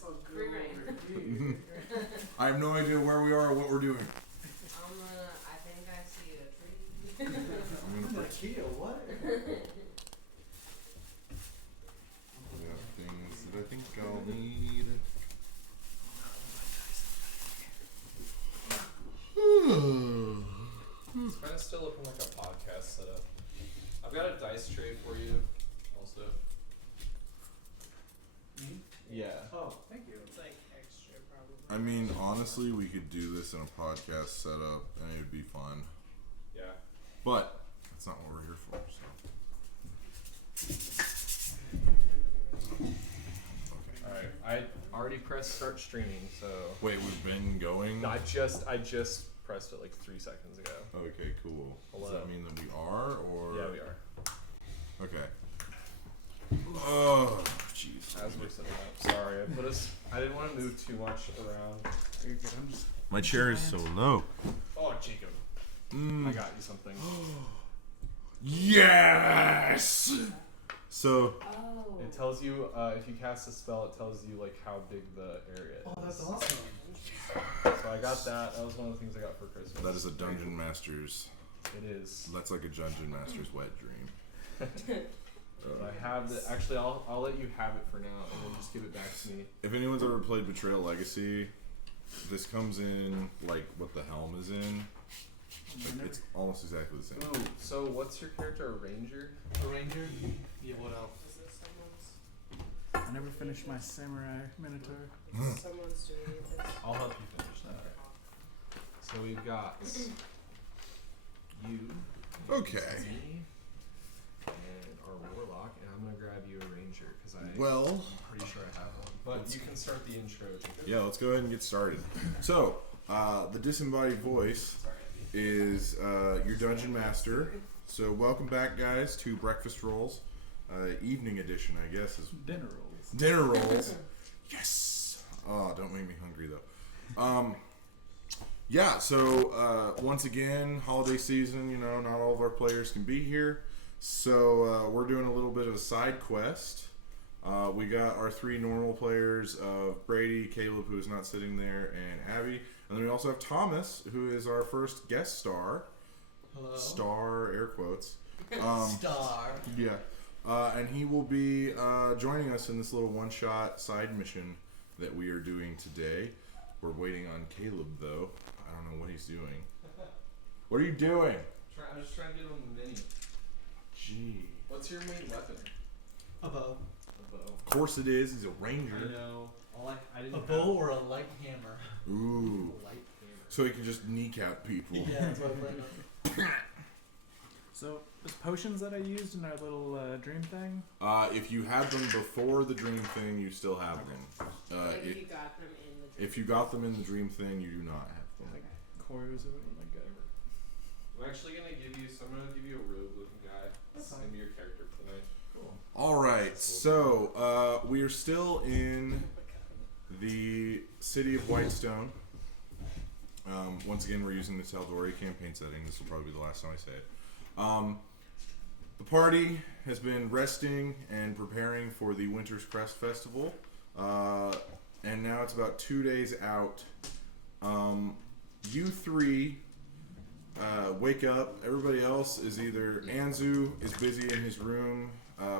Free reign. I have no idea where we are or what we're doing. I think I see a tree. Ikea, what? We have things that I think I'll need. It's kind of still looking like a podcast setup. I've got a dice tray for you, also. Me? Yeah. Oh, thank you. It's like extra, probably. I mean, honestly, we could do this in a podcast setup and it'd be fun. Yeah. But that's not what we're here for, so. Alright, I already pressed start streaming, so. Wait, we've been going? I just pressed it like 3 seconds ago. Okay, cool. Hello. Does that mean that we are, or? Yeah, we are. Okay. Oh, jeez. As we're setting up. Sorry, I didn't want to move too much around. You're good. I'm just. My chair is so low. Oh, Jacob. I got you something. Yes! So, Oh. It tells you, if you cast a spell, it tells you like how big the area is. Oh, that's awesome. So I got that. That was one of the things I got for Christmas. that is a Dungeon Master's. It is. That's like a Dungeon Master's wet dream. But I have the. Actually, I'll let you have it for now, and then just give it back to me. If anyone's ever played Betrayal Legacy, this comes in like what the helm is in. Like, it's almost exactly the same. Ooh, so what's your character? A ranger? A ranger? Yeah, what else? Is this someone's? I never finished my samurai minotaur. Someone's doing this. I'll help you finish that. So we've got you. Okay. Me, and our warlock, and I'm gonna grab you a ranger because I'm Well, pretty sure I have one. But you can start the intro. Jacob. yeah, let's go ahead and get started. So, the disembodied voice is your Dungeon Master. So, welcome back, guys, to Breakfast Rolls. Evening edition, I guess. Is Dinner rolls. Dinner rolls. Yes! Oh, don't make me hungry, though. Yeah, so once again, holiday season, you know, not all of our players can be here. So we're doing a little bit of a side quest. We got our 3 normal players of Brady, Caleb, who is not sitting there, and Abby. And then we also have Thomas, who is our first guest star. Hello. Star, air quotes. Star. Yeah. And he will be joining us in this little one-shot side mission that we are doing today. We're waiting on Caleb, though. I don't know what he's doing. What are you doing? I'm just trying to get him a mini. Gee. What's your main weapon? A bow. A bow. Of course it is. He's a I ranger. know. I didn't A have bow or a light hammer. Ooh. a light hammer. So he can just kneecap people. Yeah, that's what I planned on. So, those potions that I used in our little dream thing? If you had them before the dream thing, you still have them. Like if you got them in the dream. If you got them in the dream thing, you do not have them. Like, cores or whatever. Like, I'm actually gonna give you. So I'm gonna give you a rogue-looking guy. That's gonna be your character for tonight. cool. All right, so we are still in the city of Whitestone. Once again, we're using the Tal'Dorei campaign setting. This will probably be the last time I say it. The party has been resting and preparing for the Winter's Crest Festival, and now it's about 2 days out. You 3 wake up. Everybody else is either Anzu is busy in his room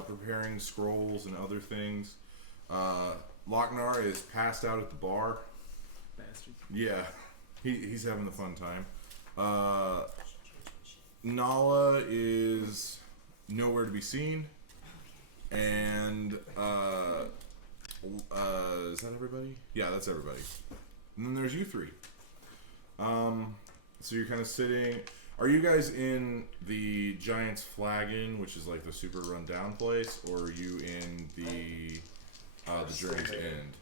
preparing scrolls and other things. Lochnar is passed out at the bar. Bastard. Yeah, he's having a fun time. Nala is nowhere to be seen. And is that everybody? Yeah, that's everybody. And then there's you 3. So you're kind of sitting. Are you guys in the Giant's Flagon, which is like the super run down place, or are you in the Journey's End?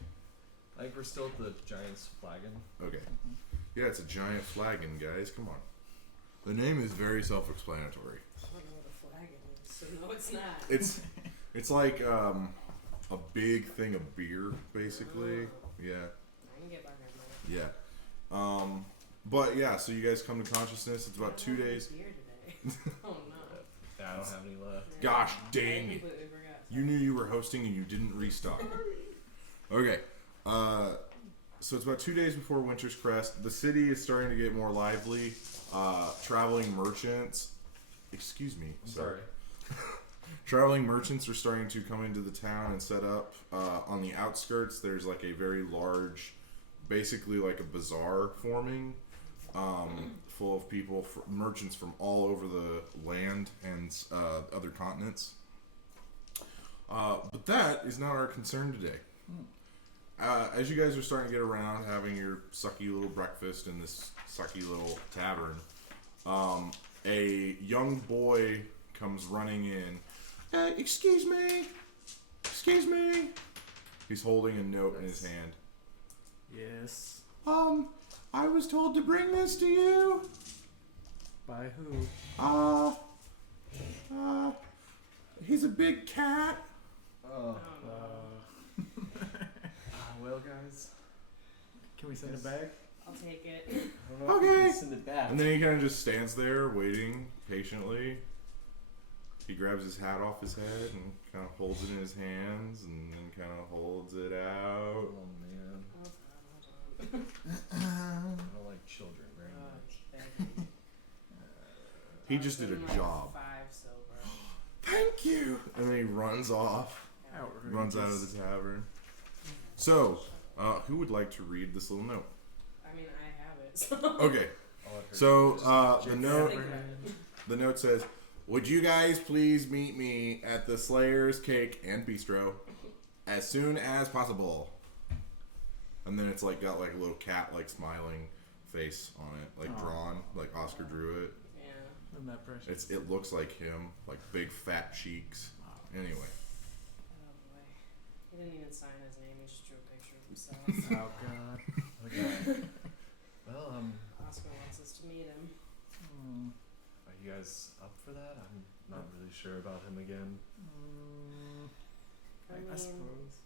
I think we're still at the Giant's Flagon. Okay. Yeah, it's a giant flagon, guys. Come on. The name is very self-explanatory. I don't know what a flagon is, so no, it's not. It's like a big thing of beer, basically. Yeah. I can get behind that. Yeah. But yeah, so you guys come to consciousness. It's about 2 days. Beer today. Oh no. Yeah, I don't have any left. Gosh dang I it. completely forgot. You knew you were hosting and you didn't restock. Okay. So it's about 2 days before Winter's Crest. The city is starting to get more lively. Traveling merchants. Excuse me. Sorry. Traveling merchants are starting to come into the town and set up. On the outskirts, there's like a very large, basically like a bazaar forming, full of people, merchants from all over the land and other continents. But that is not our concern today. As you guys are starting to get around, having your sucky little breakfast in this sucky little tavern, a young boy comes running in. Excuse me. Excuse me. He's holding a note in his hand. Yes. I was told to bring this to you. By who? He's a big cat. Oh, Well, guys. Can we send it back? I'll take it. I don't know if we Okay. can send it back. And then he kind of just stands there waiting patiently. He grabs his hat off his head and kind of holds it in his hands and then kind of holds it out. Oh, man. Hold on. I don't like children very much. Begging. He just did a Like job. 5 silver. Thank you. And then he runs off, Outrageous. runs out of the tavern. So, who would like to read this little note? I mean, I have it. So. Okay. I'll let her So, just the check note, Think about it. the note says, "Would you guys please meet me at the Slayer's Cake and Bistro as soon as possible?" And then it's like got like a little cat like smiling face on it, like Aw. drawn, like Oscar drew it. Yeah. Isn't that precious? It looks like him, like big fat cheeks. Anyway, Oh boy. He didn't even sign his name. He just drew a picture of himself. Oh god. Okay. Well, Oscar wants us to meet him. are you guys up for that? I'm not really sure about him again. I mean, I suppose.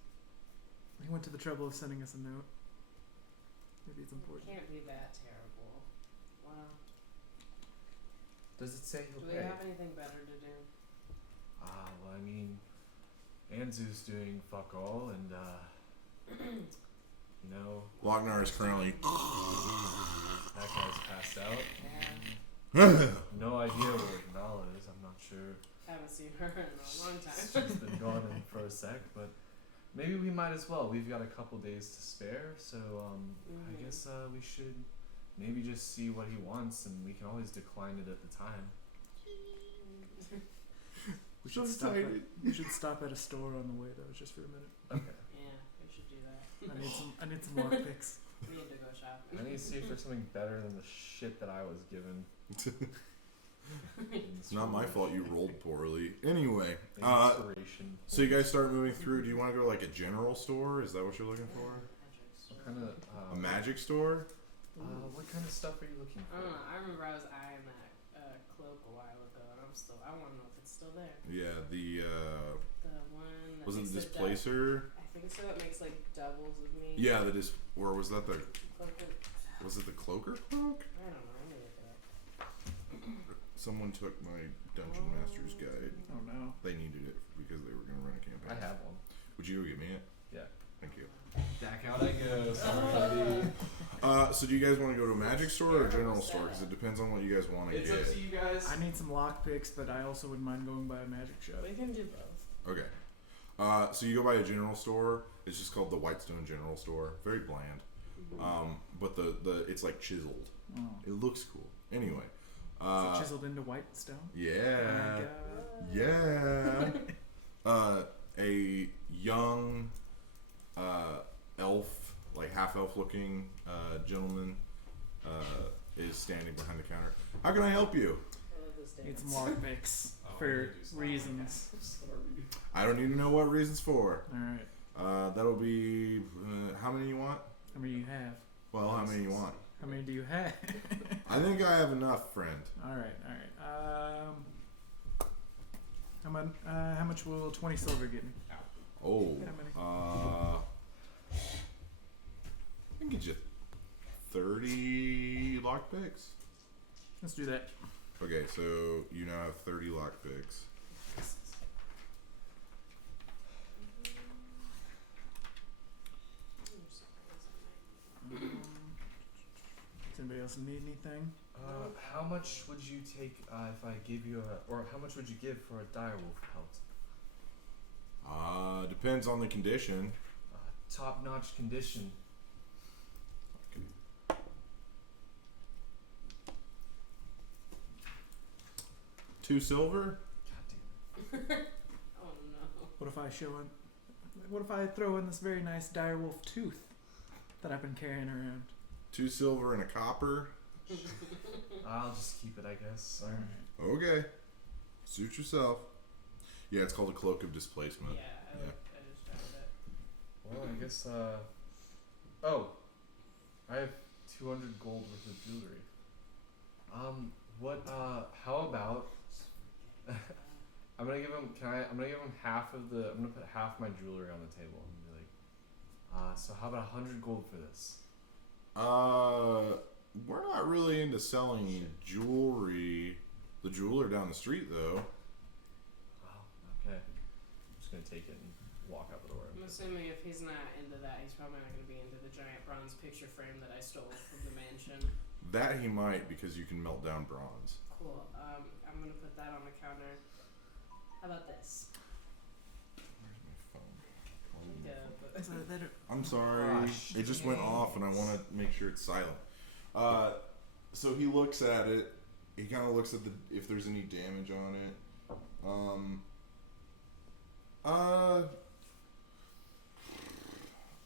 He went to the trouble of sending us a note. Maybe it's it important. can't be that terrible. Well, Does it say do he'll we pay? have anything better to do? Well, I mean, Anzu's doing fuck all, and, you know, Lochnar is currently. that guy's passed out. Yeah. No idea where Nala is, I'm not sure. Haven't seen her in a long She's time. been gone in for a sec, but maybe we might as well. We've got a couple days to spare, so I Mhm. guess we should maybe just see what he wants, and we can always decline it at the time. We should stop. We should stop at a store on the way though, just for a minute. Okay. Yeah, we should do that. I need some lock picks. We need to go shopping. I need to see if there's something better than the shit that I was given. It's not my fault you rolled poorly. Anyway, Inspiration. so you guys start moving through. Do you want to go to like a general store? Is that what you're looking for? What kind of A magic store? what kind of stuff are you looking I for? don't know. I remember I was eyeing that cloak a while ago, and I want to know if it's still there. Yeah, the The one that was it makes the the displacer? I think so. It makes like doubles of me. Yeah, that is. Or was that the? Cloak or- Was it the cloaker cloak? I don't know. I'm gonna look it up. Someone took my Dungeon Master's guide. Oh no. They needed it because they were going to run a campaign. I have one. Would you go get me it? Yeah. Thank you. Back out I go. Sorry. So do you guys want to go to a magic store or a general store? Because it depends on what you guys want to It's get. up to you guys. I need some lock picks, but I also wouldn't mind going by a magic shop. We can do both. Okay. So you go by a general store. It's just called the Whitestone General Store. Very bland. But the it's like chiseled. Oh. It looks cool. Anyway. Is it chiseled into white stone? Yeah. Oh my god. Yeah. A young elf, like half elf looking gentleman is standing behind the counter. How can I help you? I love this Need dance. some lock picks for reasons. I don't need to know what reasons for. Alright. That'll be how many you want? How many you have? Well, how many you want? How many do you have? I think I have enough, friend. Alright. How much will 20 silver get me? Oh, How many? I can get you 30 lockpicks. Let's do that. Okay, so you now have 30 lockpicks. else need anything? How much would you take if I gave you or how much would you give for a direwolf pelt? Depends on the condition. Top-notch condition. Okay. 2 silver? God damn it. Oh no. What if I throw in this very nice direwolf tooth that I've been carrying around? 2 silver and a copper. I'll just keep it, I guess. Alright. Okay. Suit yourself. Yeah, it's called a cloak of displacement. Yeah, I just found it. Well, I guess, oh. I have 200 gold worth of jewelry. How about, I'm gonna give him half of I'm gonna put half my jewelry on the table and be like, so how about 100 gold for this? We're not really into selling jewelry. The jeweler down the street, though. Oh, okay. I'm just gonna take it and walk out the door. I'm assuming if he's not into that, he's probably not going to be into the giant bronze picture frame that I stole from the mansion. That he might, because you can melt down bronze. Cool. I'm going to put that on the counter. How about this? Where's my phone? Is that I'm sorry. Gosh, It just went off, and I want to make sure it's silent. So he looks at it. He kind of looks at if there's any damage on it.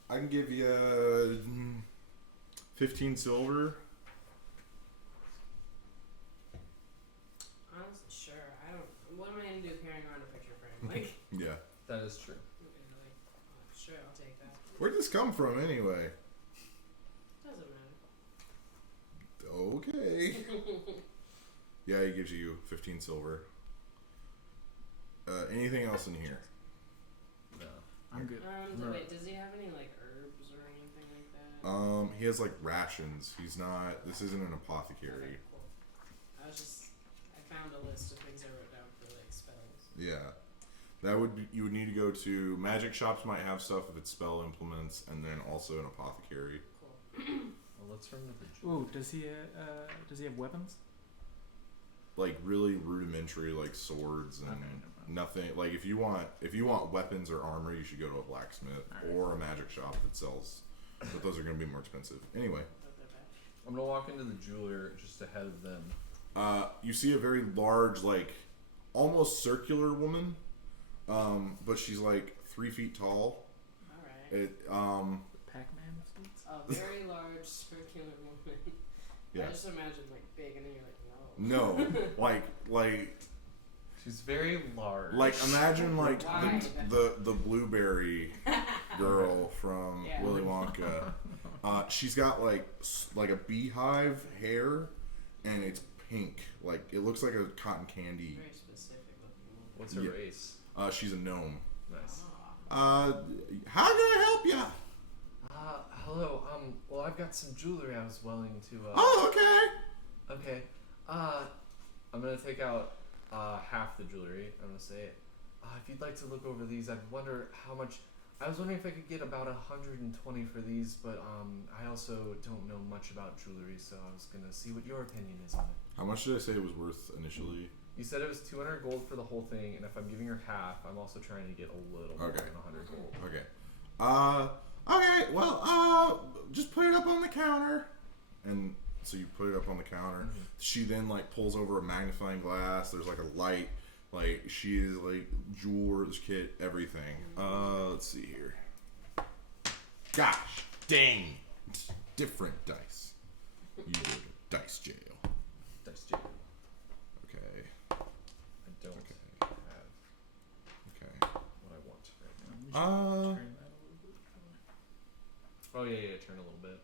I can give you 15 silver. Honestly, sure. I don't. What am I going to do carrying around a picture frame? Like, Yeah. That is true. sure, I'll take that. Where'd this come from, anyway? Doesn't matter. Okay. Yeah, he gives you 15 silver. Anything else in here? No. I'm good. Wait, does he have any, like, herbs or anything like that? He has like rations. He's not. This isn't an apothecary. Okay, cool. I found a list of things I wrote down for, like, spells. Yeah, that would be. You would need to go to magic shops. Might have stuff if it's spell implements, and then also an apothecary. Cool. Well, let's run to the jewelry. Ooh, does he have weapons? Like really rudimentary, like swords and Okay, no problem. nothing. Like if you want weapons or armor, you should go to a blacksmith Alright. or a magic shop that sells. But those are going to be more expensive. Anyway, Put that back. I'm gonna walk into the jeweler just ahead of them. you see a very large, like almost circular woman, but she's like 3 feet tall. Alright. Pac-Man suits? A very large circular woman. Yeah. I just imagine, like, big, and then you're like, no. No, like She's very large. imagine like Wide. the blueberry girl from Yeah. Willy Wonka. She's got like a beehive hair, and it's pink. Like it looks like a cotton candy. Very specific looking woman. What's her Yeah. race? She's a gnome. Nice. Ah. How can I help you? Hello. Well, I've got some jewelry I was willing to. Oh, okay. Okay. I'm gonna take out half the jewelry. I'm gonna say, if you'd like to look over these, I'd wonder how much. I was wondering if I could get about 120 for these, but I also don't know much about jewelry, so I was gonna see what your opinion is on it. How much did I say it was worth initially? You said it was 200 gold for the whole thing, and if I'm giving her half, I'm also trying to get a little more Okay. than 100 gold. Okay. Okay. Well, just put it up on the counter, and so you put it up on the counter. Mhm. She then like pulls over a magnifying glass. There's like a light. Like she is like jeweler's kit, everything. Let's see here. Gosh, dang, it's different dice. You go to dice jail. Dice jail. Okay. I don't Okay. have Okay. what I want right now. You should Uh. turn that a little bit. Oh yeah, turn a little bit.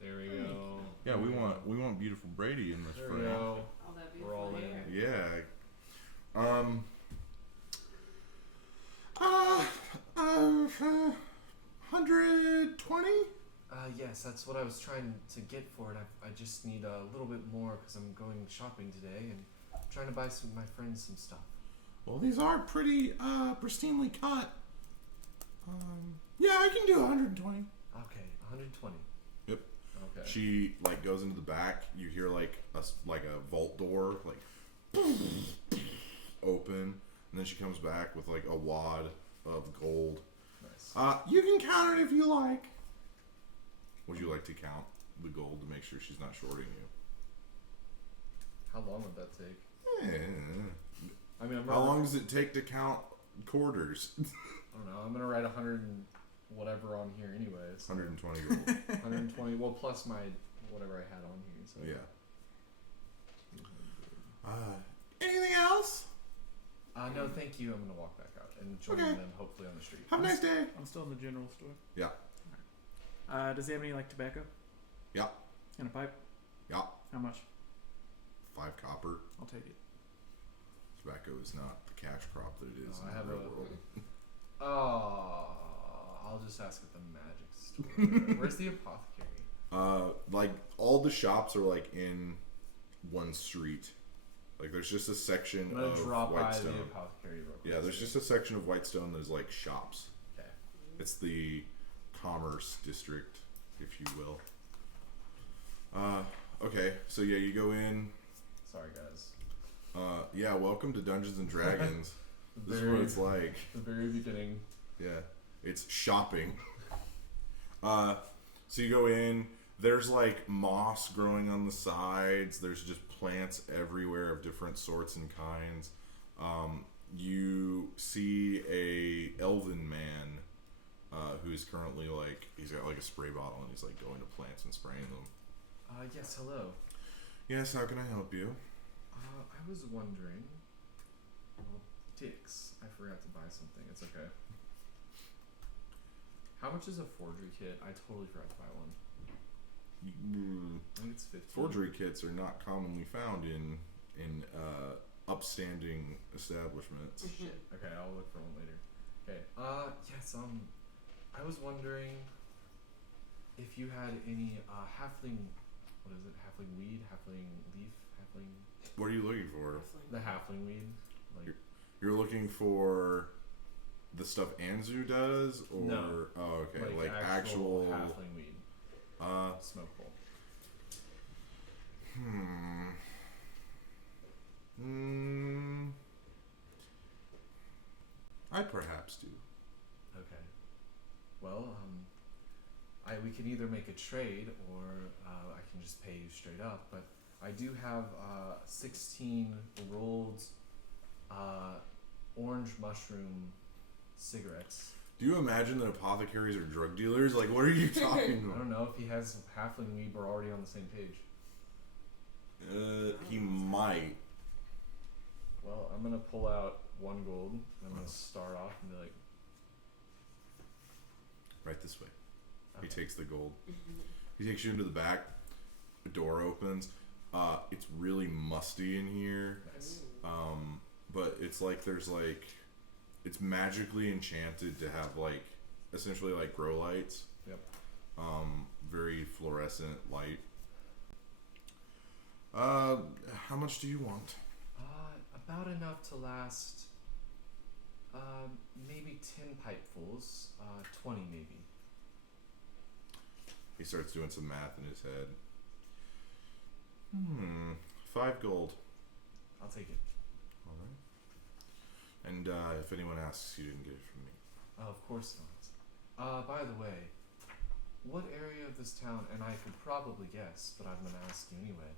There we go. Yeah, we want beautiful Brady in this There we frame. go. All that We're all beautiful in. hair. Yeah. 120? Yes, that's what I was trying to get for it. I just need a little bit more because I'm going shopping today and trying to buy my friends some stuff. Well, these are pretty pristinely cut. Yeah, I can do 120. Okay, 120. Yep. Okay. She like goes into the back. You hear like a vault door like open, and then she comes back with like a wad of gold. Nice. You can count it if you like. Would you like to count the gold to make sure she's not shorting you? How long would that take? I mean, How long does it take to count quarters? I don't know. I'm gonna write 100 and whatever on here anyway. So 120 gold. 120. Well, plus my whatever I had on here. So Yeah. Anything else? No, thank you. I'm gonna walk back out and join Okay. them hopefully on the street. Have a nice day. I'm still in the general store. Yeah. Does he have any like tobacco? Yeah. And a pipe? Yeah. How much? 5 copper. I'll take it. Tobacco is not the cash crop that it is Oh, in I have the real a- world. Oh, I'll just ask at the magic store. Where's the apothecary? Like all the shops are like in one street. Like there's just a section I'm gonna of drop by the Whitestone. apothecary real quick. Yeah, there's just a section of Whitestone that's like shops. Okay. It's the commerce district, if you will. Okay, so yeah, you go in. Sorry, guys. Yeah, welcome to Dungeons and Dragons. This is what Very- it's like. The very beginning. Yeah, it's shopping. So you go in. There's like moss growing on the sides. There's just plants everywhere of different sorts and kinds. You see a elven man who's currently like he's got like a spray bottle and he's like going to plants and spraying them. Yes, hello. Yes, how can I help you? I was wondering. Well, dicks. I forgot to buy something. It's okay. How much is a forgery kit? I totally forgot to buy one. I think it's 15. Forgery kits are not commonly found in upstanding establishments. Shit. Okay, I'll look for one later. Okay. Yes. I was wondering if you had any halfling. What is it? Halfling weed? Halfling leaf? Halfling. What are you looking for? The halfling weed. Like. You're looking for the stuff Anzu does, or No. Oh, okay, like actual actual. halfling weed. Smokable. I perhaps do. Okay. Well, we can either make a trade or I can just pay you straight up. But I do have 16 rolled orange mushroom cigarettes. Do you imagine that apothecaries are drug dealers? Like, what are you talking I about? don't know if he has halfling weed. We're already on the same page. He might. Well, I'm gonna pull out 1 gold. And I'm gonna start off and be like, Right this way. He okay. takes the gold. He takes you into the back. The door opens. It's really musty in here. Nice. But it's like there's like it's magically enchanted to have like essentially like grow lights. Yep. Very fluorescent light. How much do you want? About enough to last. Maybe 10 pipefuls. 20 maybe. He starts doing some math in his head. 5 gold. I'll take it. All right. And if anyone asks, you didn't get it from me. Of course not. By the way, what area of this town, and I could probably guess, but I'm going to ask you anyway,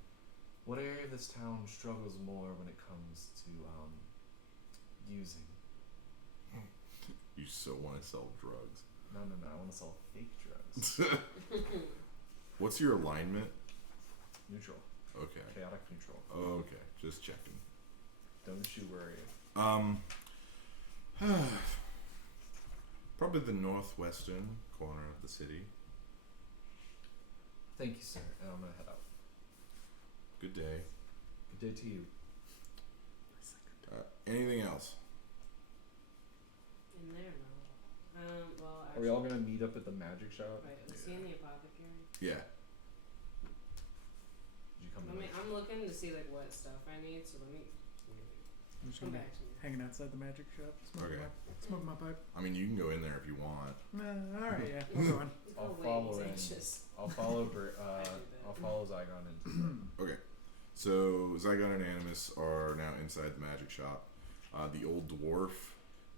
what area of this town struggles more when it comes to using? You so want to sell drugs. No, I want to sell fake drugs. What's your alignment? Neutral. Okay. Chaotic neutral. Okay, just checking. Don't you worry. Probably the northwestern corner of the city. Thank you, sir. And I'm going to head out. Good day. Good day to you. Anything else? In there, no. Well, Are we all going to meet up at the magic shop? Right, is he in the apothecary? Yeah. Did you come Let me, I'm looking to see like what stuff I need, so let me I'm just come gonna be back to me. hanging outside the magic shop, smoking, Okay. smoking my pipe. I mean, you can go in there if you want. Alright, yeah, we'll go on. I'll Oh, wait, follow he's in. anxious. I'll follow Zygon and Animus are now inside the magic shop. The old dwarf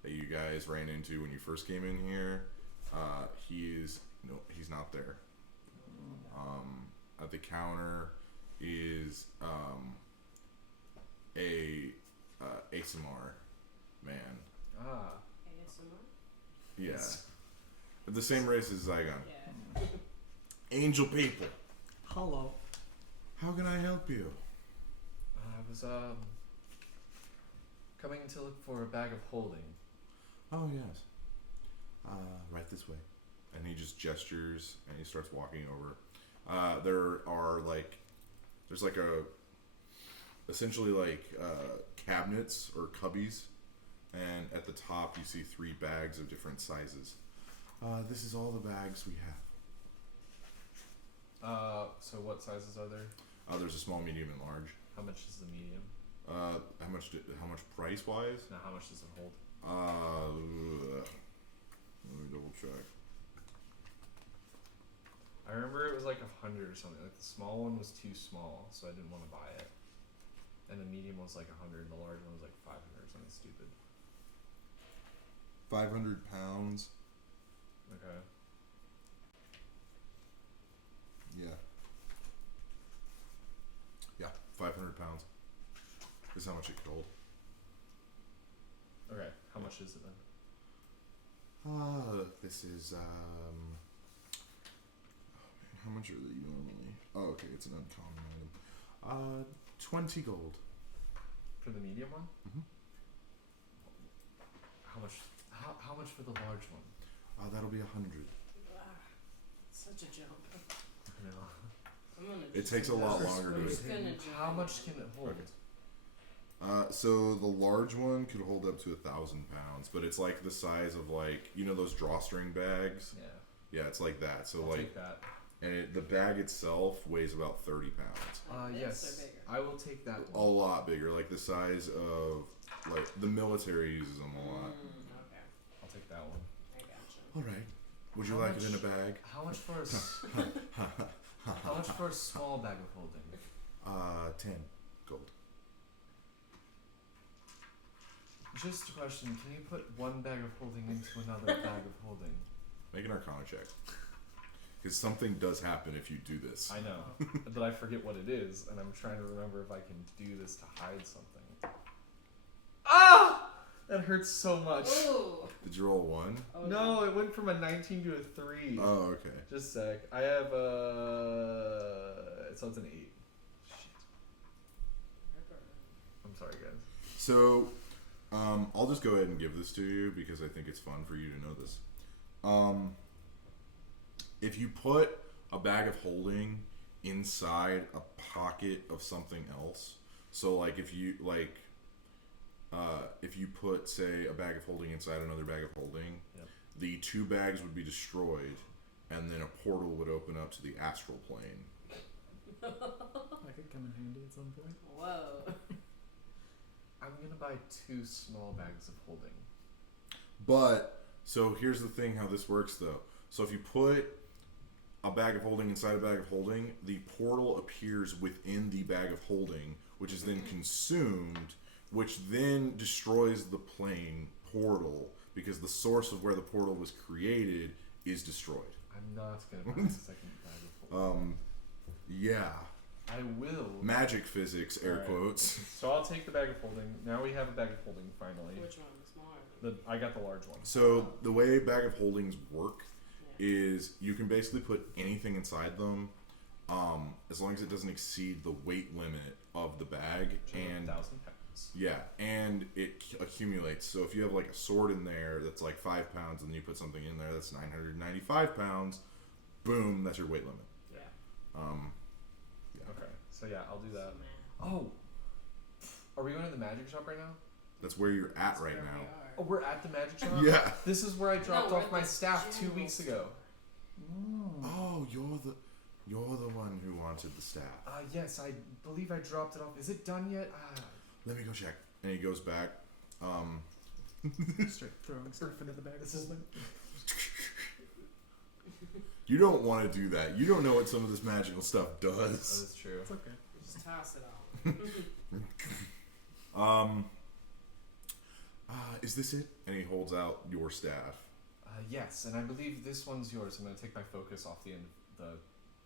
that you guys ran into when you first came in here, he's not there. At the counter is a ASMR man. Ah. ASMR? Yeah. The same race as Zygon. Yeah. Angel people. Hello. How can I help you? I was coming to look for a bag of holding. Oh, yes. Right this way. And he just gestures and he starts walking over. There's like essentially cabinets or cubbies. And at the top you see 3 bags of different sizes. This is all the bags we have. So what sizes are there? There's a small, medium, and large. How much is the medium? How much price wise? Now, how much does it hold? Let me double check. I remember it was like 100 or something. Like the small one was too small, so I didn't want to buy it. And the medium was like 100, and the large one was like 500 or something stupid. 500 pounds. Okay. Yeah. Yeah, 500 pounds. This is how much it could hold. Okay. How much is it then? This is oh man, how much are they normally? Oh, okay, it's an uncommon item. 20 gold. For the medium one? Mhm. How much? How much for the large one? That'll be 100. Such a jump. No. I'm gonna It takes a lot longer I'm to. just gonna jump. How much can it hold? Okay. So the large one could hold up to 1,000 pounds, but it's like the size of those drawstring bags. Yeah. Yeah, it's like that. So I'll take that. and the bag itself weighs about 30 pounds. Bits Yes. are bigger. I will take that A one. lot bigger, like the size of the military uses them a lot. Okay, I'll take that one. I gotcha. All right. Would you How like it in a much- bag? How much for how much for a small bag of holding? 10 gold. Just a question, can you put one bag of holding into another bag of holding? Make an Arcana check. Because something does happen if you do this. I know, but I forget what it is, and I'm trying to remember if I can do this to hide something. Ah! That hurts so much. Ooh. Did you roll a 1? Oh, No, it went from a 19 to a 3. Oh, okay. Just a sec. I have so it's an 8. Shit. I'm sorry, guys. So, I'll just go ahead and give this to you because I think it's fun for you to know this. If you put a bag of holding inside a pocket of something else, so if you put, say, a bag of holding inside another bag of holding, Yep. the 2 bags would be destroyed, and then a portal would open up to the astral plane. That could come in handy at some point. Whoa. I'm gonna buy 2 small bags of holding. But, so here's the thing how this works though. So if you put a bag of holding inside a bag of holding, the portal appears within the bag of holding, which is then consumed, which then destroys the plane portal because the source of where the portal was created is destroyed. I'm not gonna buy a second bag of holding. Yeah. I will. Magic physics, air Alright. quotes. So I'll take the bag of holding. Now we have a bag of holding finally. Which one? The smaller one? I got the large one. So the way bag of holdings work Yeah. is you can basically put anything inside them, as long as it doesn't exceed the weight limit of the bag, and 1,000 pounds. yeah, and it accumulates. So if you have a sword in there that's 5 pounds, and then you put something in there that's 995 pounds, boom, that's your weight limit. Yeah. Okay. So yeah, I'll do that. So, man, Oh, are we going to the magic shop right now? That's where you're at that's right where we now. are. Oh, we're at the magic shop. Yeah. This is where I dropped No, off we're my at the staff 2 general weeks ago. store. Oh, you're the one who wanted the staff. Yes, I believe I dropped it off. Is it done yet? Let me go check. And he goes back. Start throwing stuff into the bag of This is- holding. You don't want to do that. You don't know what some of this magical stuff That does. is true. It's okay. Just toss it all. Is this it? And he holds out your staff. Yes, and I believe this one's yours. I'm gonna take my focus off the end of the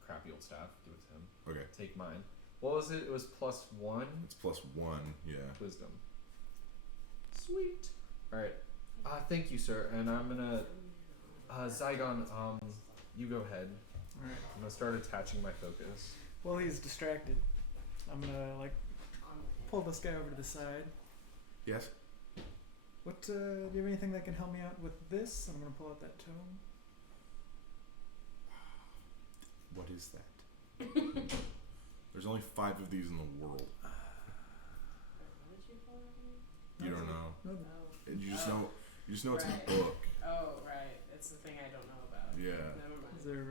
crappy old staff. Give it to him. Okay. Take mine. What was it? It was +1 It's +1, yeah. wisdom. Sweet. All right. Thank you, sir. And I'm gonna Zygon. You go ahead. Alright. I'm gonna start attaching my focus. While he's distracted, I'm gonna pull this guy over to the side. Yes? What do you have anything that can help me out with this? And I'm gonna pull out that tome. What is that? There's only 5 of these in the world. You don't know. No, You just know. You just know it's Right. in a book. Oh, right. It's the thing I don't know about. Yeah. Never mind. is there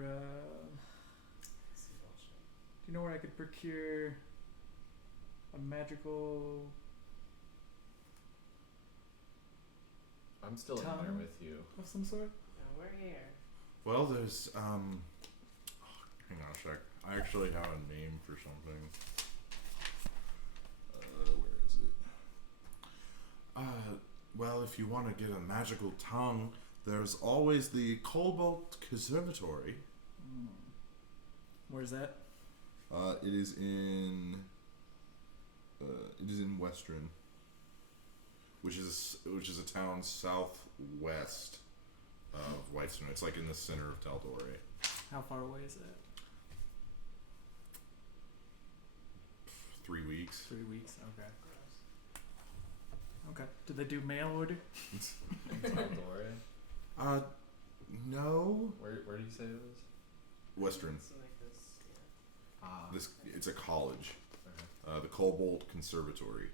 This is bullshit. do you know where I could procure a magical I'm still in there Tongue? with you. of some sort? No, we're here. Well, there's hang on a sec. I actually have a name for something. Where is it? Well, if you want to get a magical tongue, there's always the Cobalt Conservatory. Where's that? It is in Western, which is a town southwest of Whitestone. It's like in the center of Taldori. How far away is that? 3 weeks. 3 weeks. Okay. Okay. Did they do mail order? Taldori. No. Where do you say it was? Western. It's like this, yeah. It's a college. Okay. The Cobalt Conservatory.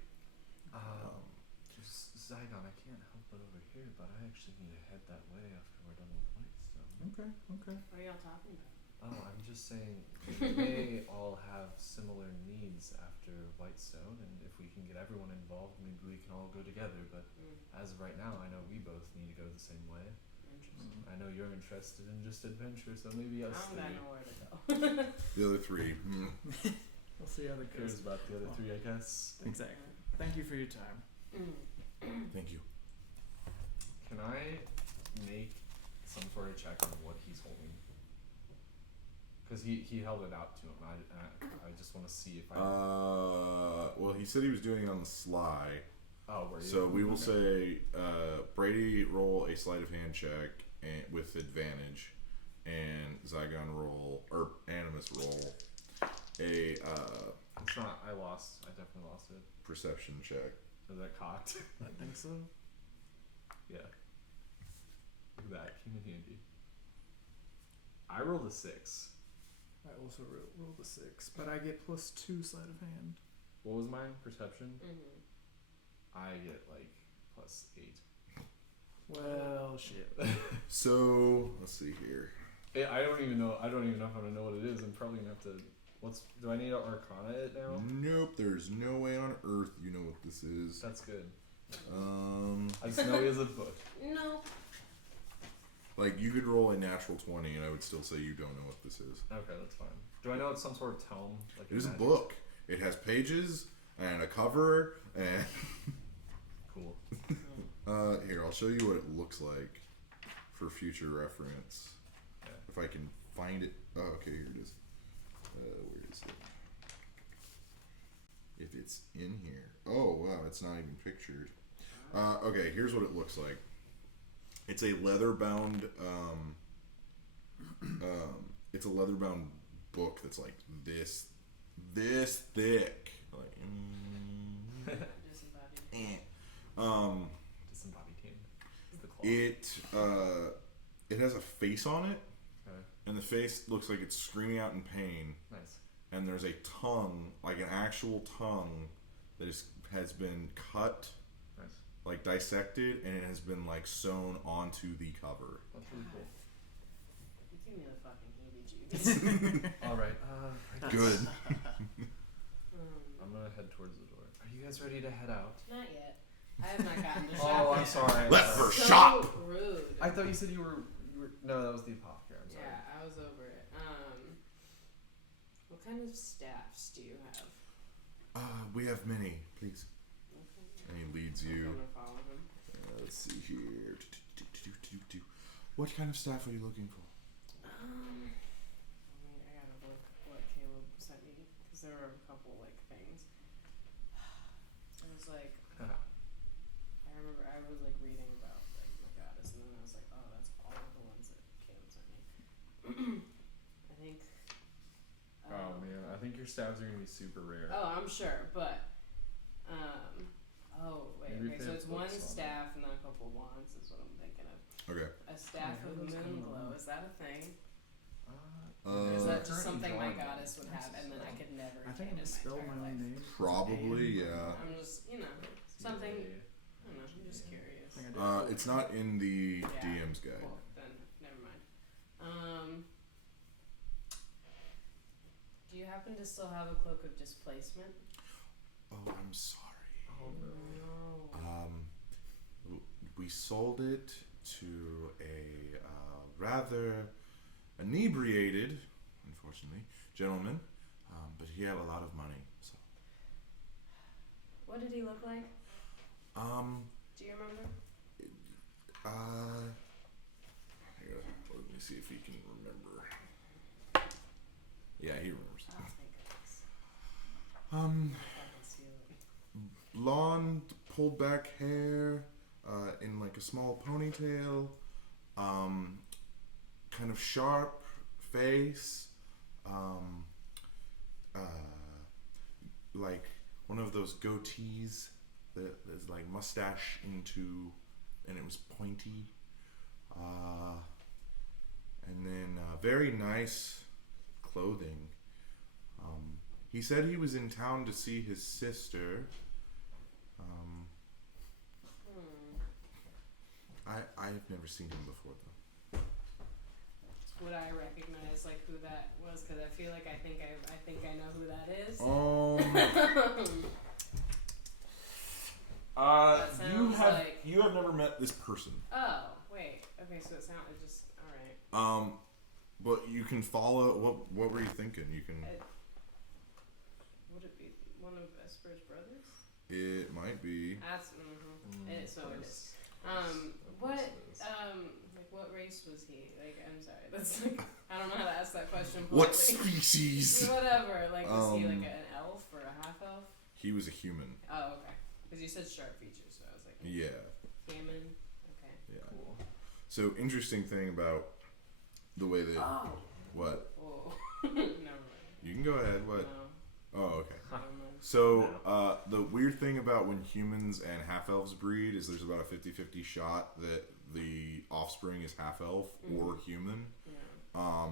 Zygon, I can't help but overhear, but I actually need to head that way after we're done with Whitestone. Okay. Okay. What are y'all talking about? Oh, I'm just saying we may all have similar needs after Whitestone, and if we can get everyone involved, maybe we can all go together. But as of right now, I know we both need to go the same way. Interesting. I know you're interested in just adventure, so maybe us I don't got three. nowhere to go. The other 3. We'll see how that Cares goes. about the other 3, I guess. Exactly. Thank you for your time. Thank you. Can I make some sort of check on what he's holding? Because he held it out to him. I just want to see if I. Well, he said he was doing it on the sly. Oh, were you? So we will Okay. say, Brady roll a sleight of hand check with advantage, and Zygon roll or Animus roll a It's not. I lost. I definitely lost it. perception check. Was that cocked? I think so. Yeah. Look at that. Came in handy. I rolled a 6. I also rolled a 6, but I get +2 sleight of hand. What was mine? Perception? Mm-hmm. I get like +8. Well, shit. So let's see here. I don't even know. I don't even know how to know what it is. I'm probably gonna have to. Do I need to Arcana it now? Nope, there's no way on earth you know what this is. That's good. I I just know he has a book. No. Like you could roll a natural 20, and I would still say you don't know what this is. Okay, that's fine. Do I know it's some sort of tome? Like It is a magic? book. It has pages and a cover, and Cool. here I'll show you what it looks like for future reference. Yeah. If I can find it. Oh, okay, here it is. Where is it? If it's in here. Oh wow, it's not even pictured. Okay, here's what it looks like. It's a leather-bound. It's a leather-bound book that's like this thick. Like. Disembodied. Disembodied team. It's the claw. It has a face on it, Okay. and the face looks like it's screaming out in pain. Nice. And there's a tongue, like an actual tongue, that has been cut, Nice. like dissected, and it has been like sewn onto the cover. That's really cool. You give me the fucking heebie-jeebies. All right. Good. I'm gonna head towards the door. Are you guys ready to head out? Not yet. I have not gotten the shop Oh, I'm yet. sorry. Let her So shop. rude. I thought you said you were. No, that was the apothecary. I'm sorry. Yeah, I was over it. What kind of staffs do you have? We have many, please. Okay. And he leads I'm you. gonna follow him. Let's see here. What kind of staff are you looking for? I gotta look what Caleb sent me because there were a couple like things. I was like, I remember I was like reading about like my goddess, and then I was like, oh, that's all of the ones that Caleb sent me. I think. Oh man, I think your stabs are gonna be super rare. Oh, I'm sure, but Maybe okay, if so they it's have one books on staff and then a couple wands is what I'm thinking of. Okay. A staff how of do those come moon glow, along? is that a thing? Uh, Or is that just currently something my drawing goddess one. would have and then I could never I think attain I in my misspelled entire my own life? name. Probably, It's yeah. I'm just, something, I don't know, I'm just curious. I think I did. It's not in the Yeah. DM's guide. Cool, then never mind. Do you happen to still have a cloak of displacement? Oh, I'm sorry. Oh no. We sold it to a rather inebriated, unfortunately, gentleman, but he had a lot of money. So, What did he look like? Do you remember? Here, let me see if he can remember. Yeah, he remembers. Oh, thank goodness. Um, I can see it. blonde, pulled back hair, in like a small ponytail, kind of sharp face, like one of those goatees that is like mustache into, and it was pointy, and then very nice clothing. He said he was in town to see his sister. I've never seen him before though. Would I recognize like who that was? Because I feel like I think I know who that is. That sounds like- you have never met this person. Oh wait. Okay, so it sounded just all right. But you can follow. What were you thinking? You can. Would it be one of Vesper's brothers? It might be. That's so it is. What race was he? Like, I'm sorry, that's like I don't know how to ask that question. What politely. species? Whatever. Like, was he like an elf or a half elf? He was a human. Oh, okay. Because you said sharp features, so I was like, Yeah. human. Okay. Yeah. Cool. So interesting thing about the way that. Oh. What? Whoa. Never mind. You can go ahead. What? No. Oh, okay. Never mind. So, the weird thing about when humans and half-elves breed is there's about a 50-50 shot that the offspring is half-elf or human. Yeah.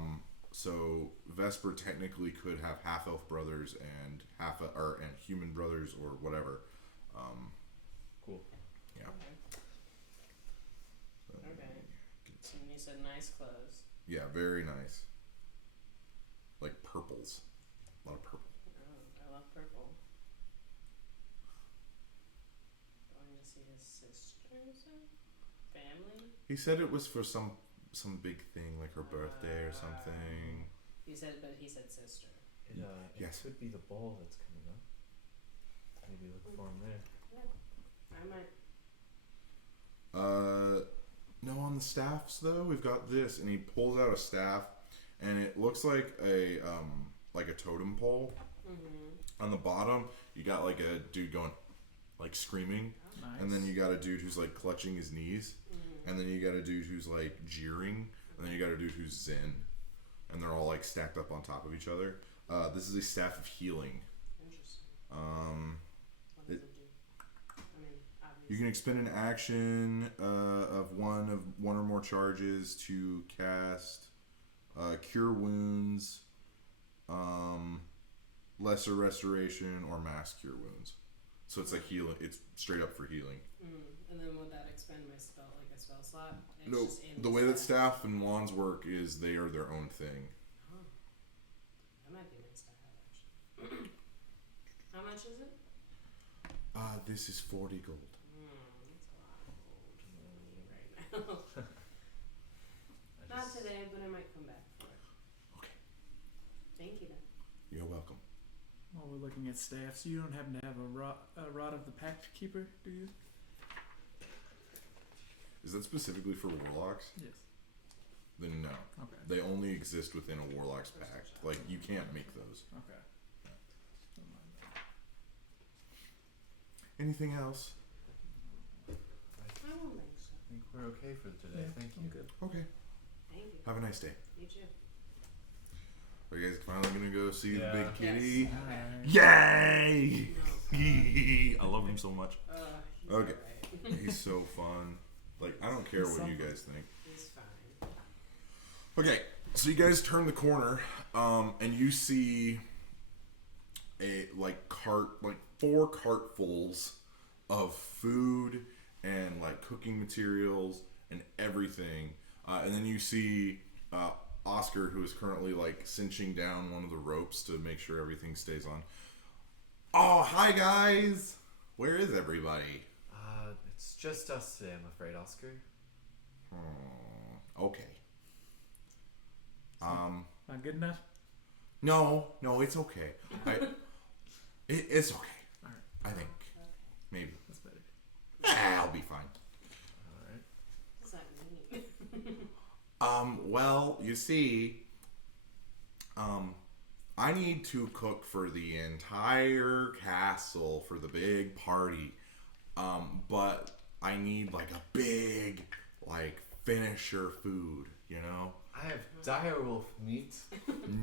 So Vesper technically could have half-elf brothers and and human brothers or whatever. Cool. Yeah. Okay. So, Okay. And you said nice clothes. yeah, very nice. Like purples. A lot of purple. Oh, I love purple. Going to see his sisters and family. He said it was for some big thing, like her birthday or something. He said sister. It Yes. could be the ball that's coming up. Maybe look for him there. I might. No, on the staffs though, we've got this, and he pulls out a staff, and it looks like a totem pole. Mm-hmm. On the bottom, you got like a dude going, like screaming, Nice. and then you got a dude who's like clutching his knees, and then you got a dude who's like jeering, and then you got a dude who's zen, and they're all like stacked up on top of each other. This is a staff of healing. Interesting. What does it do? I mean, obviously. You can expend an action of one or more charges to cast Cure Wounds, Lesser Restoration, or Mass Cure Wounds. So it's like healing. It's straight up for healing. And then would that expend my spell, like a spell slot? It's No, just in the way that staff and wands work is they are their own thing. Oh. That might be nice to have, actually. How much is it? This is 40 gold. That's a lot of gold for me right now. Not today, but I might come back for it. Okay. Thank you, then. You're welcome. Well, while we're looking at staffs, you don't happen to have a rod of the Pact Keeper, do you? Is that specifically for warlocks? Yes. Then no. Okay. They only exist within a warlock's pact. Like, you can't make those. Okay. Never mind that. Anything else? I don't think so. I think we're okay for today. Yeah, Thank I'm you. good. Okay. Thank you. Have a nice day. You too. Are you guys finally gonna go see Yeah. the big kitty? Hi. Yay! No. I love him so much. He's Okay. alright. He's so fun. Like, I don't care He's what you something. guys think. He's fine. Okay, so you guys turn the corner, and you see a four cartfuls of food and like cooking materials and everything, and then you see Oscar, who is currently like cinching down one of the ropes to make sure everything stays on. Oh, hi guys! Where is everybody? It's just us today, I'm afraid, Oscar. Okay. Not good enough? No, it's okay. It's okay. Alright. I think Okay. maybe. That's better. I'll be fine. Alright. What does that mean? Well, you see, I need to cook for the entire castle for the big party. But I need like a big, like, finisher food, you know? I have direwolf meat.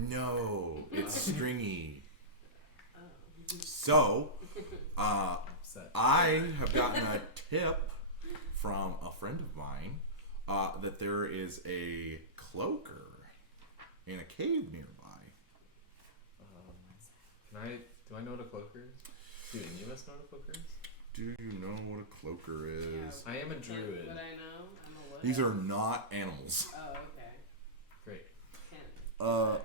No, it's stringy. Oh. So, Upset. I have gotten a tip from a friend of mine that there is a cloaker in a cave nearby. Do I know what a cloaker is? Do any of us know what a cloaker is? Do you know what a cloaker is? I am a druid. But I know. I'm a what? These are not animals. Oh, okay. Great. Can't.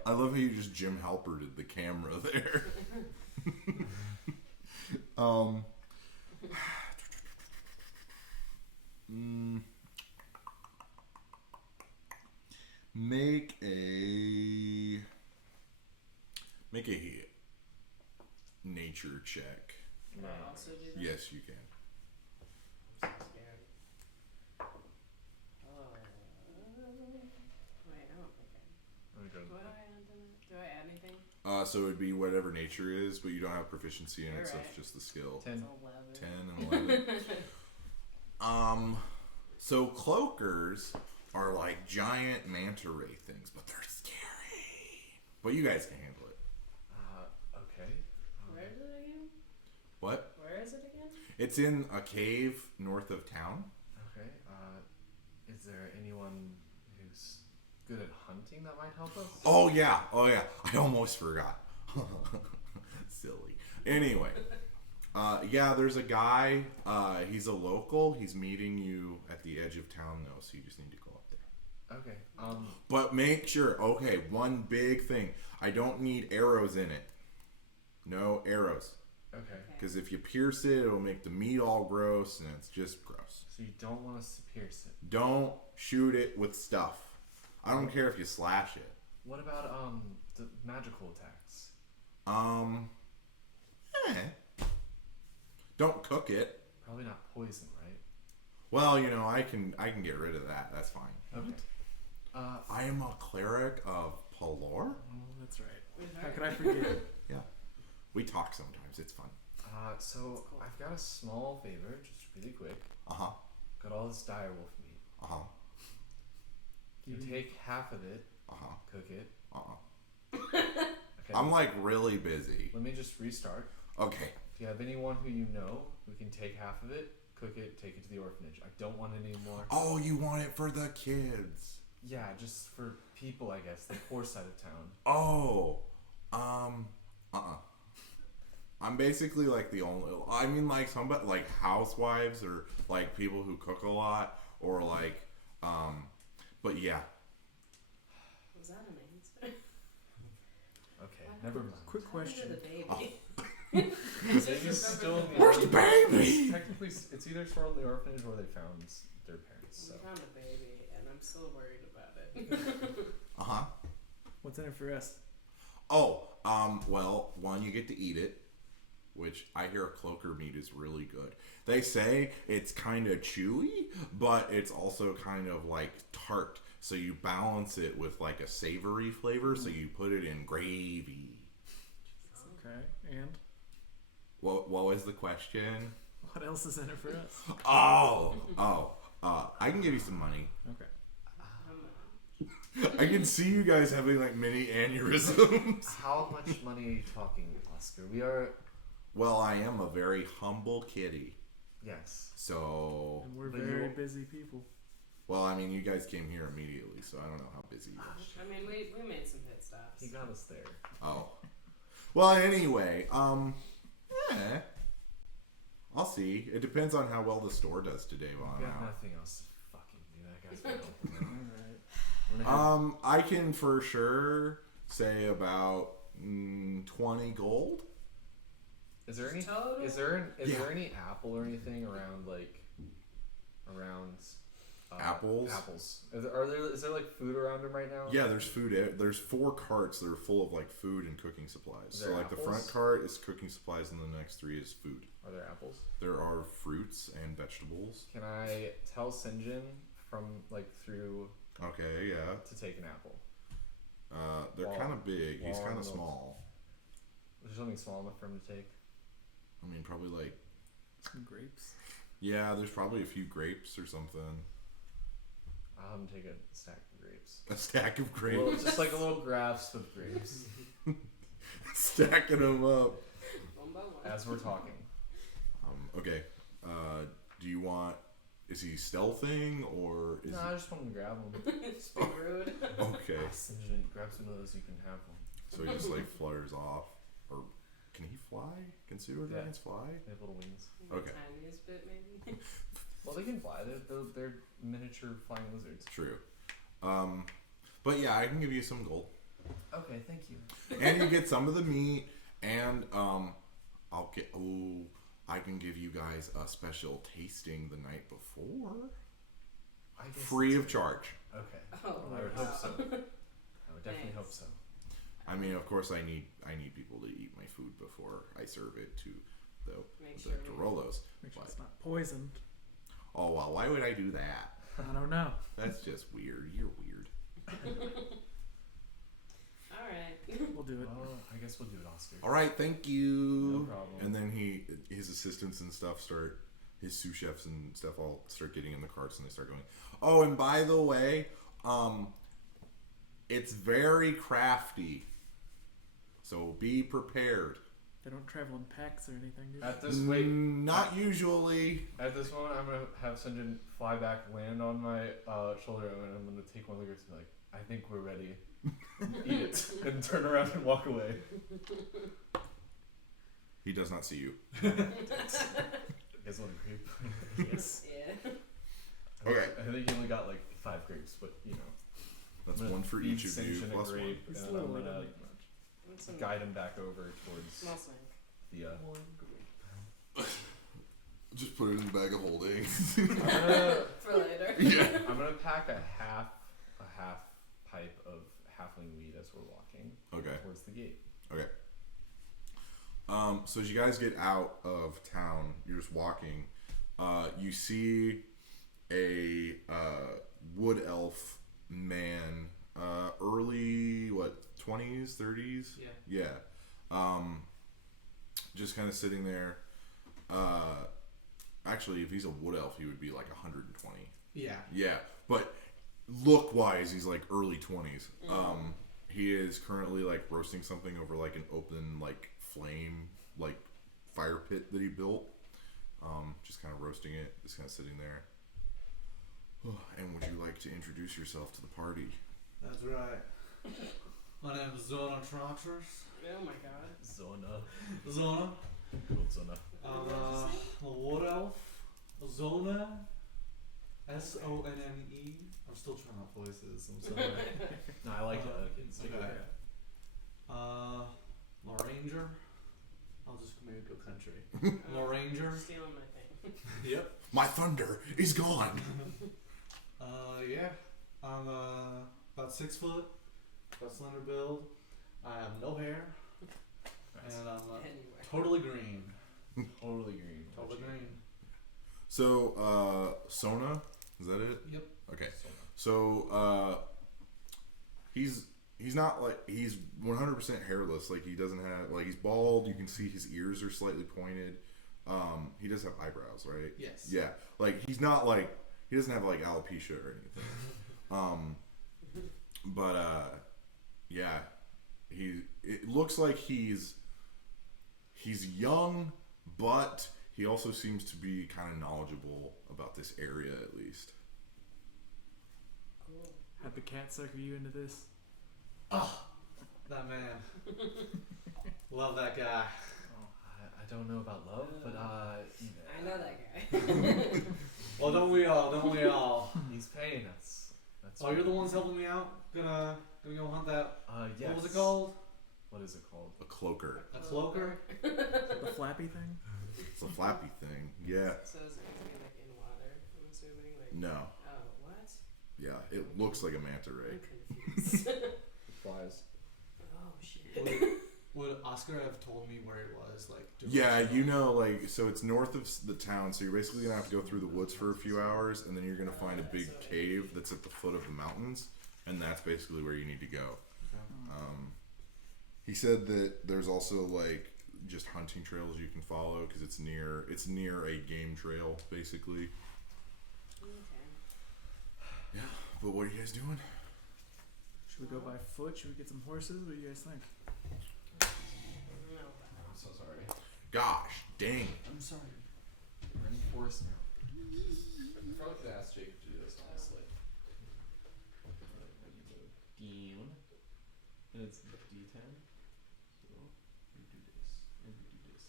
I love how you just Jim Halperted the camera there. Make a nature check. Can I also do that? Yes, you can. I'm so scared. Wait, I don't think I. Let me go. What do I add to that? Do I add anything? So it would be whatever nature is, but you don't have proficiency in it, so Alright. it's just the skill. 10. It's 10 11. and 11. So cloakers are like giant manta ray things, but they're scary. But you guys can handle it. Okay. Where is it again? What? Where is it again? It's in a cave north of town. Okay. Is there anyone who's good at hunting that might help us? Oh yeah. I almost forgot. Silly. Anyway. Yeah, there's a guy. He's a local. He's meeting you at the edge of town though, so you just need to go up there. Okay. But make sure, okay, one big thing. I don't need arrows in it. No arrows. Okay. Because if you pierce it, it'll make the meat all gross, and it's just gross. So you don't want us to pierce it. Don't shoot it with stuff. I don't care if you slash it. What about the magical attacks? Don't cook it. Probably not poison, right? Well, you know, I can get rid of that. That's fine. Okay. I am a cleric of Palor. Oh, that's right. Wait, How could I forget? Yeah. We talk sometimes. It's fun. So cool. I've got a small favor, just really quick. Uh-huh. Got all this direwolf meat. Uh-huh. You take half of it, Uh-huh. cook it. Uh-uh. Okay. I'm like really busy. Let me just restart. Okay. If you have anyone who you know who can take half of it, cook it, take it to the orphanage. I don't want any more. Oh, you want it for the kids. Yeah, just for people, I guess, the poor side of town. Oh. I'm basically like the only. I mean, like somebody like housewives or like people who cook a lot or like, but yeah. Was that an answer? Okay, never mind. Quick What happened to question. the baby? Oh. The baby's still in the Where's the orphanage. baby? Technically, it's either still in the orphanage or they found their parents. So. We found a baby, and I'm still worried about it. Uh-huh. What's in it for us? Oh, Well, one, you get to eat it, which I hear a cloaker meat is really good. They say it's kind of chewy, but it's also kind of like tart. So you balance it with like a savory flavor. So you put it in gravy. Okay, and What was the question? what else is in it for us? I can give you some money. Okay. I can see you guys having like mini aneurysms. How much money are you talking, Oscar? We are. Well, I am a very humble kitty. Yes. So, And we're But very you- busy people. well, I mean, you guys came here immediately, so I don't know how busy you are. I mean, we made some pit stops. He got us there. Oh. Well, anyway, I'll see. It depends on how well the store does today while We I'm got out. nothing else to fucking do. I guess we don't. Alright. I'm gonna have- I can for sure say about 20 gold. Is there any? Total? Is there Yeah. any apple or anything around around? Apples? Apples. Is there like food around them right now? Yeah, there's food. There's 4 carts that are full of like food and cooking supplies. Is So there like the front apples? cart is cooking supplies, and the next 3 is food. Are there apples? There are fruits and vegetables. Can I tell Sinjin from through Okay, yeah. to take an apple? They're Long- kind of big. He's long kind of notes. small. Is there something small enough for him to take? I mean, probably like, Some grapes. yeah, there's probably a few grapes or something. I'll have him take a stack of grapes. A stack of grapes. Well, just like a little grasp of grapes Stacking them up. One by one. as we're talking. Okay. Do you want? Is he stealthing or is No, I just want him to grab them. Just be rude. he? Okay. Sinjin, grab some of those. You can have one. So he just like flutters off, or can he fly? Can pseudo dragons fly? They have little wings. Okay. Tiniest bit, maybe. Well, they can fly. They're miniature flying lizards. True. But yeah, I can give you some gold, Okay, thank you. and you get some of the meat, and I can give you guys a special tasting the night before, I guess free it's- of charge. Okay. Oh, I would hope so. wow. I would definitely hope Thanks. so. I mean, of course, I need people to eat my food before I serve it to Make the sure Dorolos. Make sure What? it's not poisoned. Oh well, why would I do that? I don't know. That's just weird. You're weird. Alright. We'll do it. Well, I guess we'll do it, Oscar. All right, thank you. No problem. And then his assistants and stuff start, his sous chefs and stuff all start getting in the carts and they start going. Oh, and by the way, it's very crafty, so be prepared. They don't travel in packs or anything, do they? At this wait, Not usually. at this moment, I'm gonna have Sinjin fly back, land on my shoulder, and I'm gonna take one look at it and be like, "I think we're ready." Eat it, and turn around and walk away. He does not see you. You guys want a grape? Yes. Yeah. Okay. I think you only got like 5 grapes, but you know. That's I'm gonna one for feed each of you Sinjin a plus one. grape, It's and little, I'm we don't gonna make much. Want some guide him back over towards small snake. the. One grape. Just put it in the bag of holding. For later. Yeah. I'm gonna pack a half pipe of halfling weed as we're walking Okay. towards the gate. Okay. So as you guys get out of town, you're just walking. You see a wood elf man, early 20s, 30s. Yeah. Yeah. Just kind of sitting there. Actually, if he's a wood elf, he would be like 120. Yeah. Yeah, but look wise, he's like early 20s. He is currently like roasting something over like an open like flame like fire pit that he built. Just kind of roasting it, just kind of sitting there. And would you like to introduce yourself to the party? That's right. My name is Zona Trotters. Oh my god. Zona. Zona. Old Zona. I'm a wood elf. Zona. Sonne. I'm still trying out voices. I'm sorry. No, I like it. Stick with Okay. it. I'm a ranger. I'll just maybe go country. I'm a ranger. Stealing my thing. Yep. My thunder is gone. Yeah. I'm about 6 foot. Got slender build. I have no hair. Nice. And I'm Anywhere. totally green. Totally green. Totally green. So, Sona, is that it? Yep. Okay. So, he's not like, he's 100% hairless. Like, he doesn't have, like, he's bald. You can see his ears are slightly pointed. He does have eyebrows, right? Yes. Yeah. Like, he's not like, he doesn't have like alopecia or anything. But yeah, it looks like he's young, but he also seems to be kind of knowledgeable about this area at least. Cool. Had the cat sucker you into this? Oh, that man. Love that guy. Oh, I don't know about love, but I know that guy. Well, don't we all? Don't we all? he's paying us. That's Oh, you're the ones helping me out. Gonna go hunt that. yes. What was it called? What is it called? A cloaker. A cloaker. The flappy thing? It's a flappy thing. Yeah. So is it gonna be like in water? I'm assuming. Like. No. Oh, what? Yeah. It looks like a manta ray. I'm confused. Flies. Oh shit. Would Oscar have told me where it was? Like. Yeah, directional? you know, like, so it's north of the town, so you're basically gonna have to go through the woods for a few hours, and then you're gonna find a big cave that's at the foot of the mountains, and that's basically where you need to go. He said that there's also like just hunting trails you can follow because it's near a game trail, basically. Okay. Yeah, but what are you guys doing? Should we go by foot? Should we get some horses? What do you guys think? No. I'm so sorry. Gosh, dang. I'm sorry. We're in force now. I probably could ask Jake to do this, honestly. When you move down, and it's D10. So we do this, and we do this,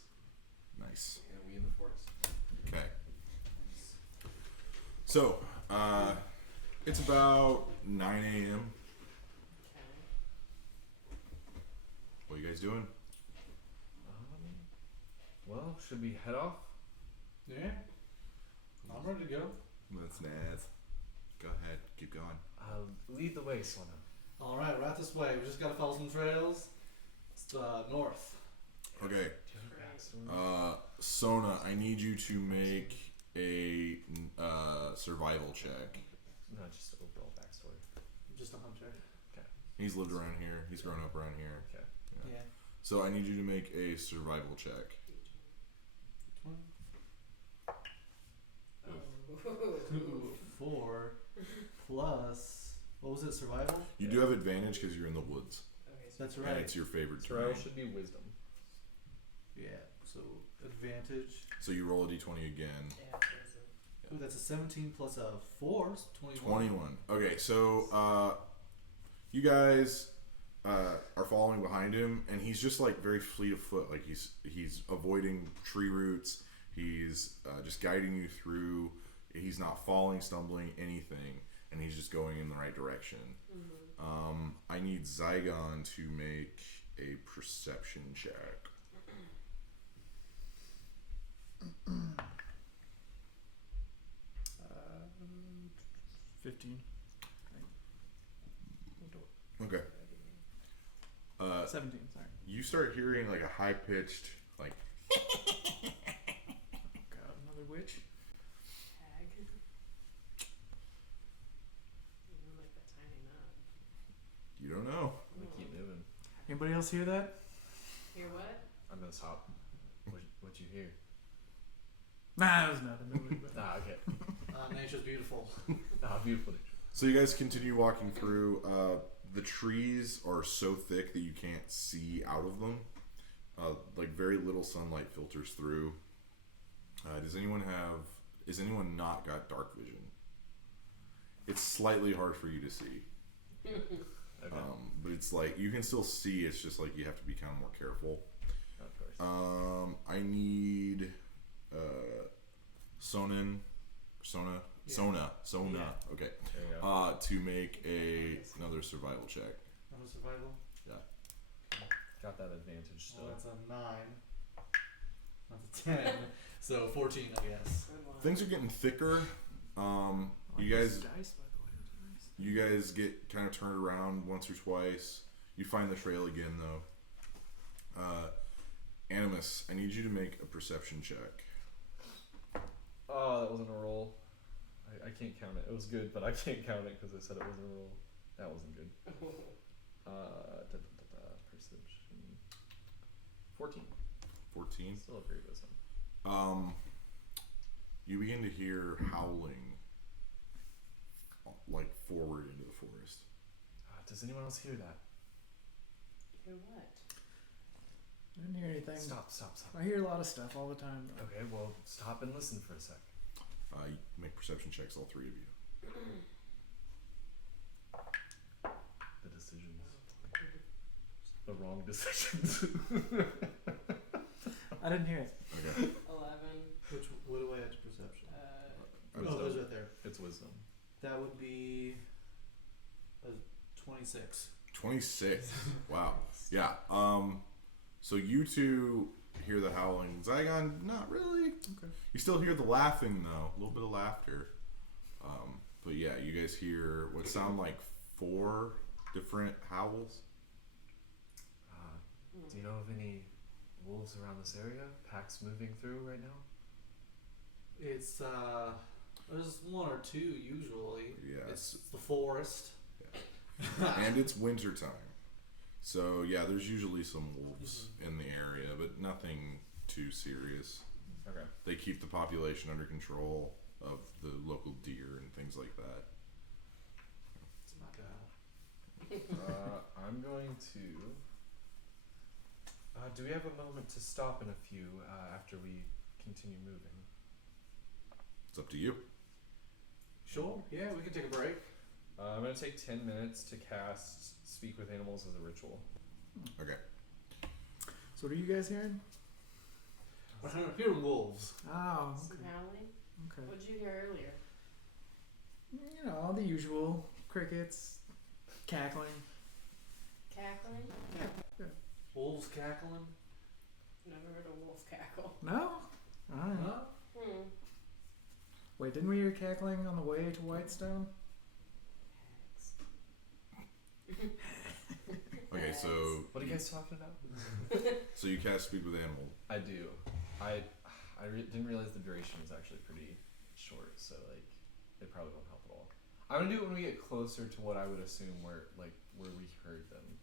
Nice. and we in the forest. Okay. So, it's about 9 a.m. Okay. What are you guys doing? Well, should we head off? Yeah. I'm ready to go. That's nice. Go ahead, keep going. Lead the way, Sona. All right, right this way. We just gotta follow some trails. It's north. Okay. Do you have a backstory? Sona, I need you to make a survival check. No, just overall backstory. I'm just a hunter. He's lived around here. He's grown up around here. Okay. Yeah. So I need you to make a survival check. Ooh, 4 plus. What was it? Survival. You do have advantage because you're in the woods, Okay, so That's and right. it's your favorite Survival terrain. should be wisdom. Yeah. So advantage. So you roll a d20 again. yeah, there's Ooh, that's a 17 plus a 4. So 21. 21. Okay, so you guys are following behind him, and he's just like very fleet of foot. Like he's avoiding tree roots. He's just guiding you through. He's not falling, stumbling, anything, and he's just going in the right direction. I need Zygon to make a perception check. 15. Okay. 17, sorry. You start hearing like a high pitched like. God, another witch? Hag. You like that tiny knot. You don't know. I'm gonna keep moving. Anybody else hear that? Hear what? I'm gonna stop. What you hear? Nah, it was nothing. Nobody, but Okay. Nature's beautiful. Beautiful nature. So you guys continue walking through. The trees are so thick that you can't see out of them. Like very little sunlight filters through. Does anyone not got dark vision? It's slightly hard for you to see. Okay. But it's like you can still see. It's just like you have to be kind of more careful. Of course. I need Sona. Yeah. Okay. There you go. To make another survival check. Another survival. Got that advantage still. Well, that's a 9. That's a 10. So 14, I guess. Good one. Things are getting thicker. I like You this guys, dice, by the way. Those are nice. you guys get kind of turned around once or twice. You find the trail again though. Animus, I need you to make a perception check. Oh, that wasn't a roll. I can't count it. It was good, but I can't count it because I said it wasn't a roll. That wasn't good. Perception. 14. 14. Still a great wisdom. You begin to hear howling, like forward into the forest. Does anyone else hear that? Hear what? I didn't hear anything. Stop. I hear a lot of stuff all the time. Though. Okay, well, stop and listen for a sec. You make perception checks, all three of you. The decisions. The wrong decisions. I didn't hear it. Okay. 11. What do I add to perception? Wisdom. There's right there. It's wisdom. That would be a 26. 26. Wow. Yeah. So you two hear the howling. Zygon, not really. Okay. You still hear the laughing though, a little bit of laughter. But yeah, you guys hear what sound like 4 different howls. Do you know of any wolves around this area? Packs moving through right now? It's there's 1 or 2 usually. Yeah. It's the forest. And it's winter time. So yeah, there's usually some wolves in the area, but nothing too serious. Okay. They keep the population under control of the local deer and things like that. It's not bad. I'm going to... do we have a moment to stop in a few after we continue moving? It's up to you. Sure. Yeah, we can take a break. I'm going to take 10 minutes to cast Speak with Animals as a ritual. Okay. So what are you guys hearing? We're hearing wolves. Oh, Some okay. howling? Okay. What did you hear earlier? You know, the usual crickets, cackling. Cackling? Wolves cackling. Never heard a wolf cackle. No? Alright. Huh? Wait, didn't we hear cackling on the way to Whitestone? Okay, so What are you guys talking about? so you cast Speak with Animal. I do. I didn't realize the duration was actually pretty short, so like it probably won't help at all. I'm gonna do it when we get closer to what I would assume where we heard them.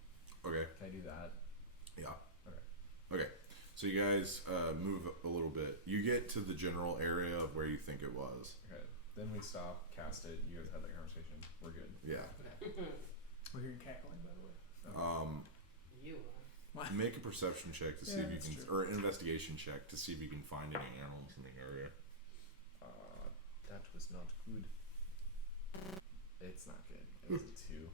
Okay. Can I do that? Yeah. Okay. Okay. So you guys move a little bit. You get to the general area of where you think it was. Okay. Then we stop, cast it. You guys have that conversation. We're good. Yeah. We're hearing cackling, by the way. You are. Make a perception check to see Yeah, if you that's can, true. or an investigation check to see if you can find any animals in the area. That was not good. It's not good. It was a 2.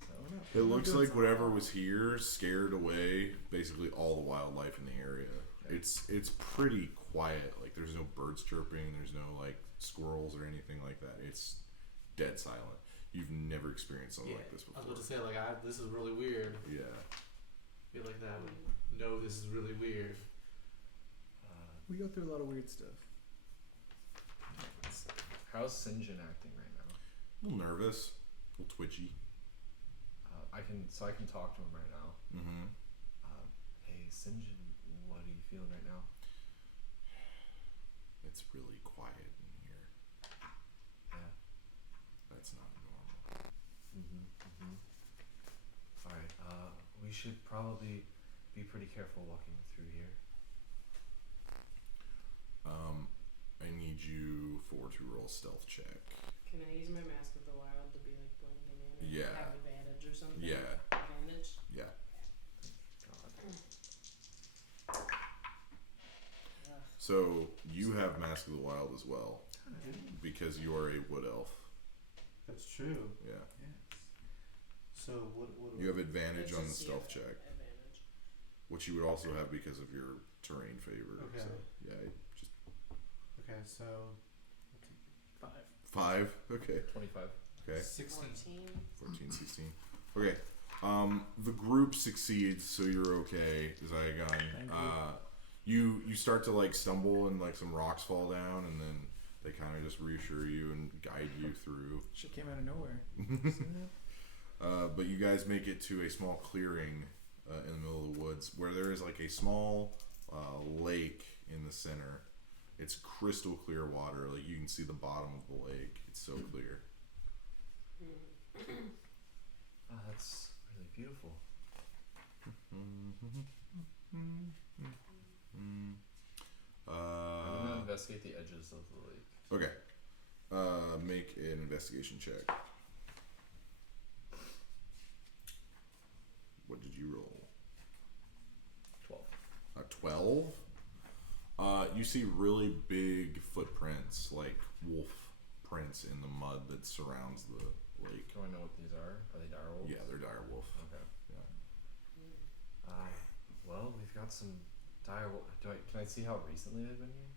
So It looks like whatever was here scared away basically all the wildlife in the area. Okay. It's pretty quiet. Like there's no birds chirping, there's no like squirrels or anything like that. It's dead silent. You've never experienced something like this I before. was about to say this is really weird. Yeah. I feel like that would know this is really weird. We go through a lot of weird stuff. how's Sinjin acting right now? A little nervous, a little twitchy. I can talk to him right now. Mm-hmm. Hey Sinjin, what are you feeling right now? It's really quiet in here. Yeah. That's not normal. Alright, we should probably be pretty careful walking through here. I need you to roll a stealth check. Can I use my Mask of the Wild to be like blending in and Yeah. have advantage or something? Yeah. Advantage? Yeah. God. Ugh. So you have Mask of the Wild as well, because you are a wood elf. That's true. Yeah. Yes. So what You have advantage It's on the just, stealth yeah, check, Advantage. which you would also have because of your terrain favor. Okay. So yeah, just Okay, so 5. 5. Okay. 25. Okay. 16. 14, 16. Okay. The group succeeds, so you're okay, Zygon. Thank You start to like stumble and like some rocks fall down, and then they kind of just reassure you and guide you through. Shit came out of nowhere. See that? But you guys make it to a small clearing in the middle of the woods where there is like a small lake in the center. It's crystal clear water. Like you can see the bottom of the lake. It's so clear. That's really beautiful. I'm gonna investigate the edges of the lake. Okay. Make an investigation check. What did you roll? 12. A 12? You see really big footprints, like wolf prints in the mud that surrounds the lake. Do I know what these are? Are they dire wolves? Yeah, they're dire wolf. Okay. Yeah. Well, we've got some dire wolf. Can I see how recently they've been here?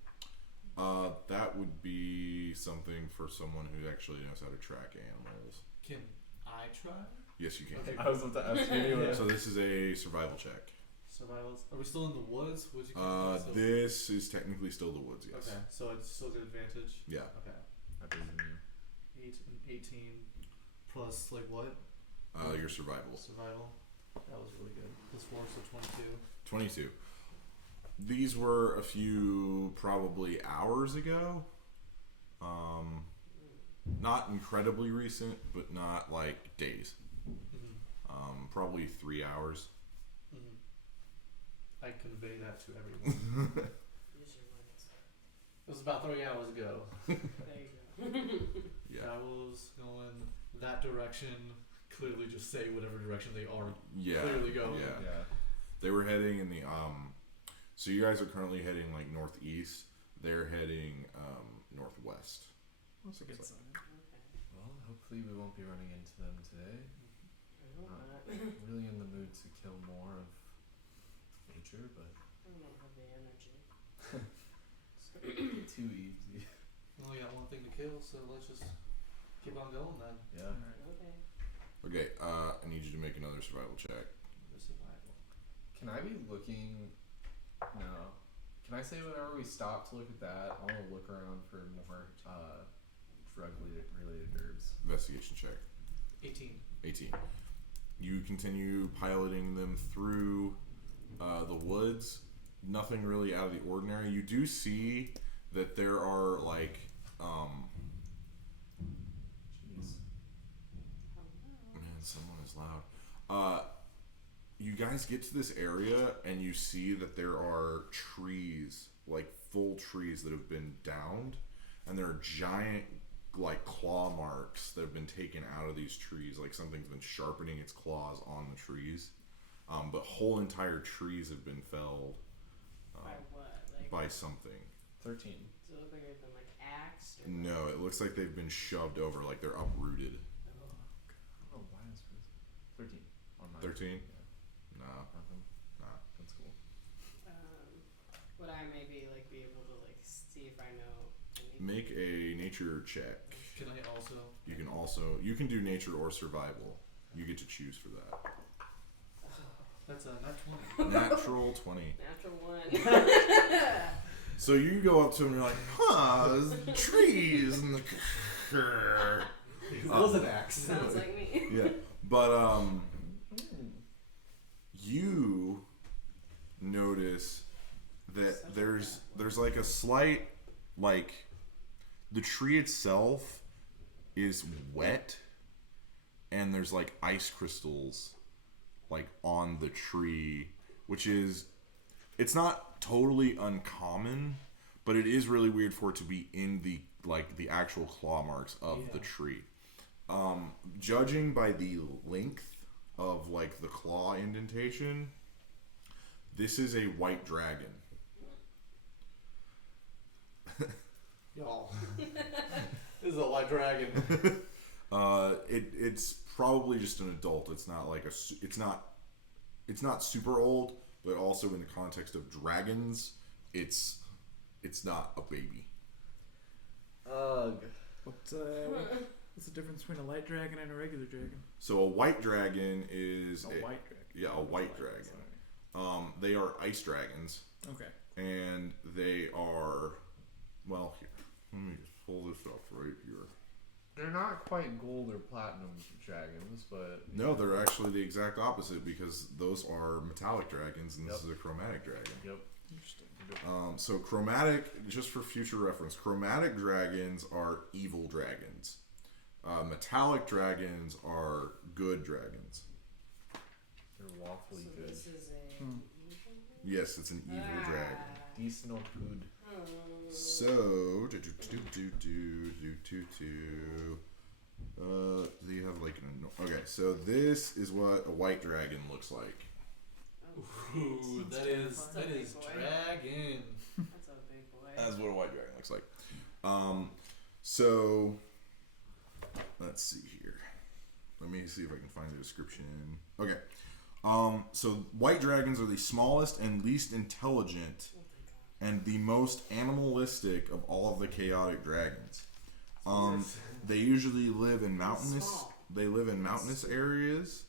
That would be something for someone who actually knows how to track animals. Can I try? Yes, you can. Okay. I was about to ask you anyway. So this is a survival check. Survivals. Are we still in the woods? Would you consider it still? This is technically still the woods, yes. Okay, so it's still good advantage. Yeah. Okay. I believe in you. 8 and 18 plus like what? Your survival. Survival. That was really good. Plus 4, so 22. 22. These were a few probably hours ago. Not incredibly recent, but not like days. Mm-hmm. Probably 3 hours. Mm-hmm. I convey that to everyone. Use your words. It was about 3 hours ago. There you go. Yeah. I was going that direction. Clearly, just say whatever direction they are. Yeah. Clearly going. Yeah. They were heading in the so you guys are currently heading like northeast. They're heading northwest. That's a good Looks sign. Okay. Well, hopefully we won't be running into them today. I hope not. I'm really in the mood to kill more of nature, but I don't have the energy. too easy. We only got one thing to kill, so let's just keep on going then. Yeah. Alright. Okay. Okay, I need you to make another survival check. The survival. Can I be looking? No. Can I say whenever we stop to look at that, I want to look around for more drug-related herbs. Investigation check. 18. 18. You continue piloting them through the woods. Nothing really out of the ordinary. You do see that there are like Jeez. man, someone is loud. You guys get to this area and you see that there are trees, like full trees that have been downed, and there are giant like claw marks that have been taken out of these trees, like something's been sharpening its claws on the trees. But whole entire trees have been felled By what? Like, by something. 13. does it look like they've been like axed? Or No, it looks like they've been shoved over, like they're uprooted. Oh, why is this 13 on mine? 13? Yeah. No, Nothing. nah. That's cool. Would I maybe like be able to like see if I know anything? Make a nature check. Can I also? You can do nature or survival. You get to choose for that. That's a nat 20. Natural 20. Natural 1. So you go up to him and you're like, huh, there's trees and the... It was an axe. Sounds like me. Yeah, but you notice that Such a there's like a slight, like, the tree itself is wet and there's like ice crystals like on the tree, which is, it's not totally uncommon, but it is really weird for it to be in the like the actual claw marks of the tree. Judging by the length of like the claw indentation, this is a white dragon. Y'all. This is a white dragon. It's probably just an adult. It's not like it's not super old, but also in the context of dragons, it's not a baby. Ugh. What's the difference between a light dragon and a regular dragon? So a white dragon is A white dragon. yeah, a white dragon. Sorry. They are ice dragons, Okay. and they are, well, here, let me just pull this up right here. They're not quite gold or platinum dragons, but No, they're actually the exact opposite because those are metallic dragons and this Yep. is a chromatic dragon. Yep. Interesting. So chromatic, just for future reference, chromatic dragons are evil dragons. Metallic dragons are good dragons. They're lawfully So good. this is a Hmm. evil one? Yes, it's an evil dragon. Decent or good. So do you have like okay? So this is what a white dragon looks like. Ooh, that is Big boy. dragon. That's a big boy. That's what a white dragon looks like. So let's see here. Let me see if I can find the description. Okay. So white dragons are the smallest and least intelligent Oh my god. and the most animalistic of all of the chaotic dragons. They usually live in mountainous. Small. They live in mountainous areas.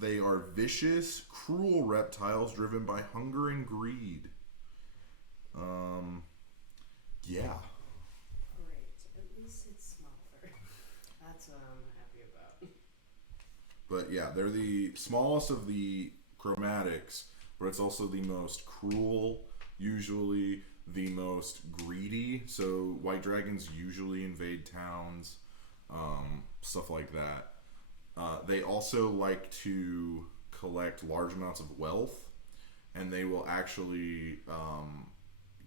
They are vicious, cruel reptiles driven by hunger and greed. Yeah. Great. At least it's smaller. That's what I'm happy about. But yeah, they're the smallest of the chromatics, but it's also the most cruel, usually the most greedy. So white dragons usually invade towns, stuff like that. They also like to collect large amounts of wealth, and they will actually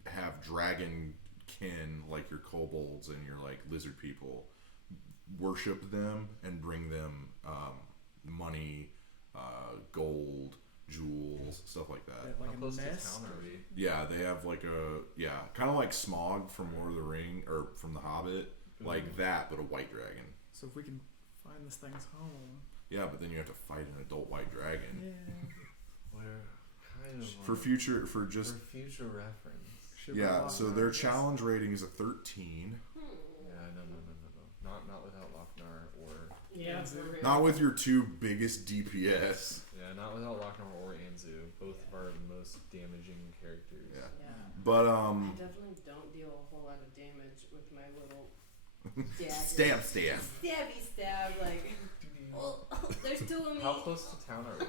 have dragon kin, like your kobolds and your like lizard people, worship them and bring them money, gold, jewels, stuff like They that. have like How a close to nest. town are we? Yeah, they have like kind of like Smog from Lord of the Ring or from The Hobbit, like that, but a white dragon. So if we can find this thing's home. Yeah, but then you have to fight an adult white dragon. Yeah. We're kind of For future, for just for future reference. Should be yeah. fine. So their challenge rating is a 13. Yeah, no. Not without Lochnar or Yeah, for real. Not with your two biggest DPS. yeah, not without Lochnar or Anzu. Both of our most damaging characters. Yeah. Yeah. But I definitely don't deal a whole lot of damage with my little dagger. stab. Stabby stab, like. Oh, there's two of me. How close to town are we?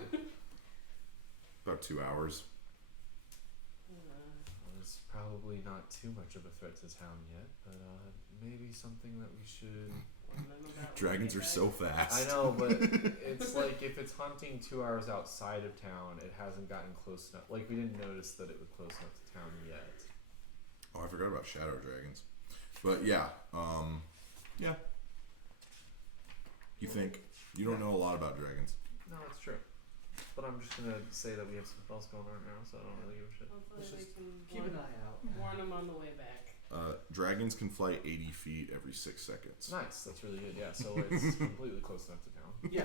About 2 hours. Well, it's probably not too much of a threat to town yet, but maybe something that we should. Dragons are so fast. I know, but it's like if it's hunting 2 hours outside of town, it hasn't gotten close enough. Like we didn't notice that it was close enough to town yet. Oh, I forgot about shadow dragons. But yeah, yeah. You think you don't know a lot about dragons? No, it's true. But I'm just gonna say that we have something else going on now, so I don't really give a shit. Hopefully Let's we just can Keep an eye out. warn them on the way back. Dragons can fly 80 feet every 6 seconds. Nice, that's really good. Yeah, so it's completely close enough to town. Yeah.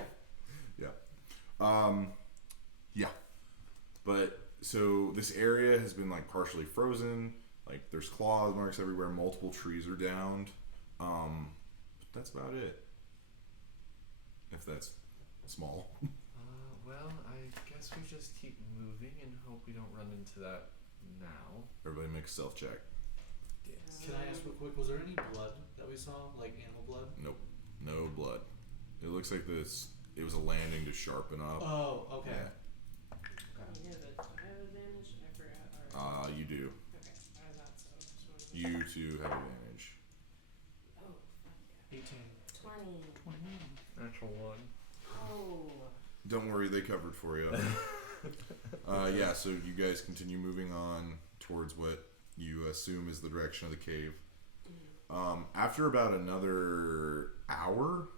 Yeah. But so this area has been like partially frozen. Like there's claw marks everywhere. Multiple trees are downed. But that's about it. If that's small. Well, I guess we just keep moving and hope we don't run into that now. Everybody make a stealth check. Yes. Can I ask real quick? Was there any blood that we saw, like animal blood? Nope. No blood. It looks like this. It was a landing to sharpen up. Oh, okay. Yeah. You have advantage? I forgot. Already. You do. Okay, I thought so. Just wanted to- You two have advantage. Oh, fuck 18. yeah. 20. 21. Natural one. Oh. Don't worry, they covered for you. Yeah, so you guys continue moving on towards what you assume is the direction of the cave. After about another hour,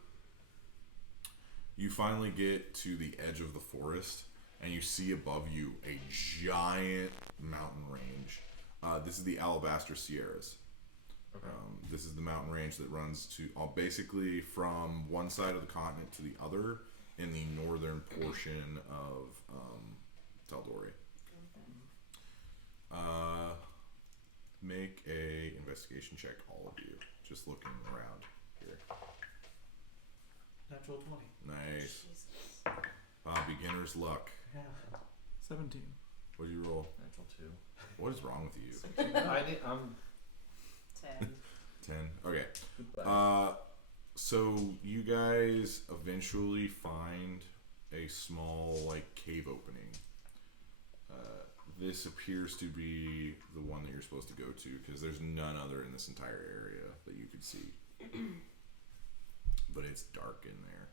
you finally get to the edge of the forest, and you see above you a giant mountain range. This is the Alabaster Sierras. Okay. This is the mountain range that runs to basically from one side of the continent to the other in the northern portion of Taldori. Make a investigation check, all of you. Just looking around here. Natural 20. Nice. Jesus. Beginner's luck. Yeah. 17. What do you roll? Natural two. What is wrong with you? I'm 10. 10. Okay. Goodbye. So you guys eventually find a small like cave opening. This appears to be the one that you're supposed to go to because there's none other in this entire area that you could see. But it's dark in there.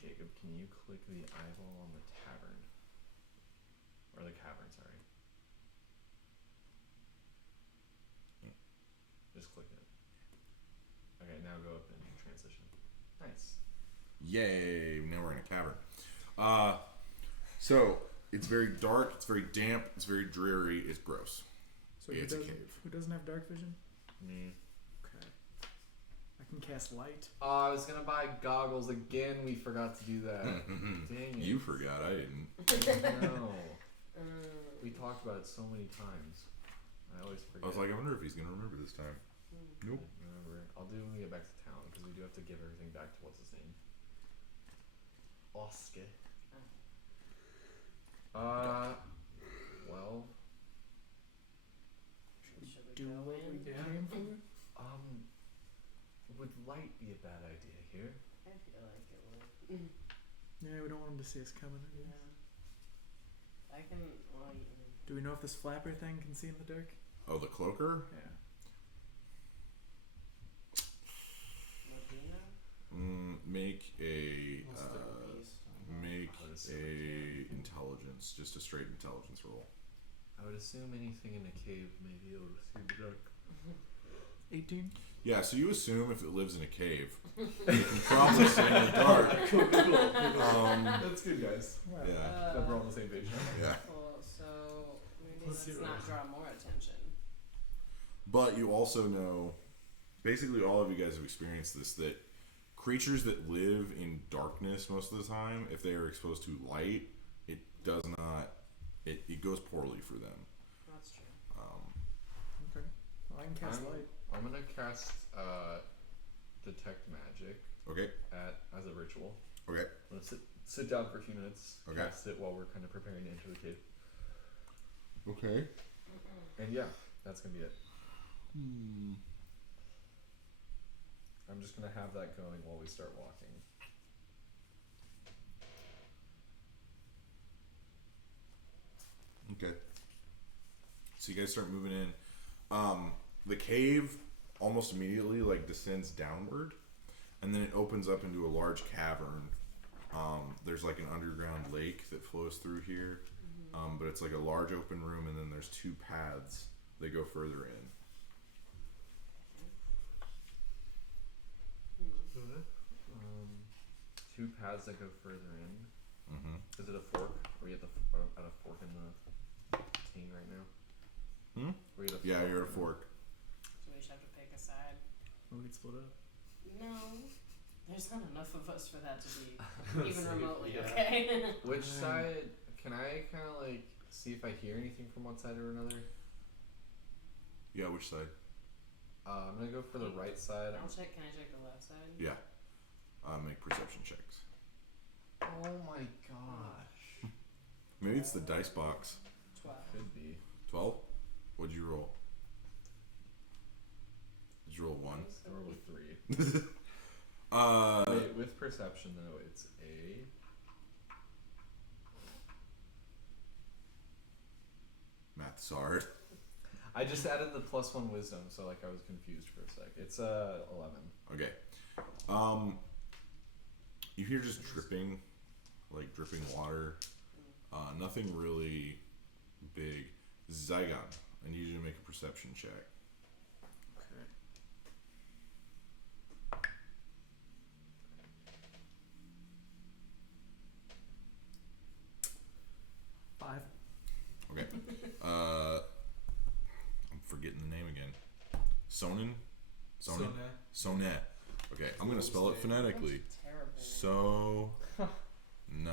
Jacob, can you click the eyeball on the tavern? Or the cavern, sorry. Just click it. Okay, now go up and transition. Nice. Yay! Now we're in a cavern. So it's very dark. It's very damp. It's very dreary. It's gross. So It's a cave. Who doesn't have dark vision? Me. Okay. I can cast light. Oh, I was gonna buy goggles again. We forgot to do that. Dang it. You forgot. I didn't. No. We talked about it so many times. I always forget. I was like, I wonder if he's gonna remember this time. Nope. Remember, I'll do it when we get back to town because we do have to give everything back to what's his name. Oscar. Well, Should we Do go what we in? came for? would light be a bad idea here? I feel like it would. Yeah, we don't want him to see us coming. I guess. Yeah. I can. Well, you can. Do we know if this flapper thing can see in the dark? Oh, the cloaker. Yeah. Medina? Make a Let's do a beast. make I would assume a intelligence, just a straight intelligence roll. I would assume anything in a cave may be able to see the dark. 18. Yeah, so you assume if it lives in a cave, you can probably see in the dark. Cool. That's good, guys. Wow. Yeah, Glad we're on the same page now. yeah. Cool. So maybe Let's let's see what not else. draw more attention. But you also know, basically all of you guys have experienced this, that creatures that live in darkness most of the time, if they are exposed to light, it does not, it goes poorly for them. That's true. Okay. Well, I can cast light. I'm gonna cast detect magic Okay, as a ritual. okay, I'm gonna sit down for a few minutes, Okay. cast it while we're kind of preparing to enter the cave. okay. And yeah, that's gonna be it. I'm just gonna have that going while we start walking. Okay. So you guys start moving in. The cave almost immediately like descends downward, and then it opens up into a large cavern. There's like an underground lake that flows through here, but it's like a large open room, and then there's two paths that go further in. Two paths that go further in. Mm-hmm. Is it a fork? Are we at at a fork in the scene right now? Hmm? Are we at a Yeah, fork you're a right now? fork. So we just have to pick a side. We can split up. No, there's not enough of us for that to be even Save, remotely yeah. okay. Which side? Can I kind of like see if I hear anything from one side or another? Yeah, which side? I'm gonna go for the right side. I'll check. Can I check the left side? Yeah. Make perception checks. Oh my gosh. Maybe it's the dice box. 12. Could be. 12? What'd you roll? Did you roll 1? I rolled a 3. Wait, with perception though, it's a. Math's hard. I just added the +1 wisdom, so like I was confused for a sec. It's 11. Okay. You hear just dripping, like dripping water. Nothing really big. Zygon, I need you to make a perception check. Okay. Five. Okay. I'm forgetting the name again. Sonnen? Sonnen? Sonnet. Okay, I'm gonna spell it phonetically. That's terrible. So. Nah.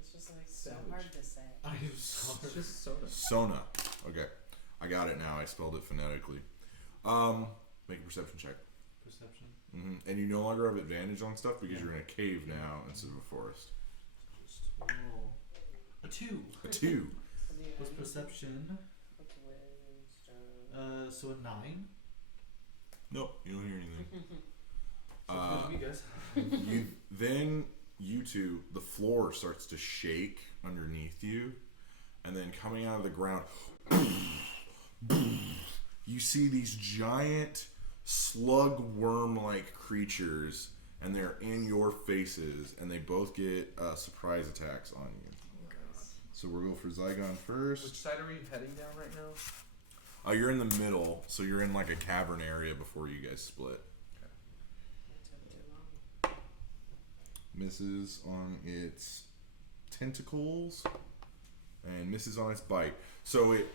It's just like so Savage. hard to say. I am sorry. It's just soda. Sona. Okay. I got it now. I spelled it phonetically. Make a perception check. Perception. And you no longer have advantage on stuff because you're in a cave now instead of a forest. Just roll a 2. A 2. So do you What's add- perception? What's wisdom? So a 9. Nope, you don't hear anything. Sounds good to me, guys. You two, the floor starts to shake underneath you, and then coming out of the ground, you see these giant slug worm-like creatures, and they're in your faces, and they both get surprise attacks on you. So we'll go for Zygon first. Which side are we heading down right now? You're in the middle, so you're in like a cavern area before you guys split. Misses on its tentacles and misses on its bite. So it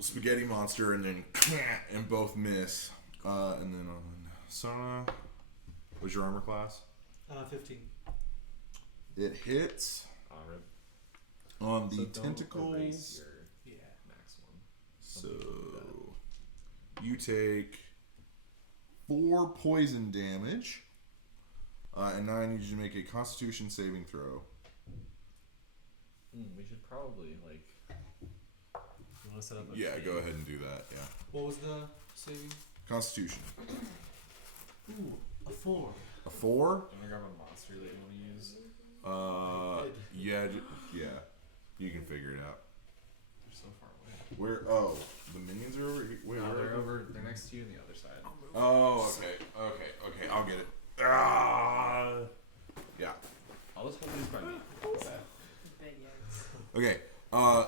spaghetti monster and then and both miss. And then on Sona, what's your armor class? 15. It hits on the So don't tentacles. erase your Yeah. max one. So you take 4 poison damage. And now I need you to make a Constitution saving throw. We should probably like. You want to set up a Yeah, thing? go ahead and do that. Yeah. What was the saving? Constitution. Ooh, a 4. A 4? I'm gonna grab a monster that you want to use. Yeah. You can figure it out. They're so far away. Where? Oh, the minions are over here. Wait, No, where they're are they? over. They're next to you on the other side. Oh, okay. I'll get it. Yeah. I'll just hold these by me. Big yikes. Okay.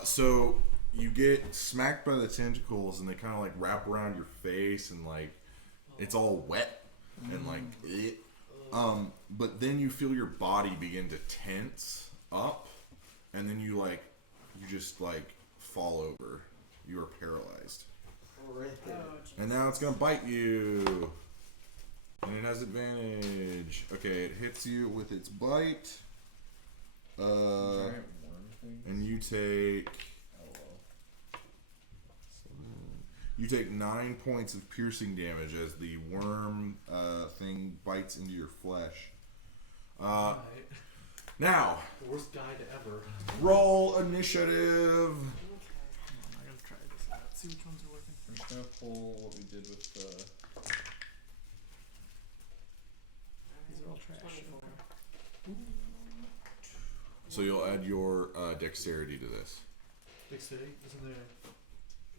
So you get smacked by the tentacles, and they kind of like wrap around your face, and like it's all wet and like it. But then you feel your body begin to tense up, and then you just fall over. You are paralyzed, Oh, jeez. and now it's gonna bite you. And it has advantage. Okay, it hits you with its bite. Giant worm thing. And you take Oh well. 9 points of piercing damage as the worm thing bites into your flesh. Right. Now, The worst guide ever. roll initiative. Okay. I gotta try this out. See which ones are working. I'm just gonna pull what we did with the. These are all trash. 24. So you'll add your dexterity to this. Big city, isn't there?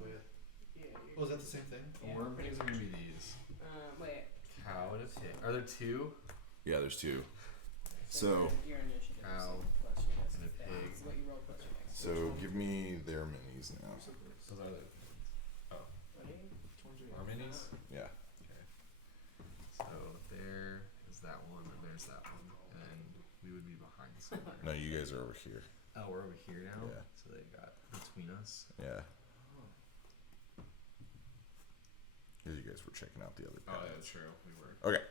Oh yeah. Yeah, Oh, is that the same thing? The Yeah, worm pretty things are gonna be these. Wait. Cow and a pig. Are there two? Yeah, there's 2. So- your initiative. Cow Plus your dex. and a pig. That's what you roll plus your dex. So give me their minis now. Those are the. What are you? Our minis? Yeah. Okay. So there is that one, and there's that one. And we would be behind somewhere. No, you guys are over here. Oh, we're over here now? Yeah. So they got between us. Yeah. Because you guys were checking out the other Oh, pads. yeah, that's true. We were. Okay.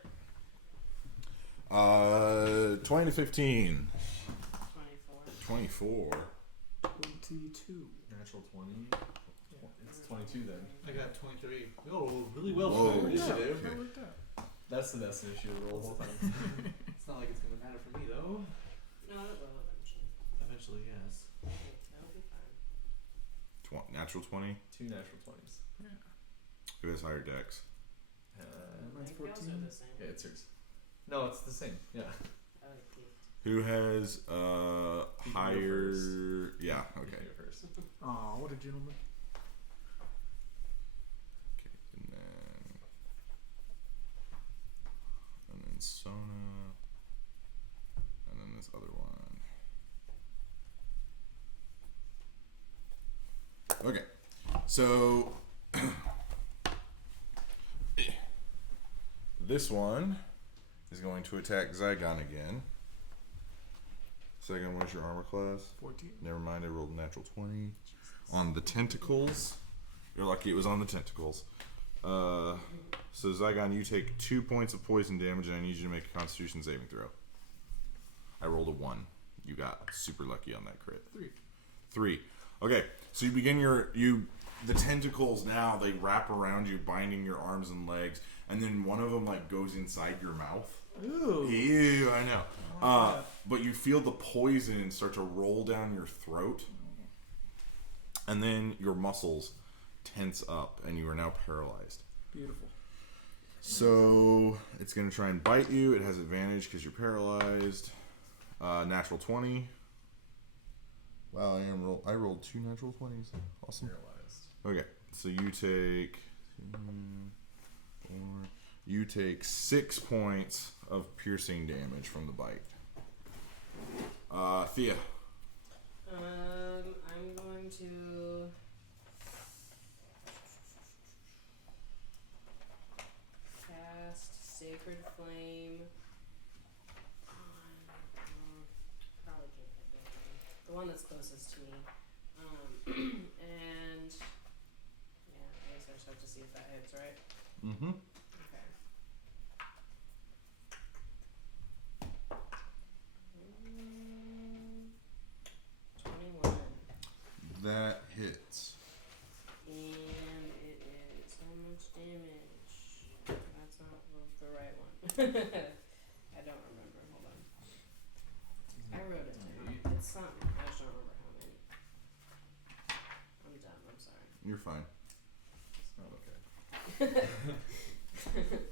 20 to 15. 24. 24. 22. Natural 20. It's 22 then. I got 23. We all rolled really well Whoa. for my initiative. Okay. That worked out. That's the best issue to roll the whole time. It's not like it's gonna matter for me though. No, it will eventually. Eventually, yes. That'll be fine. Natural 20. 2 natural 20s. Yeah. Who has higher dex? Mine's I think yours 14. are the same. Yeah, it's yours. No, it's the same. Yeah. I like peaked. Who has You can go higher? first. Yeah. You Okay. do it first. Aw, what a gentleman. Okay. And then Sona. And then this other one. Okay. So this one is going to attack Zygon again. Zygon, what's your armor class? 14. Never mind, I rolled a natural 20 on the tentacles. You're lucky it was on the tentacles. So Zygon, you take 2 points of poison damage, and I need you to make a Constitution saving throw. I rolled a 1. You got super lucky on that crit. 3. Okay, so you begin the tentacles now, they wrap around you, binding your arms and legs, and then one of them goes inside your mouth. Ooh. Ew, I know. But you feel the poison start to roll down your throat, and then your muscles tense up, and you are now paralyzed. Beautiful. So it's gonna try and bite you. It has advantage because you're paralyzed. Natural 20. Wow, I rolled 2 natural 20s. Awesome. Paralyzed. Okay, so you take 4. You take 6 points of piercing damage from the bite. Thea. I'm going to cast Sacred Flame on probably can't hit that one. The one that's closest to me. And yeah, I guess I just have to see if that hits, right? Mm-hmm. Okay. Mm, 21. That hits. And it is how much damage? That's not the right one. I don't remember. Hold on. I wrote it down. It's something. I just don't remember how many. I'm dumb. I'm sorry. You're fine. It's not okay.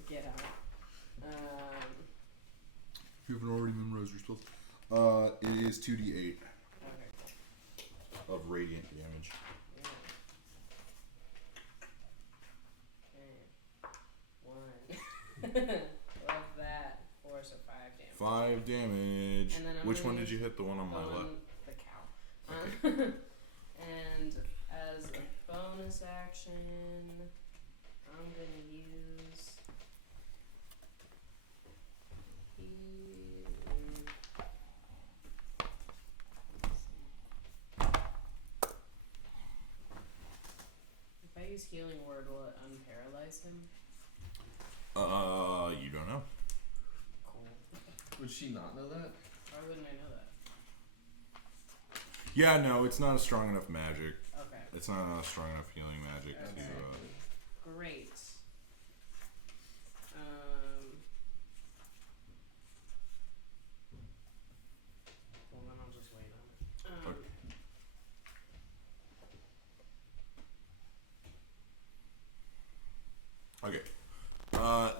Get out. You haven't already memorized your spells. It is 2d8 Okay, cool. of radiant damage. Yeah. Okay. 1. Love that. 4, so 5 damage. 5 damage. And then I'm Which one gonna did you hit? The one on my left? The cow. And as a bonus action, I'm gonna use healing. If I use healing word, will it unparalyze him? You don't know. Cool. Would she not know that? Why wouldn't I know that? Yeah, no, it's not a strong enough magic. Okay. It's not a strong enough healing magic. Okay. Great. Well, then I'll just wait on it. Okay.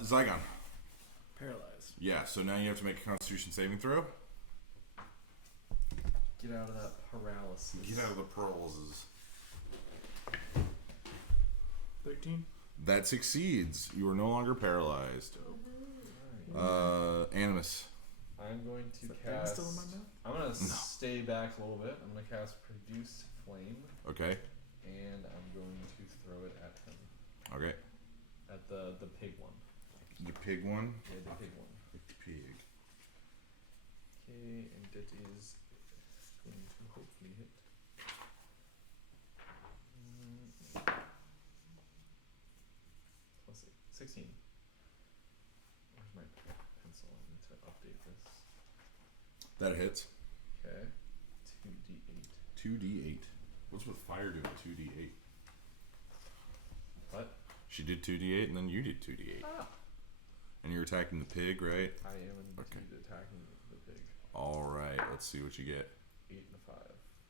Zygon. Paralyzed. Yeah, so now you have to make a Constitution saving throw. Get out of that paralysis. Get out of the paralysis. 13. That succeeds. You are no longer paralyzed. Alright. Animus. I'm going to Is that thing cast. still in my mouth? I'm gonna stay back a little bit. I'm gonna cast Produce Flame, Okay. and I'm going to throw it at him. Okay. At the pig one. The pig one. Yeah, the pig one. The pig. Okay, and that is going to hopefully hit. Plus 16. Where's my pencil? I need to update this. That hits. Okay. 2d8. 2d8. What's with fire doing 2d8? What? She did 2d8 and then you did 2d8. Ah. And you're attacking the pig, right? I am indeed Okay. attacking the pig. Alright, let's see what you get. 8 and a 5.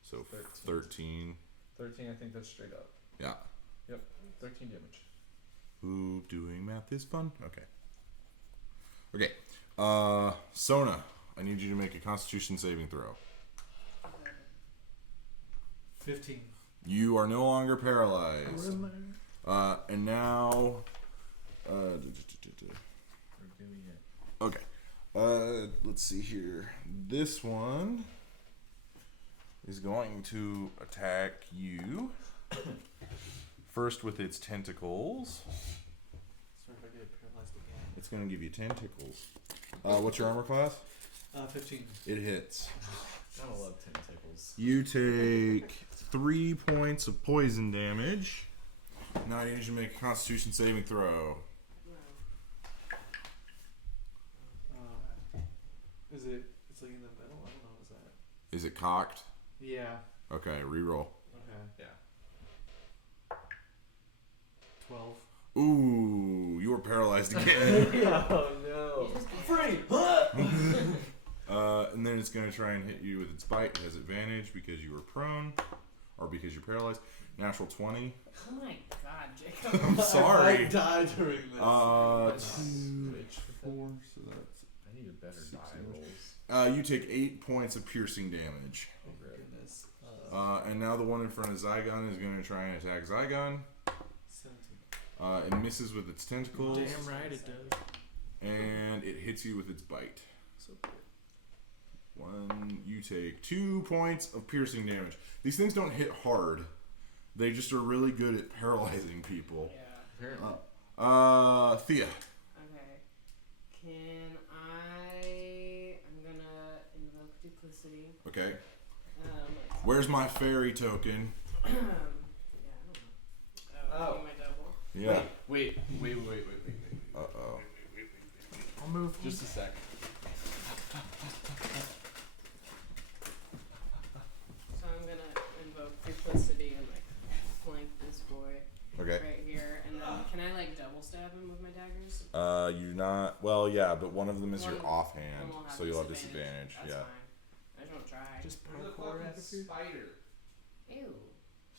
So 13. 13. 13, I think that's straight up. Yeah. Yep. 13 damage. Ooh, doing math is fun. Okay. Okay. Sona, I need you to make a Constitution saving throw. 15. You are no longer paralyzed. And now, We're doing it. okay. Let's see here. This one is going to attack you. First with its tentacles. Sorry if I get paralyzed again. It's going to give you tentacles. What's your armor class? 15. It hits. Gotta love tentacles. You take 3 points of poison damage. Now I need you to make a Constitution saving throw. Is it? It's like in the middle. I don't know. Is that? Is it cocked? Yeah. Okay, reroll. Okay. Yeah. 12. Ooh, you were paralyzed again. Oh no. Free. And then it's going to try and hit you with its bite. It has advantage because you were prone. or because you're paralyzed. Natural 20. Oh my god, Jacob. I'm sorry. I died during this. 2, 4, so that's. I need a better 6 die damage. rolls. You take 8 points of piercing damage. Oh my goodness. And now the one in front of Zygon is going to try and attack Zygon. 17. It misses with its tentacles. Damn right it does. And it hits you with its bite. So good. You take 2 points of piercing damage. These things don't hit hard. They just are really good at paralyzing people. Yeah. Apparently. Thea. Okay. Can I'm gonna invoke duplicity. Okay. Like, Where's my fairy token? yeah, I don't know. Oh. You my double. Yeah. Wait. Uh-oh. I'll move. Just a sec. So I'm gonna invoke duplicity and like flank this boy Okay. right here, and then can I like double stab him with my daggers? You're not. Well, yeah, but one of them is your One- offhand, One will so you'll have disadvantage. That's Yeah. fine. I just wanna try. Just There's a parkour fucking out of here. spider. Ew.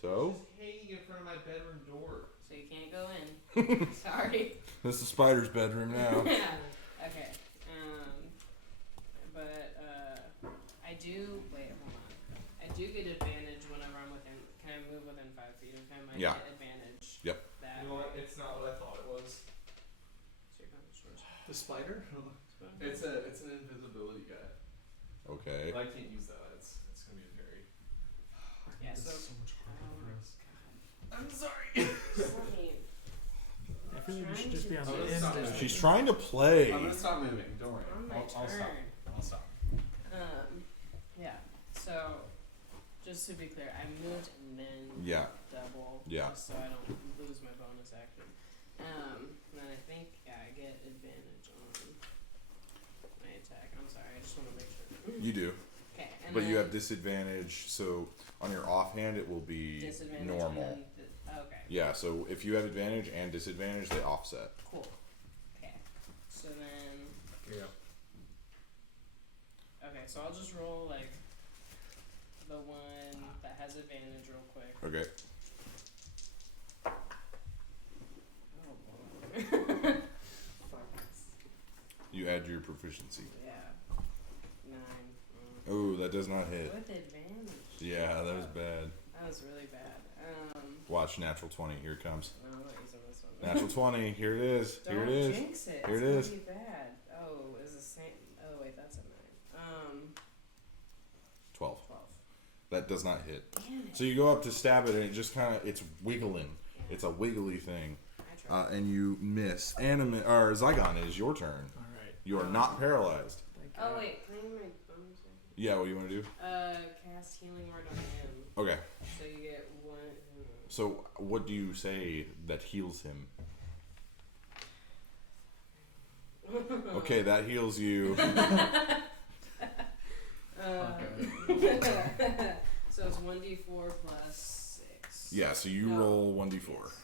So Just hanging in front of my bedroom door. So you can't go in. Sorry. this is the spider's bedroom now. Okay. But I do. Wait, hold on. I do get advantage whenever I'm within. Can I move within 5 feet of him? I Yeah. get advantage. Yep. That. You know what? It's not what I thought it was. So you're going towards- The spider? It's an invisibility guy. Okay. But I can't use that. It's gonna be a very. Yeah. It's So. so much harder for us. I'm sorry. Just let me. I feel like we should just be on Oh, the it's end. not of moving. She's trying to play. I'm gonna stop moving. Don't worry. On my I'll stop. turn. I'll stop. Yeah. So, just to be clear, I moved and then Yeah. double. Yeah. Just so I don't lose my bonus action. And then I think I get advantage on my attack. I'm sorry, I just want to make sure. You do, Okay. And but then you have disadvantage. So on your offhand, it will be disadvantage. normal. And then okay. Yeah. So if you have advantage and disadvantage, they offset. Cool. Okay. So then. Yeah. Okay, so I'll just roll like the one that has advantage real quick. Okay. Oh boy. You add your proficiency. Yeah. 9. Oh, that does not hit. With advantage. Yeah, that was bad. That was really bad. Watch natural 20. Here it comes. No, I'm not using this one. Natural 20. Here it is. Don't Here it is. jinx it. Here it's it gonna is. Be bad. Oh, is the same? Oh wait, that's a 9. 12. 12. That does not hit. Damn it. So you go up to stab it, and it just kind of it's wiggling. It's a wiggly thing, I tried. and you miss. Or Zygon, it is your turn. All right. You are not paralyzed. Thank Oh God. wait, can I use my bonus action? Yeah. What do you want to do? Cast healing word on him. Okay. So you get 1. So what do you say that heals him? Okay, that heals you. So it's 1d4 plus 6. Yeah. So you No. roll 1d4. Yes.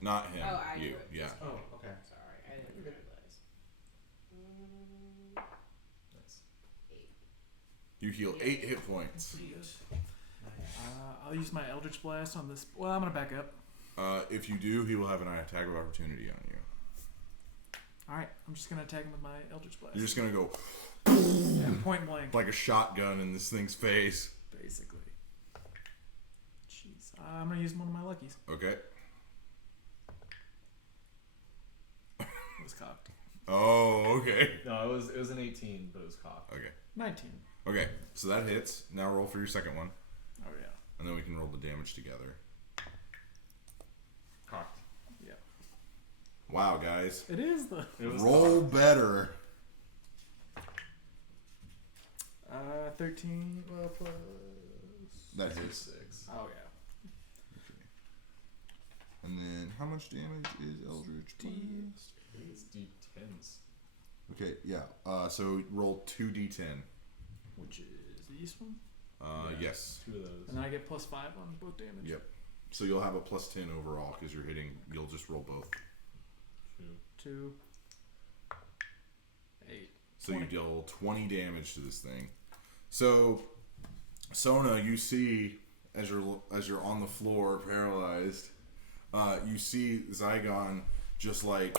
Not him. Oh, I you. do it. Yeah. Oh, okay. Sorry, I didn't You're good. realize. Nice. 8. You heal 8 hit points. I'll use my Eldritch Blast on this. Well, I'm gonna back up. If you do, he will have an attack of opportunity on you. All right, I'm just gonna attack him with my Eldritch Blast. You're just gonna go Yeah, point blank, like a shotgun in this thing's face. basically. Jeez, I'm gonna use one of my luckies. Okay. It was cocked. Oh, okay. No, it was an 18, but it was cocked. Okay. 19. Okay. So that hits. Now roll for your second one, Oh yeah. and then we can roll the damage together. Cocked. Yeah. Wow, guys. It is the. It was Roll better. 13. Well, plus. That hits. 6. Oh yeah. And then how much damage is Eldritch Blast? I think it's D10s. Okay, yeah. So roll 2d10. Which is this one, Yeah. Yes. 2 of those. and then I get +5 on both damage. Yep. So you'll have a plus 10 overall because you're hitting. You'll just roll both. 2. 2. 8. So you 20. deal 20 damage to this thing. So, Sona, you see as you're on the floor paralyzed, you see Zygon just like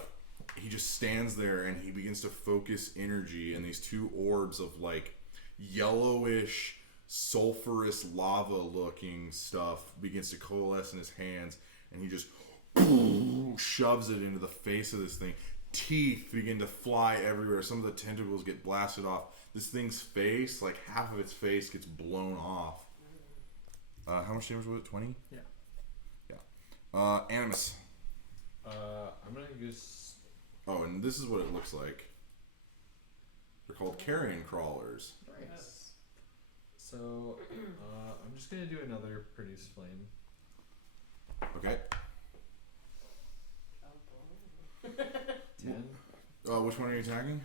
he just stands there and he begins to focus energy, and these two orbs of like yellowish sulfurous lava looking stuff begins to coalesce in his hands, and he just shoves it into the face of this thing. Teeth begin to fly everywhere. Some of the tentacles get blasted off. This thing's face, like half of its face, gets blown off. How much damage was it? 20? Yeah. Yeah. Animus. I'm gonna use. Oh, and this is what it looks like. They're called carrion crawlers. Nice. So, I'm just gonna do another produce flame. Okay. Oh, boy. 10. Which one are you attacking?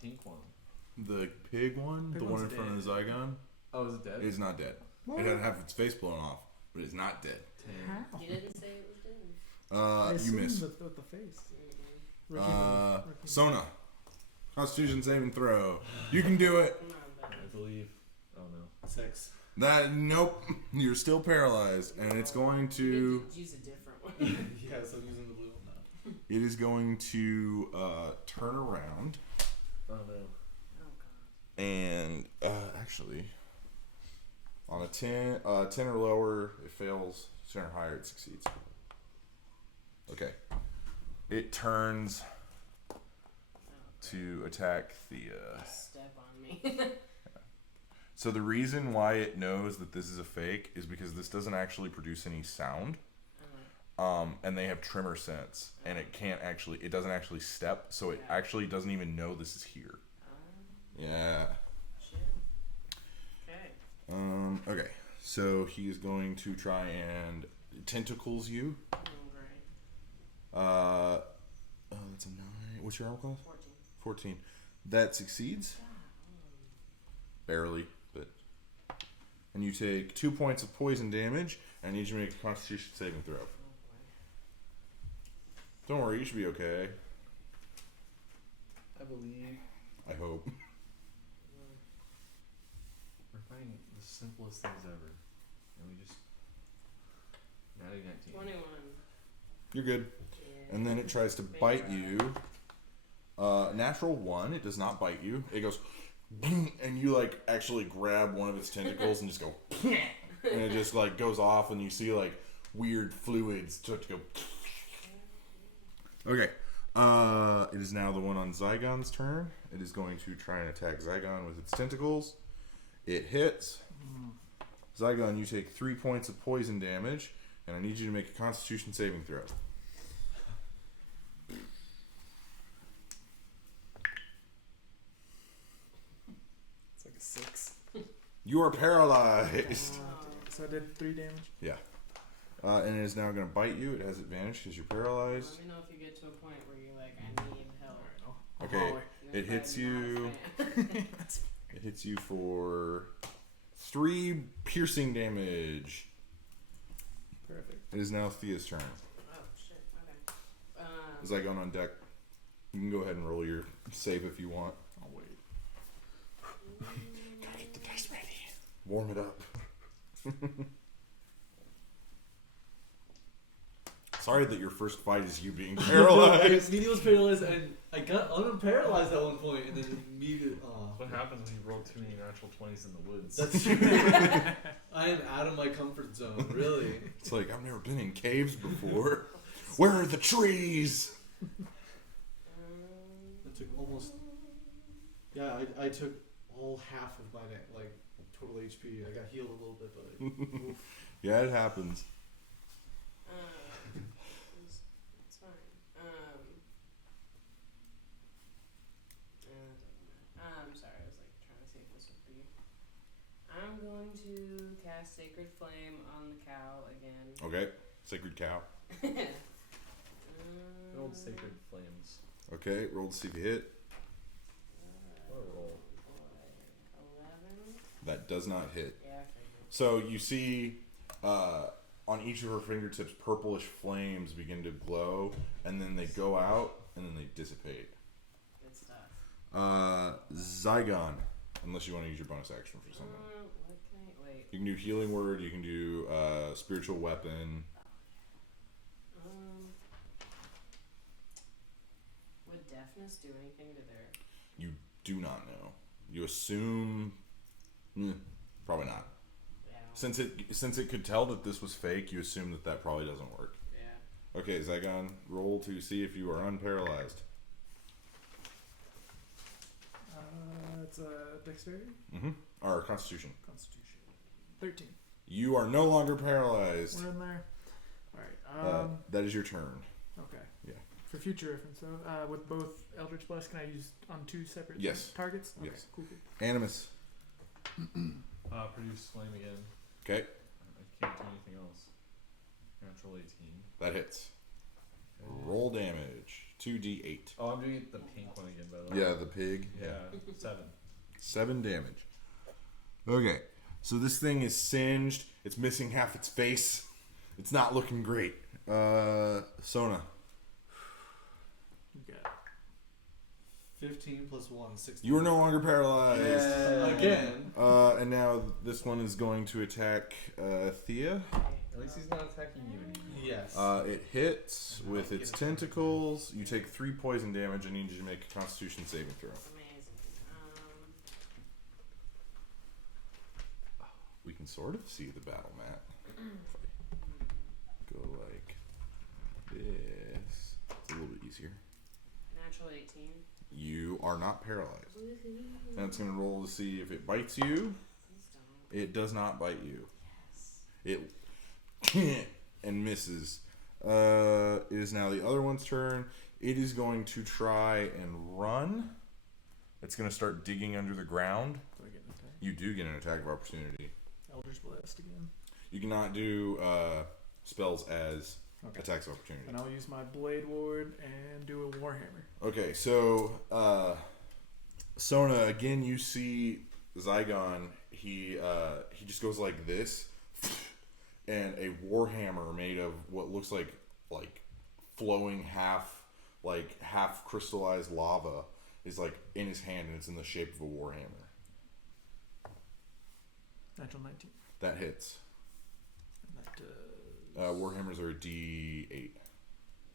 Pink one. The pig one? Pig The one in one's front of the Zygon? Oh, is it dead? It's not dead. It had half its face blown off, but it's not dead. 10. How? You didn't say it was dead. I You assumed miss. with the face. Mm-hmm. Rookie move. Sona. Constitution saving throw. You can do it. Come on, I buddy. believe. Oh no. 6. Nope. You're still paralyzed, and it's going to. You could use a different one. Yeah, so I'm using the blue one now. It is going to turn around Oh no. Oh, God. and actually, on a 10 or lower, it fails. 10 or higher, it succeeds. Okay. It turns Oh, to attack Thea. step on me. So the reason why it knows that this is a fake is because this doesn't actually produce any sound. And they have tremor sense, and it doesn't actually step, so it actually doesn't even know this is here. Yeah. Shit. Okay. Okay. So he is going to try and tentacles you. Oh, great. That's a 9. What's your armor class? 14. 14. That succeeds. Barely, but. And you take 2 points of poison damage, and I need you to make a Constitution saving throw. Oh, boy. Don't worry, you should be okay. I believe I hope. we're finding the simplest things ever, and we just. Natty 19. 21. You're good. Yeah. And then it tries to bite you. Natural 1, it does not bite you. It goes, and you like actually grab one of its tentacles and just go, and it just like goes off, and you see like weird fluids start to go. Okay. It is now the one on Zygon's turn. It is going to try and attack Zygon with its tentacles. It hits. Zygon, you take 3 points of poison damage, and I need you to make a Constitution saving throw. It's like a 6. You are paralyzed. So I did 3 damage. Yeah. And it is now going to bite you. It has advantage because you're paralyzed. Let me know if you get to a point where you're like, I need help. Okay. You're It hits probably not a you. fan. It hits you for 3 piercing damage. Perfect. It is now Thea's turn. Oh, shit. Okay. Is that going on deck? You can go ahead and roll your save if you want. I'll wait. Gotta get the dice ready. Warm it up. Sorry that your first fight is you being paralyzed. Media was paralyzed, and I got unparalyzed at one point, and then immediately. What happens when you roll too many natural 20s in the woods? That's true. I am out of my comfort zone, really. It's like, I've never been in caves before. Where are the trees? I took almost. Yeah, I took all half of my like total HP. I got healed a little bit, but oof. Yeah, it happens. It's fine. I'm sorry, I was like trying to see if this would be. I'm going to cast Sacred Flame on the cow again. Okay. Sacred cow. The old sacred flames. Okay, roll to see if you hit. What a roll. 11. That does not hit. Yeah, I figured. So you see on each of her fingertips purplish flames begin to glow, and then they go out, and then they dissipate. Good stuff. Zygon, unless you want to use your bonus action for something. What can I wait? You can do healing word. You can do spiritual weapon. Would deafness do anything to their? You do not know. You assume, probably not. Yeah. Since it could tell that this was fake, you assume that probably doesn't work. Yeah. Okay, Zygon, roll to see if you are unparalyzed. It's a dexterity. Or Constitution. Constitution. 13. You are no longer paralyzed. We're in there. All right. That is your turn. Okay. Yeah. For future reference, though, with both Eldritch Blast, can I use on 2 separate targets? Okay, Yes. Cool. Animus. Produce flame again. Okay, I can't do anything else. Natural 18. that hits. Okay. Roll damage. 2d8. Oh, I'm doing the pink one again, by the way. Yeah, the pig. Yeah. 7. 7 damage. Okay, so this thing is singed. It's missing half its face. It's not looking great. Sona. You got 15 plus 1, 16. You are no longer paralyzed. Again. And now this one is going to attack Thea. At least he's not attacking you anymore. Yes. It hits with its tentacles. You take 3 poison damage. I need you to make a Constitution saving throw. Amazing. We can sort of see the battle map. Go like this. It's a little bit easier. Natural 18. You are not paralyzed. Woohoo. And it's going to roll to see if it bites you. Please don't. It does not bite you. Yes. It and misses. It is now the other one's turn. It is going to try and run. It's going to start digging under the ground. Do I get an attack? You do get an attack of opportunity. Eldritch Blast again. You cannot do spells as Okay. attacks of opportunity. And I'll use my Blade Ward and do a Warhammer. Okay, so Sona, again you see Zygon, he just goes like this, and a warhammer made of what looks like flowing half crystallized lava is like in his hand, and it's in the shape of a warhammer. Natural 19. That hits. And that does... Warhammers are a D8.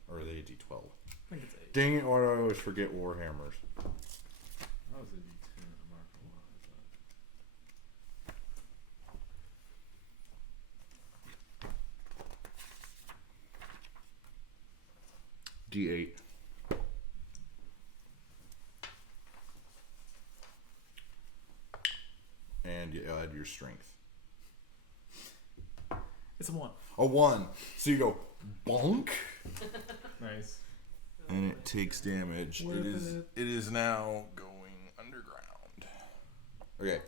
Or are they a D12? I think it's 8. Dang it, why do I always forget warhammers? That was a D10. I'm not gonna lie. D8. And you add your strength. It's a 1. A 1. So you go bonk, Nice. and it takes damage. Worth It is now going underground. Okay.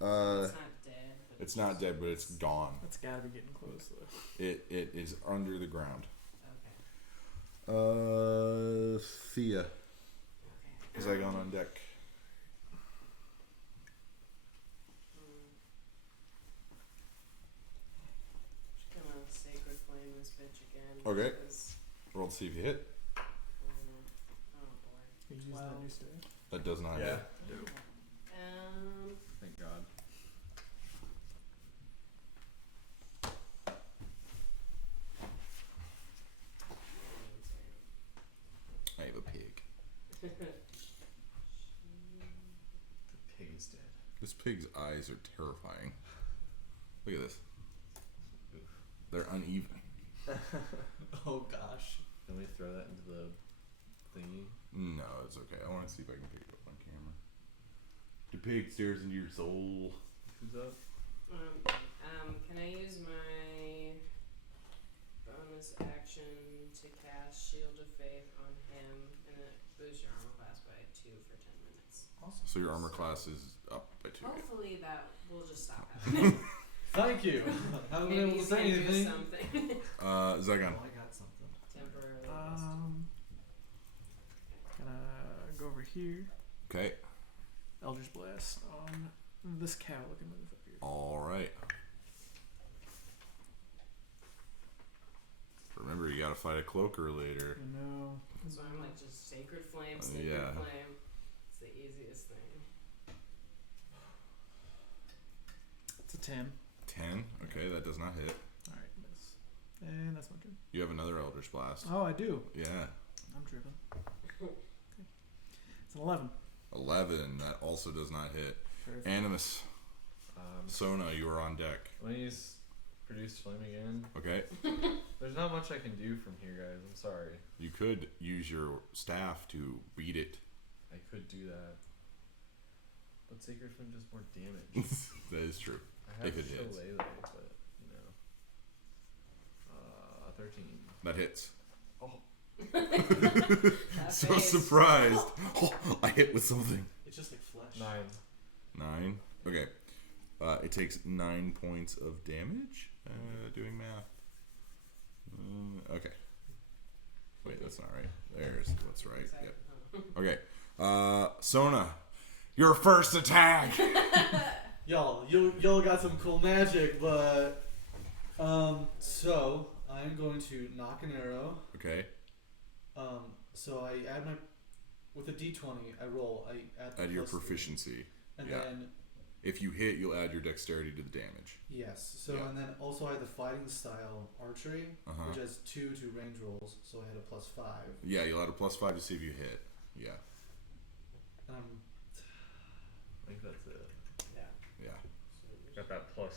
It's not dead. But It's not dead, but it's gone. That's gotta be getting close, though. It is under the ground. Okay. Thea, Okay. is I gone on deck? Just gonna sacred flame this bitch again. Okay. because, Roll to see if you hit. oh boy. You use that new staff. That does not Yeah. hit. Thank God. I have a pig. The pig is dead. This pig's eyes are terrifying. Look at this. They're uneven. Oh gosh. Can we throw that into the thingy? No, it's okay. I want to see if I can pick it up on camera. The pig stares into your soul. Who's up? Can I use my bonus action to cast Shield of Faith on him, and it boosts your armor class by 2 for 10 minutes? Awesome. So your armor class is up by 2. Hopefully that will just stop happening. Thank you. Haven't been Maybe able you to say can do anything. something Zygon. Oh, I got something. temporarily. Gonna go over here. Okay. Eldritch Blast on this cow looking motherfucker. Alright. Remember, you gotta fight a cloaker later. No. So I'm like just sacred flame, Yeah. flame. It's the easiest thing. It's a 10. 10. Okay, that does not hit. All right, miss. And that's my turn. You have another Eldritch Blast. Oh, I do. Yeah. I'm tripping. Okay. It's an 11. 11. That also does not hit. Perfect. Animus. Sona, you are on deck. Let me produce flame again. Okay. There's not much I can do from here, guys. I'm sorry. You could use your staff to beat it. I could do that. But Sacred Flame does more damage. That is true. I have If it hits. Shillelagh, but, you know. 13. That hits. Oh. That So face. surprised. Oh, I hit with something. It's just like flesh. 9. 9. Okay. It takes 9 points of damage. Doing math. Okay. Wait, that's not right. There's what's right. Exactly. Yep. Okay. Sona, your first attack. Y'all got some cool magic, but so I'm going to knock an arrow. Okay. So I add my with a D20. I roll. I add the Add your plus 3. proficiency. and yeah. then If you hit, you'll add your dexterity to the damage. yes. So Yeah. and then also I had the fighting style archery, Uh-huh. which has 2 to range rolls. So I had a +5. Yeah, you'll add a +5 to see if you hit. Yeah. And I'm I think that's it. Yeah. Yeah. Got that +5.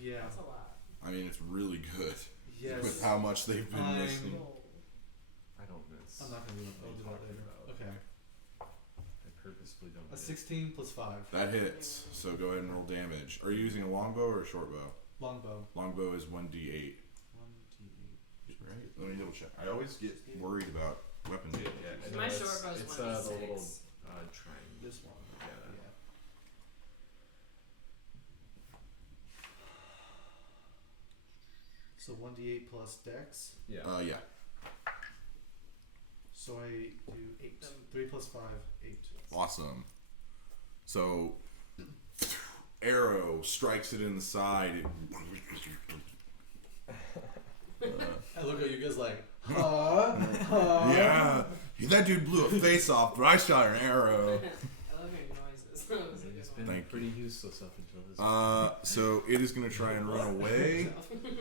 yeah. That's a lot. I mean, it's really good Yes. with how much they've been I'm- missing. I don't miss. I'm not gonna do it. I'll do that Talking later. about. Okay. I purposefully don't. A hit. 16 +5. That hits. So go ahead and roll damage. Are you using a longbow or a short bow? Longbow. Longbow is 1d8. 1d8. Right? Let me double check. I always get worried about weapon Yeah, damage. yeah. My No, short it's- bow's It's 1d6. the little triangle. This one. Yeah. So 1d8 plus dex. Yeah. Yeah. So I do 8. 3 + 5, 8. Awesome. So, arrow strikes it in the side. I look at you guys like, huh? Yeah, that dude blew a face off, but I shot an arrow. I love hearing noises. That was a It's good been one. Thank pretty useless up until this. So it is gonna try and run away.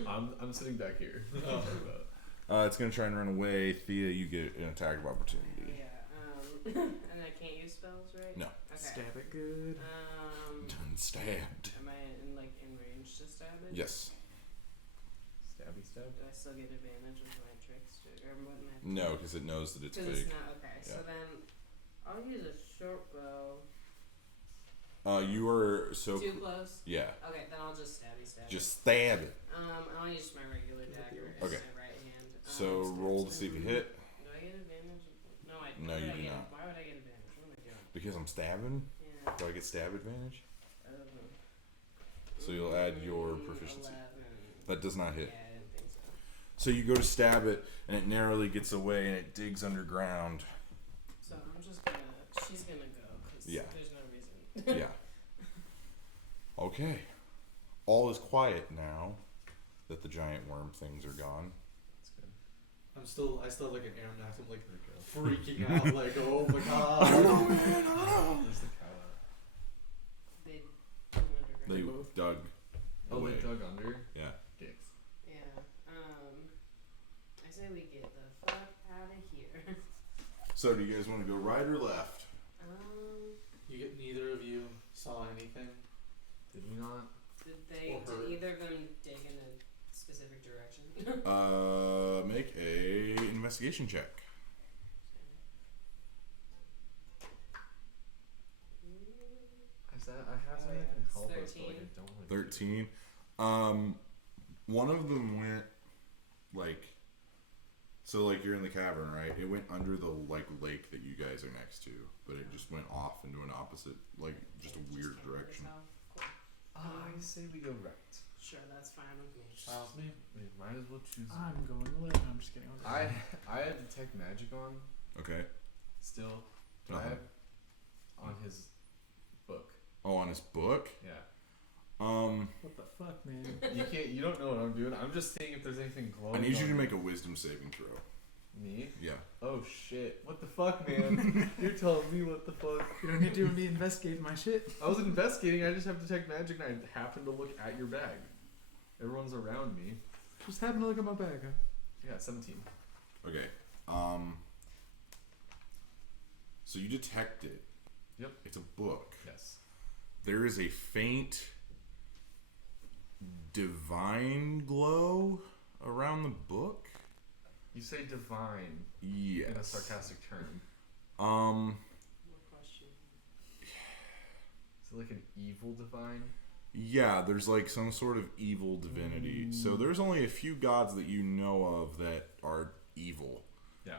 I'm sitting back here. It's gonna try and run away. Thea, you get an attack of opportunity. Yeah. And I can't use spells, right? No. Okay. Stab it good. Done stabbed. Am I in range to stab it? Yes. Stabby stab. Do I still get advantage with my tricks? Or what am I? No, because it knows that it's Because it's fake. not okay. So Yeah. then I'll use a short bow. You are so. Too close. Yeah. Okay, then I'll just stabby stab. Just stab it. I'll use my regular dagger as Okay. my right hand. So roll to see if you hit. Do I get advantage? No, I. No, why you would I do get- not. Why would I get advantage? What am I doing? Because I'm stabbing. Yeah. Do I get stab advantage? I don't know. So you'll add your proficiency. 11. That does not hit. Yeah, I didn't think so. So you go to stab it, and it narrowly gets away, and it digs underground. So I'm just gonna. She's gonna go because Yeah. there's no reason. Yeah. Okay. All is quiet now that the giant worm things are gone. That's good. I still have like an air knack. I'm like There we go. freaking out. Like, oh my god. Where's the cow at? They went underground. They Both. dug Oh, away. they dug under. Yeah. Dicks. Yeah. I say we get the fuck out of here. So do you guys want to go right or left? Neither of you saw anything. Did we not? Did they? Or her. Did either of them dig in a specific direction? Make a investigation check. Is that I have Oh, something yeah, that can it's help us, but like 13. I don't want to. 13. One of them went like, so like you're in the cavern, right? It went under the like lake that you guys are next to, but it just went off into an opposite, like just a weird direction. I say we go right. Sure, that's fine with me. We might as well choose. I'm going left. I'm just kidding. I had detect magic on Okay. still, but I Uh-huh. have on his book. Oh, on his book. Yeah. What the fuck, man? You don't know what I'm doing. I'm just seeing if there's anything glowing. I need you on to make a wisdom saving throw. me. Yeah. Oh shit! What the fuck, man? You're telling me what the fuck? You don't need to be investigating my shit. I was investigating. I just have detect magic, and I happened to look at your bag. Everyone's around me. Just happened to look at my bag. Huh? Yeah, 17. Okay. So you detect it. Yep. It's a book. Yes. There is a faint divine glow around the book. You say divine Yes. in a sarcastic term. More question. Is it like an evil divine? Yeah, there's like some sort of evil divinity. So there's only a few gods that you know of that are evil. Yeah.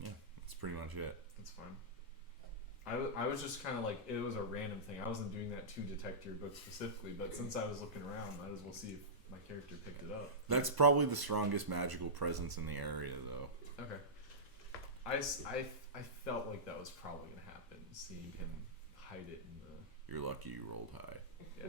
Yeah, that's pretty much it. That's fine. I was just kind of like, it was a random thing. I wasn't doing that to detect your book specifically, but since I was looking around, might as well see if my character picked it up. That's probably the strongest magical presence in the area, though. Okay. I felt like that was probably going to happen, seeing him hide it in the... You're lucky you rolled high. Yeah.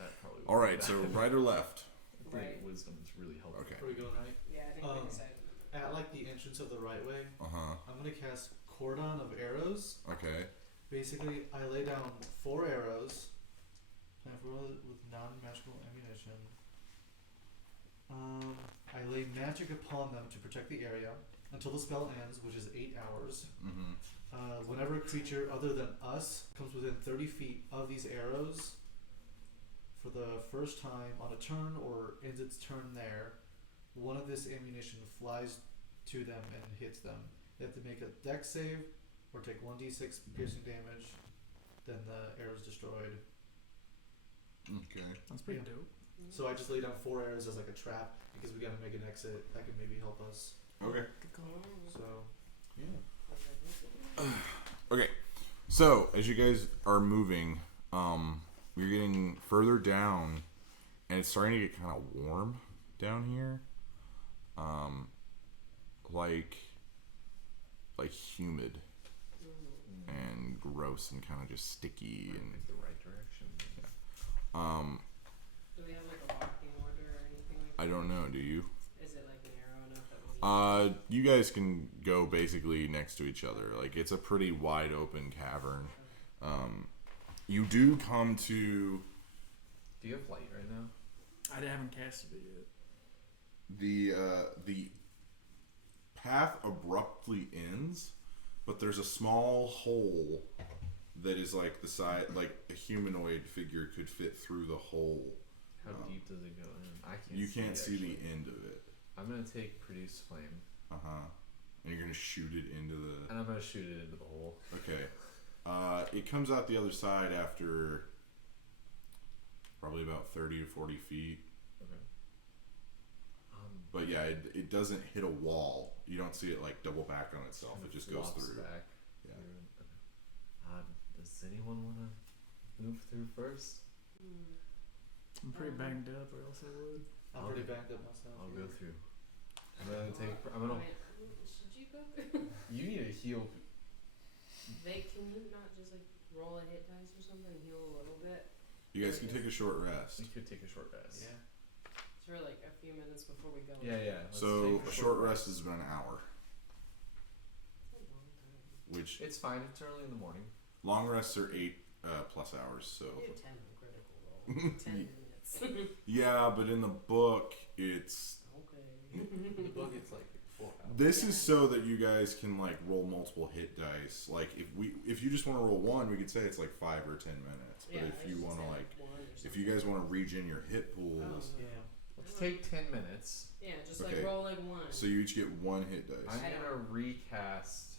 That probably would All be right, bad. so right or left? I think Right. wisdom is really helpful. Okay. Where we going, right? Yeah, I think we decided. At like the entrance of the right way, Uh-huh. I'm gonna cast cordon of arrows. Okay. Basically, I lay down 4 arrows, with non-magical ammunition. I lay magic upon them to protect the area until the spell ends, which is 8 hours. Mm-hmm. Whenever a creature other than us comes within 30 feet of these arrows for the first time on a turn or ends its turn there, one of this ammunition flies to them and hits them. They have to make a dex save or take 1d6 piercing damage, then the arrow is destroyed. Okay. That's pretty Yeah. dope. So I just lay down 4 arrows as like a trap because we gotta make an exit that could maybe help us. Okay. So Yeah. Okay. So as you guys are moving, you're getting further down, and it's starting to get kind of warm down here. Like humid and gross and kind of just sticky I and think the right direction. Do we have like a walking order or anything like that? I don't know, do you? Is it like narrow enough that we You guys can go basically next to each other. Like it's a pretty wide open cavern. You do come to Do you have light right now? I haven't casted it yet. the path abruptly ends, but there's a small hole that is like the size, like a humanoid figure could fit through the hole. How deep does it go in? I can't. You can't see actually. the end of it. I'm gonna take produce flame, And you're gonna shoot it into the. and I'm gonna shoot it into the hole. Okay. It comes out the other side after probably about 30 to 40 feet. Okay. But yeah, it doesn't hit a wall. You don't see it like double back on itself. Kind It of just goes flops through. Back Yeah. through. Okay. Does anyone wanna move through first? I'm pretty banged up, or else I would. I'm pretty banged up myself. I'll go through. I'm gonna. should you go? You need to heal. Can you not just like roll a hit dice or something and heal a little bit? You guys can take a short rest. We could take a short rest. Yeah. For like a few minutes before we go. Yeah. Let's So take a short rest is about an hour, That's a long time. which It's fine. It's early in the morning. long rests are 8 plus hours. So We do 10 on critical roll. 10 minutes. yeah, but in the book, it's Okay. The book it's like 4 hours. this is so that you guys can like roll multiple hit dice. Like if you just want to roll one, we could say it's like 5 or 10 minutes. But Yeah, if you want to like one or if you guys want to regen your hit pools, Oh. Yeah. Let's take 10 minutes. Yeah, just Okay. like roll like one. so you each get 1 hit dice. I'm I gonna recast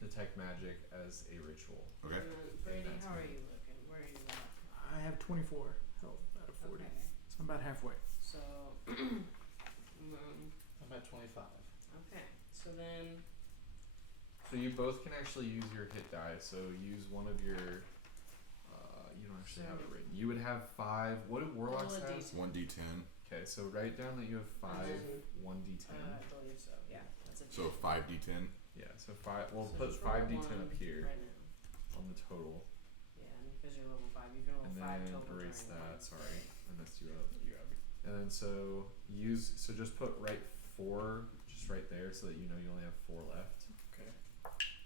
detect magic as a ritual. Okay. Brady, That's how are good. you looking? Where are you at? I have 24 health out of 40. Okay. So I'm about halfway. So, I'm at 25. okay. So then, So you both can actually use your hit die. So use one of your. You don't actually have it written. You would have 5. What do warlocks Roll a have? D10. 1d10. Okay, so write down that you have 5 then, 1d10. I believe so. Yeah, that's a So 5d10. Yeah, so 5. We'll So put just roll 5d10 one up here right now. on the total, Yeah, and because you're level 5, you can roll and 5 then total. erase during that. one. Sorry, I messed you up. And then so just put right 4 just right there so that you know you only have 4 left. Okay.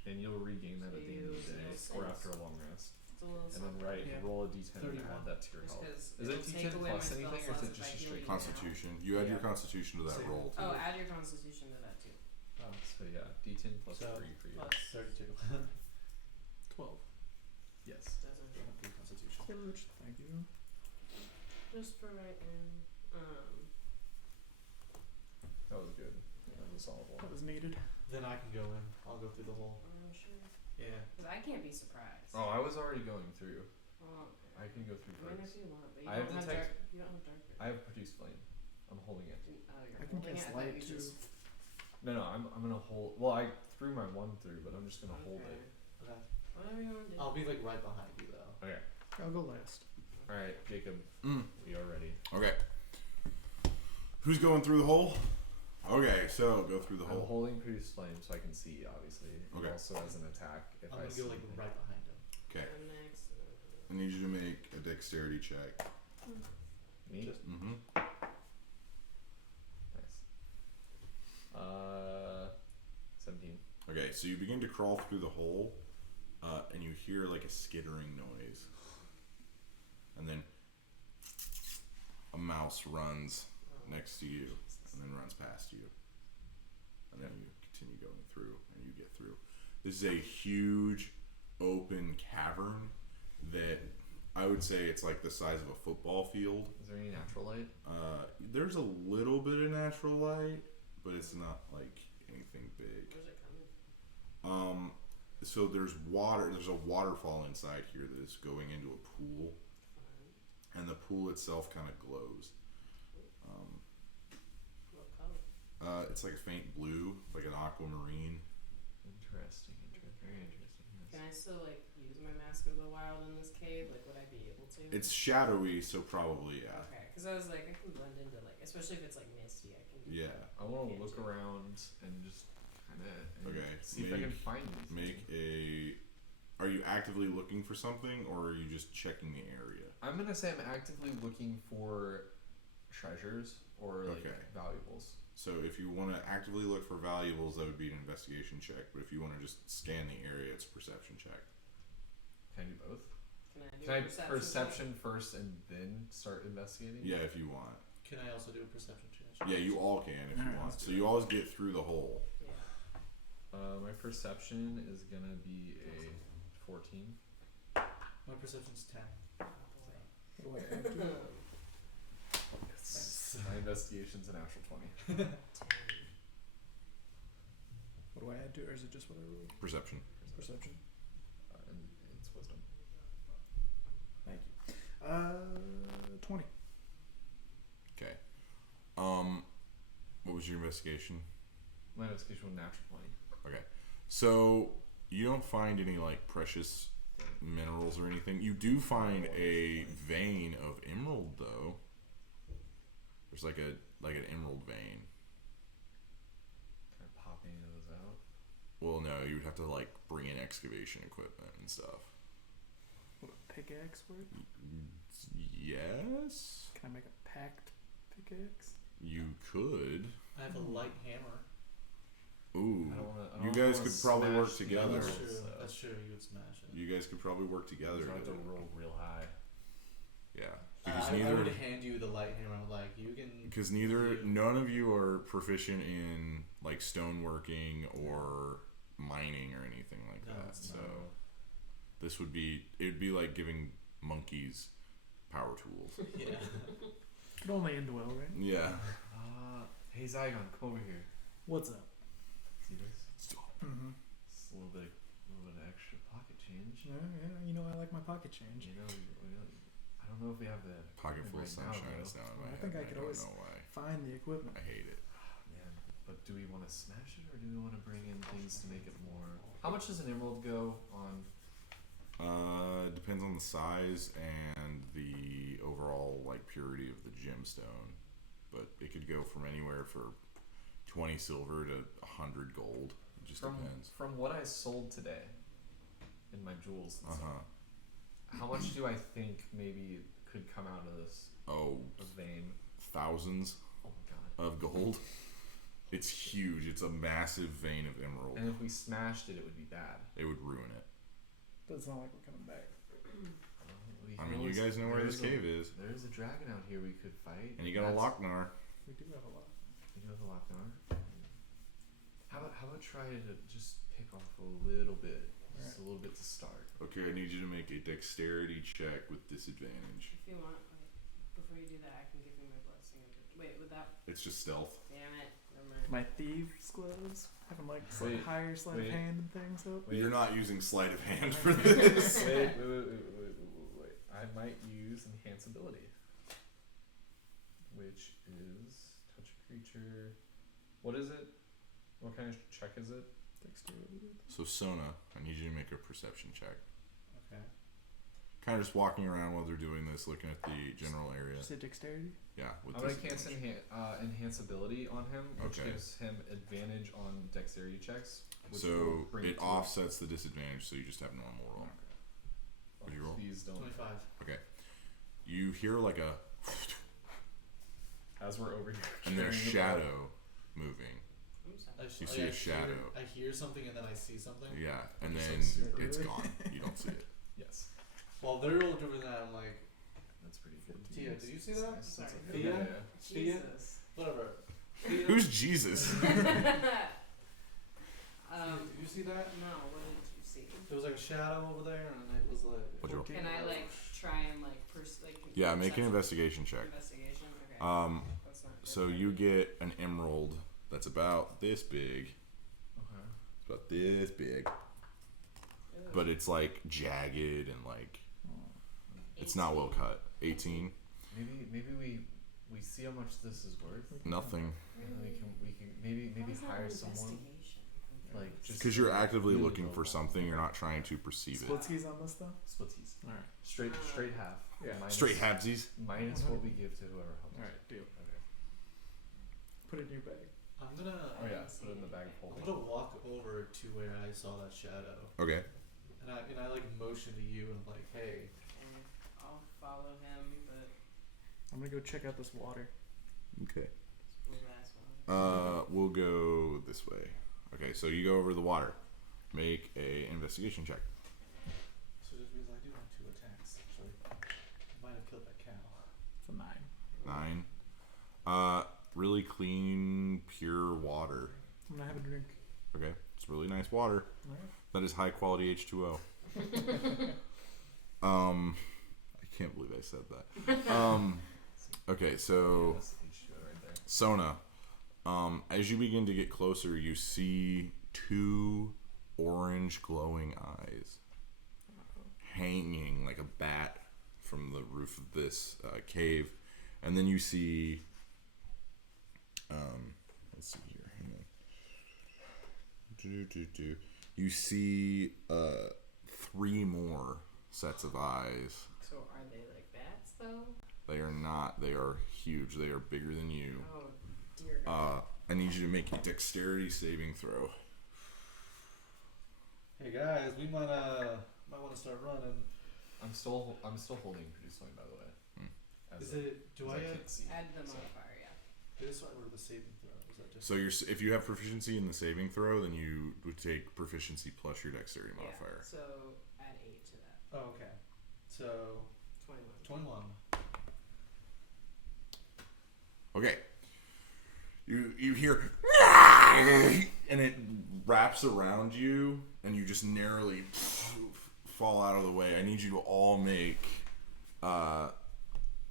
And you'll regain that So at the end of the you day heal or 6. after a long rest. Just a little and then something. Yeah. roll a d10 and 31. add that to your Just health. 'cause Is it it'll take d10 away plus my anything, or spell is it slots just if a I heal straight you Constitution. You add your Yeah. Constitution to that Same. roll. Oh, Too. add your Constitution to that too. Oh, So yeah, d10 plus So, 3 for you. Plus 32. 12. Yes. doesn't Good Constitution. Huge. Thank you. just for right now. That was good. That was a solid one. That was needed. Then I can go in. I'll go through the hole. Sure. Yeah. Because I can't be surprised. Oh, I was already going through. Oh, I can go through I mean, if first. you want, but you I have don't have detect- dark. You don't have dark. I have produce flame. I'm holding it. You're I can holding cast it. I thought light you too. just- No, I'm gonna hold. Well, I threw my one through, but I'm just gonna hold Okay. it. Okay. Whatever you want to do. I'll be like right behind you though. Okay. I'll go last. All right, Jacob. Mm. We are ready. Okay. Who's going through the hole? Okay, so go through the I'm hole. holding produce flame so I can see, obviously. And Okay. also as an attack, if I'm I gonna see go like anything. right behind him. Okay. And next. I need you to make a dexterity check. Me. Just- Mm-hmm. Nice. 17. Okay, so you begin to crawl through the hole, and you hear like a skittering noise, and then a mouse runs next to you, and then runs past you, and then you continue going through, and you get through. This is a huge open cavern that I would say it's like the size of a football field. Is there any natural light? There's a little bit of natural light, but it's not like anything big. Where's it coming So there's water. There's a waterfall inside here that is going into a pool, from? and the pool itself kind of glows. What color? It's like a faint blue, like an aquamarine. Interesting. Very interesting. Yes. Can I still like use my Mask of the Wild in this cave? Like, would I be able to? It's shadowy, so probably yeah. Okay, because I was like, I can blend into like, especially if it's like misty, I can. Do Yeah. that. I want to Can't look do it. around and just kind of Okay, see if I can make- find anything. Make a. Are you actively looking for something, or are you just checking the area? I'm gonna say I'm actively looking for treasures or like Okay. valuables. So if you want to actively look for valuables, that would be an investigation check. But if you want to just scan the area, it's a perception check. Can I do both? Can I do Can I a perception first and then start investigating? Yeah, if you want. Can I also do a perception check? Yeah, you all can if you Alright, want. let's So you always get through the hole. Yeah. My perception is gonna be a 14. My perception's 10. Oh boy. What do I add to it? My investigation's a natural 20. What do I add to it, or is it just what I rolled? Perception. Perception. And it's wisdom. Thank you. 20. Okay. What was your investigation? My investigation was natural 20. Okay. So you don't find any like precious minerals or anything. You do find a vein of emerald though. There's like an emerald vein. Can I pop any of those out? Well, no, you would have to like bring in excavation equipment and stuff. What a pickaxe worth? Yes, Can I make a packed pickaxe? you could. I have a light hammer. Ooh, I don't wanna, you guys could probably work smash the together. That's emeralds, true. though. That's true. You would smash it. you guys could probably work together. So I have to to- roll real high. yeah, because I neither would hand you the light hammer. I'm like, you can. because none of you are proficient in like stoneworking or mining or anything like No, that. it's So not. this would be it'd be like giving monkeys power tools. Yeah. But only indwell, right? Yeah. Hey Zygon, come over here. What's up? See this? Mm-hmm. It's a little bit of extra pocket change. Yeah, yeah, you know I like my pocket change. You know, I don't know if we have the Pocket full of right now, sunshine though. is down in my I head. think I and could don't always- know why. Find the equipment. I hate it. Man, but do we want to smash it or do we want to bring in things to make it more? How much does an emerald go on? It depends on the size and the overall like purity of the gemstone, but it could go from anywhere for 20 silver to 100 gold. It just depends. From what I sold today, in my jewels and stuff, how much do I think maybe could come out of this Oh, vein? thousands Oh my god! of gold. It's huge. It's a massive vein of emerald. And if we smashed it, it would be bad. It would ruin it. Doesn't sound like we're coming back. I mean, you guys know where this cave is. There's a dragon out here we could fight. And you got a Lochnar. We do have a lot. You do have a Lochnar. How about try to just pick off a little bit, just a little bit to start. Okay, I need you to make a dexterity check with disadvantage. If you want, before you do that, I can give you my blessing. Wait, would that? It's just stealth. Damn it! Never mind. My thieves' gloves have them like Wait, higher sleight of hand and things. So You're not using sleight of hand for this. Wait. I might use enhanceability, which is touch a creature. What is it? What kind of check is it? dexterity. So Sona, I need you to make a perception check. Okay. Kind of just walking around while they're doing this, looking at the general area. Did you say dexterity? Yeah, with I'm gonna disadvantage. cancel enhanceability on him, which Okay. gives him advantage on dexterity checks. Which So will bring it to- offsets the disadvantage, so you just have normal roll. Oh, What'd you roll? Please don't. 25. You hear like a, As we're over here. and there's carrying the shadow moving. I'm sorry. You see a shadow. I hear something and then I see something. Yeah, and It's then like super- it's gone. You don't see it. ball. Yes, While they're all doing that, I'm like, that's pretty good. Tia, did you see that? Nice. Sorry. That's Yeah. okay. Jesus. Whatever. Tia, Who's Jesus? did you see that? No, what did you see? There was like a shadow over there, and it was like. What'd you roll? Can I like try and like Yeah, make an perception- investigation check. Investigation. Okay. That's not good. So you get an emerald that's about this big. Okay. It's about this big, Ew. but it's like jagged and like it's not well cut. 18, Maybe we see how much this is worth. nothing. And we can maybe How is that hire an someone investigation? like just Because you're actively really looking low for ball. something, you're not trying to perceive it. Splitskis on this though. Splitties. All right. Straight half. Yeah. Minus- Straight halvesies. Minus what we give to whoever helps. All right. Deal. Okay. Put it in your bag. I'm gonna. Oh yeah, put it in the bag of I'm holding. gonna walk over to where I saw that shadow, Okay. and I like motion to you and I'm like, hey. And I'll follow him, but I'm gonna go check out this water. Okay. this blue ass one. We'll go this way. Okay, so you go over the water. Make a investigation check. So just because I do have 2 attacks, actually, I might have killed that cow. It's a 9. 9. Really clean, pure water. I'm gonna have a drink. Okay, it's really nice water. All right. That is high quality H2O. I can't believe I said that. Okay, so That's H2O right there. Sona, as you begin to get closer, you see 2 orange glowing eyes hanging like a bat from the roof of this cave, and then you see, let's see here, hang on. You see 3 more sets of eyes. So are they like bats though? They are not. They are huge. They are bigger than you. Oh dear God. I need you to make a dexterity saving throw. Hey guys, we might want to start running. I'm still holding produce point, by the way. As Is a- it? Do as I a have can't see. Add the modifier, yeah. this or the saving throw? Is that different? So if you have proficiency in the saving throw, then you would take proficiency plus your dexterity modifier. Yeah, so add 8 to that. Oh, okay. So 21. 21. Okay. You hear and it wraps around you, and you just narrowly fall out of the way. I need you to all make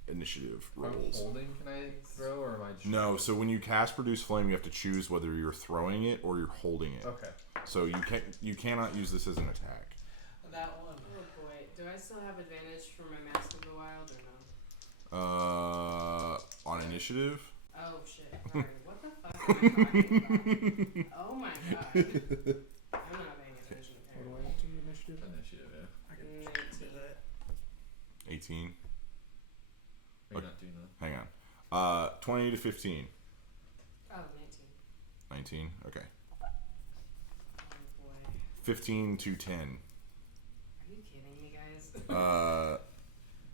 initiative If I'm rolls. holding, can I throw or am I just No, so when you cast Produce Flame, you have to choose whether you're throwing it or you're holding it. Okay. So you cannot use this as an attack. That one. Oh boy. Do I still have advantage for my Mask of the Wild or no? On initiative. Oh shit. Sorry. What the fuck am I talking about? Oh my god. I'm not paying attention What do apparently. I have to do? Initiative? Initiative, yeah. I can 19. do that. 18. Are you Okay. not doing that? Hang on. 20 to 15. Oh, 19. 19. Okay. Oh boy. 15 to 10. Are you kidding me, guys?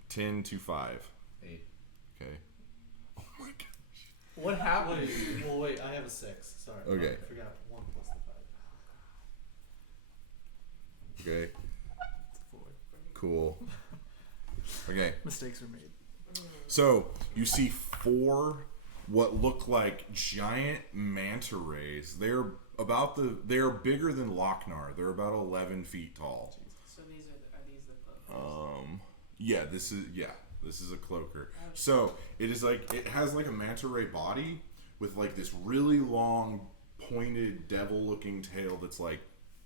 10 to 5. 8. Okay. Oh my god. What happened? Wait. I have a 6. Sorry. Okay. I forgot 1 plus the 5. Okay. Cool. Okay. Mistakes were made. So you see 4 what look like giant manta rays. They're bigger than Lochnar. They're about 11 feet tall. So these are these the cloakers? This is a cloaker. So it has like a manta ray body with like this really long pointed devil looking tail that's like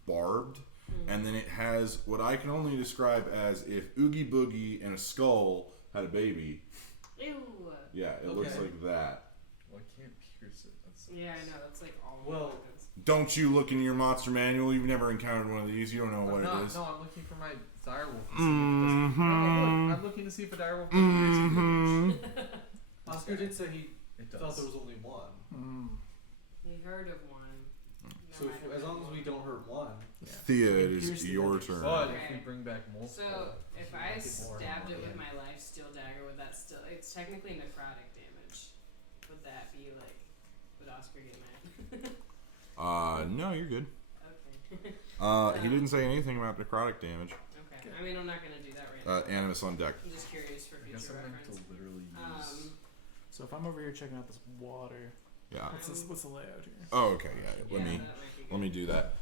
barbed. And then it has what I can only describe as if Oogie Boogie and a skull had a baby. Ew. Yeah, it looks like that. Well, I can't pierce it. That's Yeah, I know. That's like all Well, weapons. Don't you look in your monster manual? You've never encountered one of these. You don't know what it is. No, I'm looking for my direwolf. I'm looking to see if a direwolf doesn't Oscar did say he It thought does. there was only one. He heard of one. So as long as we don't hurt one. Thea, it is Pierce the your others. turn. But if Okay. we bring back multiple, So if I make it more and stabbed more it with damage. my life steal dagger, would that still? It's technically necrotic damage. Would that be like? Would Oscar get mad? No, you're good. Okay. He didn't say anything about necrotic damage. Okay. I mean, I'm not gonna do that right now. Animus on deck. I'm just curious for I guess future I'm going to have reference. to literally use. So if I'm over here checking out this water, Yeah. what's the layout here? Oh, okay. Yeah. Let Yeah, me that might be good. let me do that.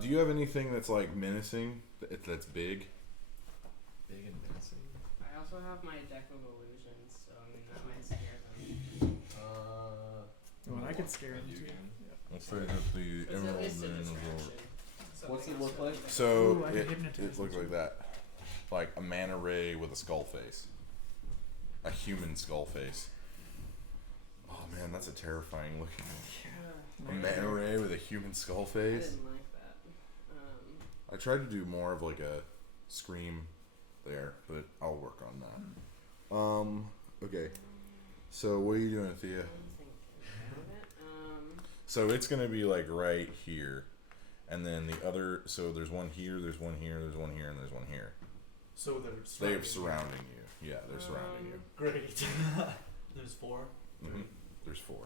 Do you have anything that's like menacing? That's big? Big and menacing. I also have my deck of illusions, so I mean that might scare them. Well, I could scare him You too. can. Let's trade up the It's emerald a and distraction. What's it Something look else like? really So Ooh, I can it hypnotize looks you. like that, like a manta ray with a skull face, a human skull face. Oh man, that's a terrifying looking. A manta ray with a human skull I face. didn't like that. I tried to do more of like a scream there, but I'll work on that. Okay. So what are you doing, Thea? I'm thinking about it. So it's gonna be like right here, and then the other. So there's one here, there's one here, there's one here, and there's one here. So They're surrounding you. Yeah, they're surrounding you. Great. There's 4. There's 4.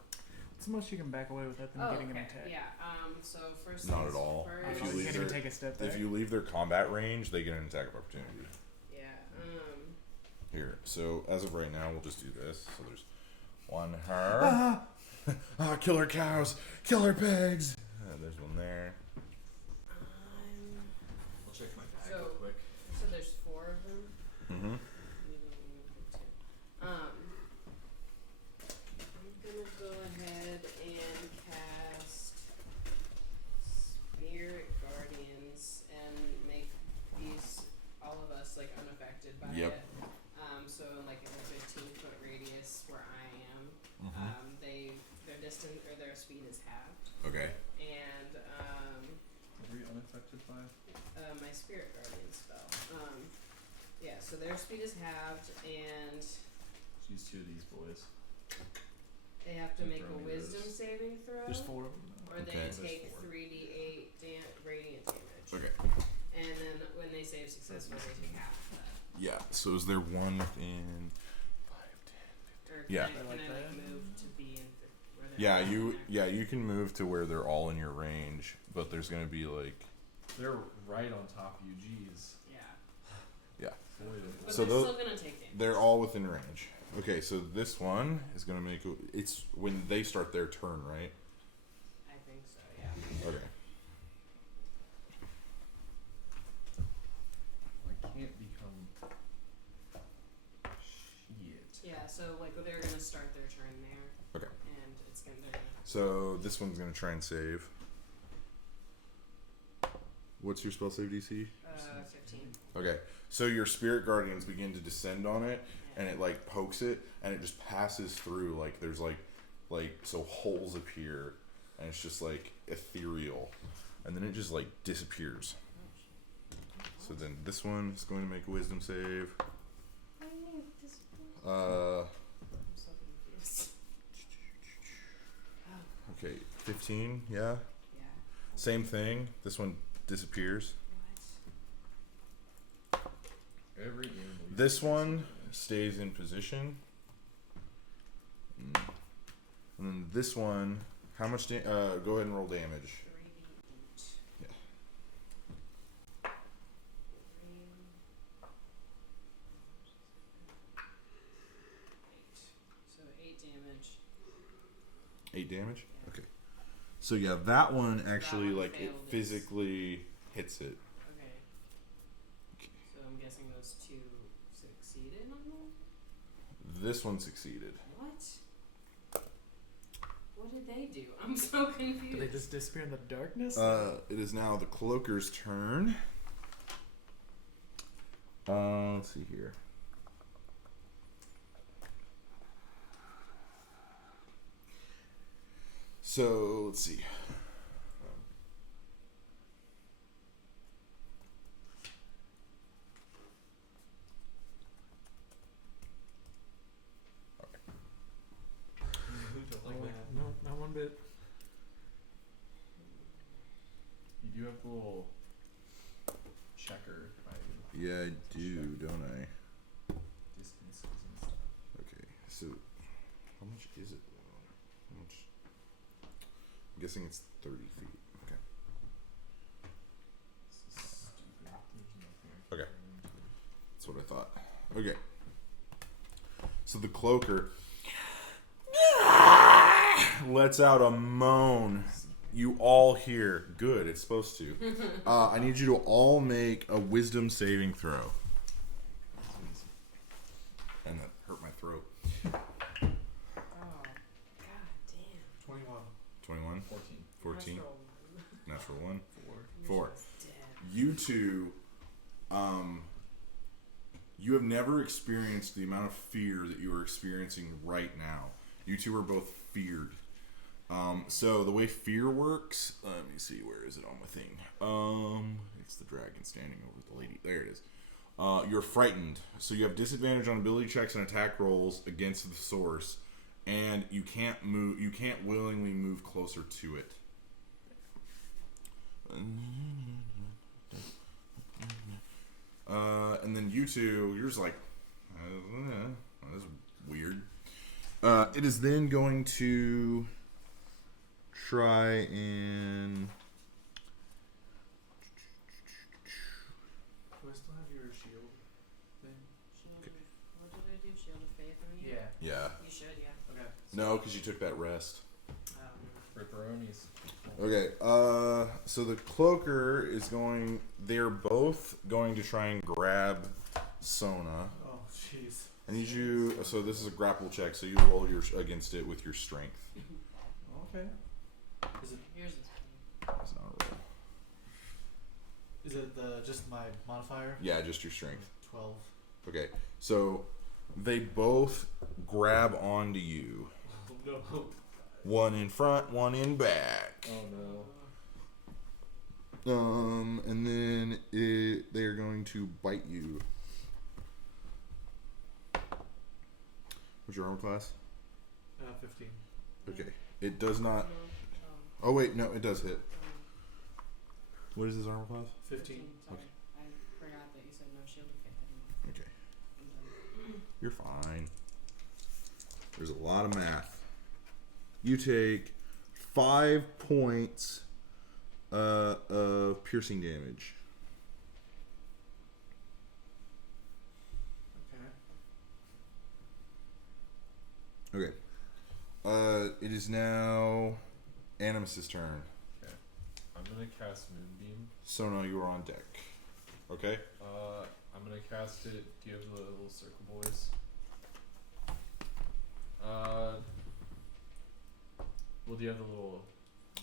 It's the most you can back away without them Oh, getting an okay. attack. Yeah. So first. Not things at all. First, If you You leave can't even their- take a step back. If you leave their combat range, they get an attack of opportunity. Yeah. Here. So as of right now, we'll just do this. So there's one her. Killer cows, killer pigs. There's one there. I'll check my bag So- real quick. So there's 4 of them. Mm-hmm. I'm gonna go ahead and cast Spirit Guardians and make these all of us like unaffected by Yep. it. So like in a 15-foot radius where I am, their distance or their speed is halved, Okay. and Were you unaffected by? my Spirit Guardian spell. Yeah, so their speed is halved, and Use 2 of these boys. they have to Keep make a throwing me wisdom those. saving throw, There's 4 of them. or Okay. they There's take 4. 3d8 radiant damage. Okay. And then when they save successfully, they take half of that. Yeah. So is there one within 5, 10? Or Yeah. can I Like like that? move to be in where they're Yeah. all You. in there? Yeah. You can move to where they're all in your range, but there's gonna be like. They're right on top of you. Jeez. Yeah. Yeah. Boy, But So they're those- still gonna take damage. They're all within range. Okay. So this one is gonna make. It's when they start their turn, right? I think so, yeah. Okay. I can't become. Shit. Yeah, so like they're gonna start their turn there. Okay. And they're gonna. So this one's gonna try and save. What's your spell save DC? 15. Okay, so your spirit guardians begin to descend on it, and it like pokes it, and it just passes through. Like there's like so holes appear, and it's just like ethereal, and then it just like disappears. So then this one is going to make a wisdom save. I'm so confused. Okay, 15. Yeah, Yeah. same thing. This one disappears. Every animal. you This can one see. stays in position. And then this one, how much? Go ahead and roll damage. 3d8. Yeah. 8 damage? Yeah. Okay. So yeah, that one actually, one like, it failed its- physically hits it. Okay. So I'm guessing those two succeeded on that? This one succeeded. What? What did they do? I'm so confused. Did they just disappear in the darkness? It is now the Cloaker's turn. Let's see here. So, let's see. No, not one bit. You do have the little checker Yeah, I do, don't I? distances and stuff. Okay, so how much is it though? How much? I'm guessing it's 30 feet. Okay. This is stupid. There's nothing I can Okay. do. That's what I thought. Okay. So the Cloaker lets out a moan. You all hear. Good, it's supposed to. I need you to all make a wisdom saving throw. And that hurt my throat. Oh, god damn. 21. 21? 14. 14? Natural 1? 4. 4. Dead. You two, you have never experienced the amount of fear that you are experiencing right now. You two are both feared. So the way fear works, let me see, where is it on my thing? It's the dragon standing over the lady. There it is. You're frightened, so you have disadvantage on ability checks and attack rolls against the source, and you can't move. You can't willingly move closer to it. And then you two, you're just like, that's weird. It is then going to try and... Do I still have your shield thing? What did I do? Shield of Faith on you? Yeah. You should, yeah. Okay. No, because you took that rest. Ripperonis. Okay, so the Cloaker is going... They're both going to try and grab Sona. Oh, jeez. I need you... So this is a grapple check, so you roll your against it with your strength. Okay. Is it Here's this. It's not a roll. is it the just my modifier? Yeah, just your strength. 12. Okay, so they both grab onto you. Oh no. One in front, one in back. Oh no. And then they are going to bite you. What's your armor class? 15. Okay, it does not. No, Oh wait, no, it does hit. What is his armor class? 15. Sorry. I forgot that you said no Shield of Faith anymore. Okay, you're fine. There's a lot of math. You take 5 points of piercing damage. Okay. Okay. It is now Animus's turn. I'm gonna cast Moonbeam. Sona, you are on deck. Okay. I'm gonna cast it. Do you have the little circle boys? Well, do you have the little?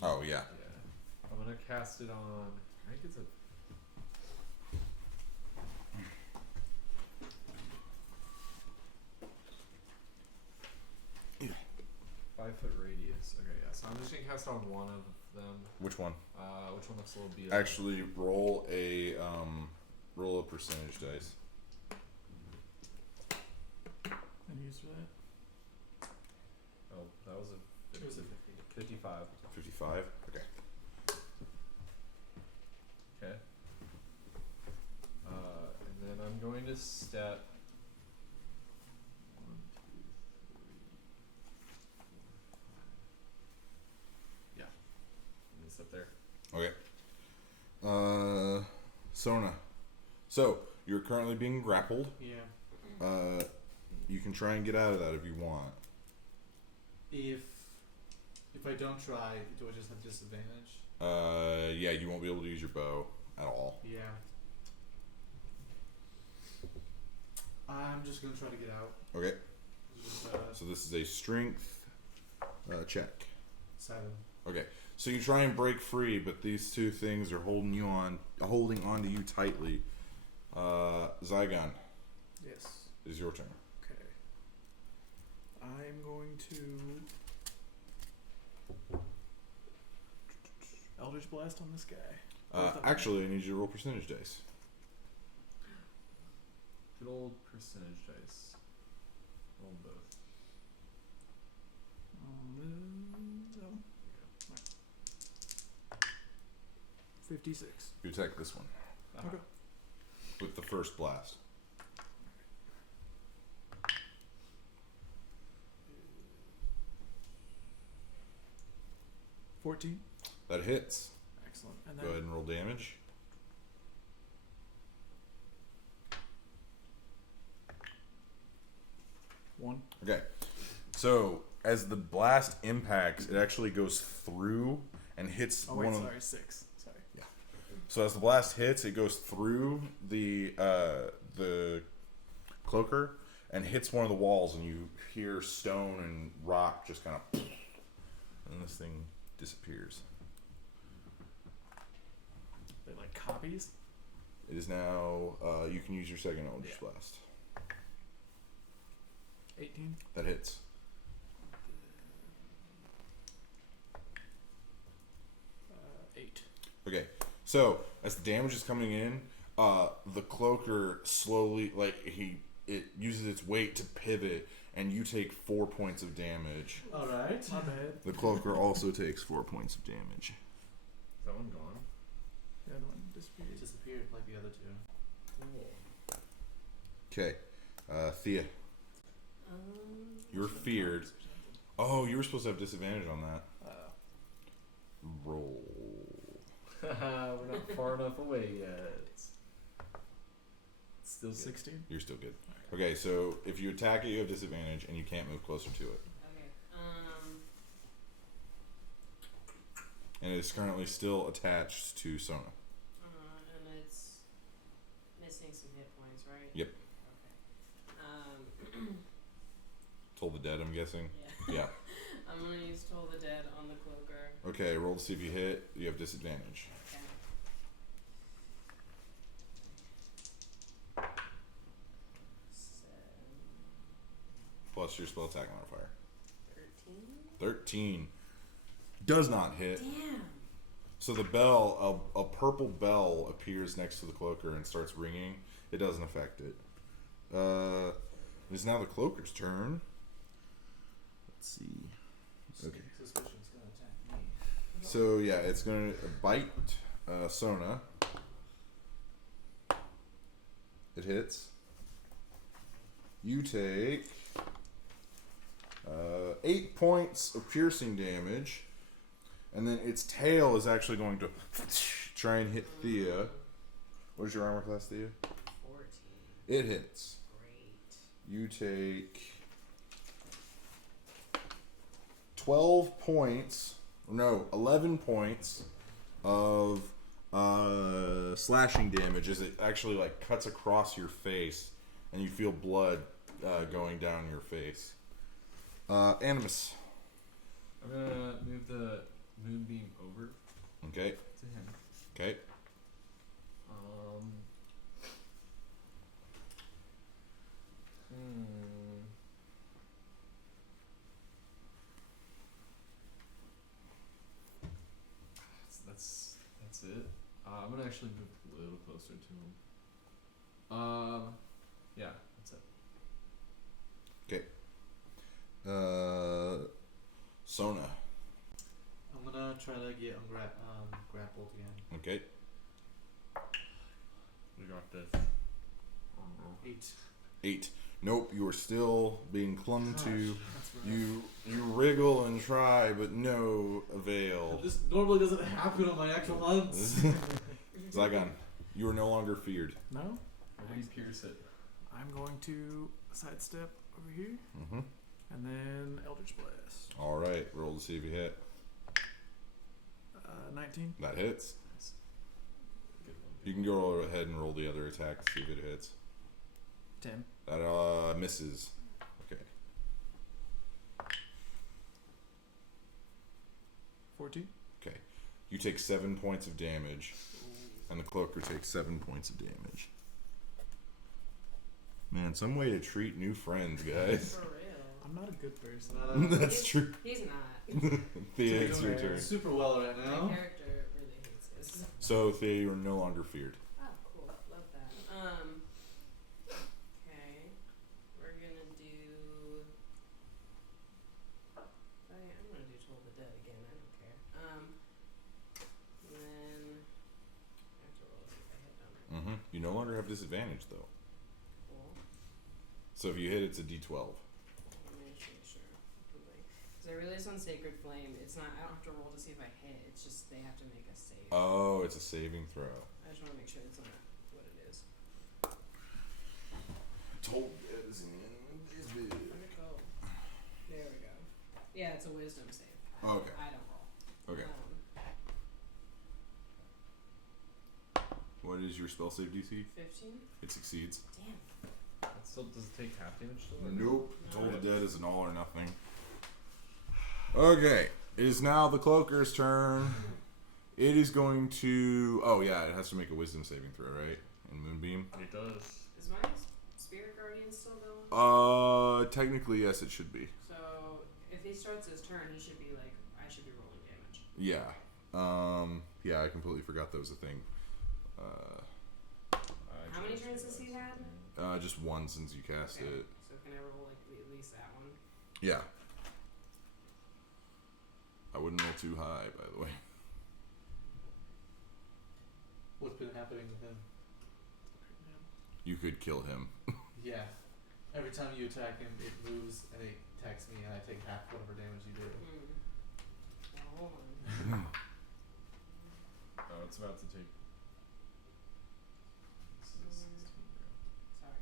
Oh yeah. Yeah. I'm gonna cast it on. I think it's a. Yeah. 5-foot radius. Okay, yeah. So I'm just gonna cast it on one of them. Which one? Which one looks a little beat up? Actually, roll a percentage dice. And use for that. Oh, that was a. It was a 55. 55. Okay. Okay. And then I'm going to step. 1, 2, 3, 4, 5. Yeah. I'm gonna step there. Okay. Sona. So you're currently being grappled. Yeah. You can try and get out of that if you want. If If I don't try, do I just have disadvantage? Yeah, you won't be able to use your bow at all. Yeah. I'm just gonna try to get out. Okay. Just, So this is a strength check. 7. Okay. So you try and break free, but these two things are holding on to you tightly. Zygon, Yes. it is your turn. Okay. I'm going to Eldritch Blast on this guy. Both of them. Actually, I need you to roll percentage dice. Good old percentage dice. Roll both. That one? 56. You attack this one Okay. with the first blast. 14. That hits. Excellent. And Go then ahead and roll damage. one. Okay. So as the blast impacts, it actually goes through and hits Oh wait, one of. sorry, 6. Sorry. So as the blast hits, it goes through the cloaker and hits one of the walls, and you hear stone and rock just kind of, and this thing disappears. They like copies. It is now. You can use your second Eldritch Blast. 18. That hits. Uh, 8. Okay. So as the damage is coming in, the cloaker slowly, it uses its weight to pivot, and you take 4 points of damage. Alright. My bad. The cloaker also takes 4 points of damage. Is that one gone? The other one disappeared. It disappeared like the other two. Cool. Okay. Thea, you're feared. Oh, you were supposed to have disadvantage on that. Roll. We're not far enough away yet. Still 16. You're still good. Okay, so if you attack it, you have disadvantage, and you can't move closer to it. Okay. And it is currently still attached to Sona. And it's missing some hit points, right? Yep. Okay. Toll the Dead, I'm guessing. Yeah. Yeah. I'm gonna use Toll the Dead on the cloaker. Okay, roll to see if you hit. You have disadvantage. Okay. Plus your spell attack modifier. 13? 13. Does not hit. Damn. So the bell, a purple bell appears next to the cloaker and starts ringing. It doesn't affect it. It's now the cloaker's turn. Let's see. Okay. Suspicion's gonna attack me. So yeah, it's gonna bite Sona. It hits. You take 8 points of piercing damage, and then its tail is actually going to try and hit Thea. What is your armor class, Thea? 14. It hits. Great. You take 12 points. No, 11 points of slashing damage as it actually like cuts across your face, and you feel blood going down your face. Animus. I'm gonna move the moonbeam over Okay. to him. Okay. That's it. I'm gonna actually move a little closer to him. Yeah, that's it. Sona. I'm gonna try to get grappled again. Okay. We got this. 8. 8. Nope, you are still being clung to. That's rough. You wriggle and try, but no avail. This normally doesn't happen on my actual hunts. Zygon, you are no longer feared. No? How do you pierce it? I'm going to sidestep over here. Mm-hmm. And then Eldritch Blast. All right, roll to see if you hit. 19. That hits. Good one. You can go ahead and roll the other attack to see if it hits. 10. That misses. Okay. 14. Okay. You take 7 points of damage, and the cloaker takes 7 points of damage. Man, some way to treat new friends, guys. For real. I'm not a good person. That's true. He's not. Thea, it's your turn. Super well right My now. character really hates his. So, Thea, you are no longer feared. Oh, cool. Love that. Okay. We're gonna do. Oh yeah, I'm gonna do Toll the Dead again. I don't care. And then I have to roll to see if I hit on it. Mm-hmm. You no longer have disadvantage, though. Cool. So if you hit, it's a D12. Let me make sure. Because I realized on Sacred Flame, it's not. I don't have to roll to see if I hit. It's just they have to make a save. Oh, it's a saving throw. I just want to make sure it's not what it is. Told Where'd it go? There we go. Yeah, it's a Wisdom save. Okay. I don't roll. Okay. What is your spell save DC? 15. It succeeds. Damn. That still does it take half damage still? or no? Nope. Toll the Dead is an all or nothing. Okay. It is now the Cloaker's turn. It is going to... Oh, yeah. It has to make a Wisdom saving throw, right? In Moonbeam. It does. Is my Spirit Guardian still going? Technically, yes, it should be. So, if he starts his turn, he should be like, I should be rolling damage. Yeah. Yeah, I completely forgot that was a thing. How many turns has he had? Just one since you cast Okay. it. So, can I roll like at least that one? Yeah. I wouldn't roll too high, by the way. What's been happening with him? You could kill him. Yeah. Every time you attack him, it moves and it attacks me, and I take half whatever damage you do. Well, hold on. Oh, it's about to take. This is a 16, bro. Sorry.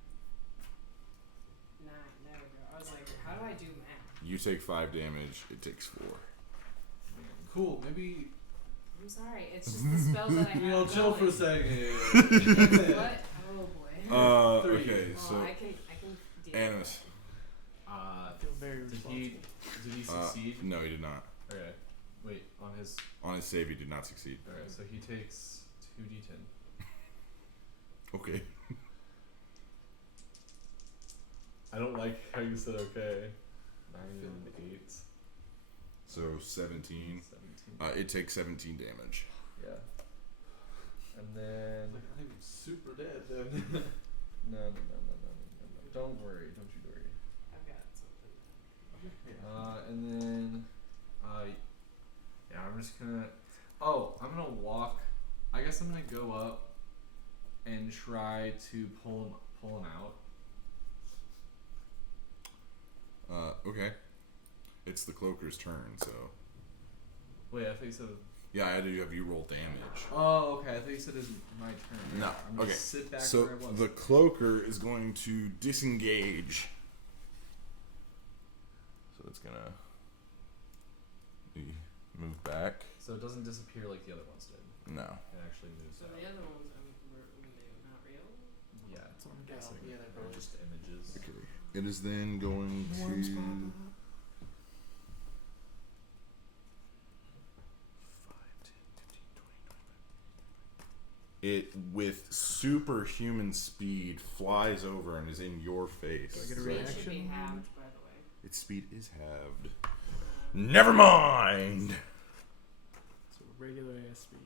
9. There we go. I was like, how do I do math? You take 5 damage. It takes 4. Cool. Maybe I'm sorry. It's just the spell that I have. chill for a going. second. What? Oh boy. 3. Okay, Well, so I can deal Animus. I feel very Did responsible. he succeed? No, he did not. Okay. Wait, on his. On his save, he did not succeed. Alright, so he takes 2d10. Okay. I don't like how you said okay. 9 and 8. So 17. 17. It takes 17 damage. Yeah. And then. Like, I'm super dead then. No. Don't worry. Don't you worry. I've got something. And then. Yeah, I'm just gonna. Oh, I'm gonna walk. I guess I'm gonna go up and try to pull him out. Okay. It's the Cloaker's turn, so... Wait, I thought you said. Yeah, I had to have you roll damage. Oh, okay. I thought you said it's my turn. No, I'm gonna okay. sit back So where I was. the Cloaker is going to disengage. So it's gonna move back. So it doesn't disappear like the other ones did. No. It actually moves So out. the other ones were not real. Yeah, That's what I'm guessing. Yeah, they they're broke. just images. Okay. It is then going Warm to... spot. 5, 10, 15, 20, 25. It, with superhuman speed, flies over and is in your face. Do I get a It should reaction? be halved, by the way. Its speed is halved. Um, Never mind! So regular ass speed.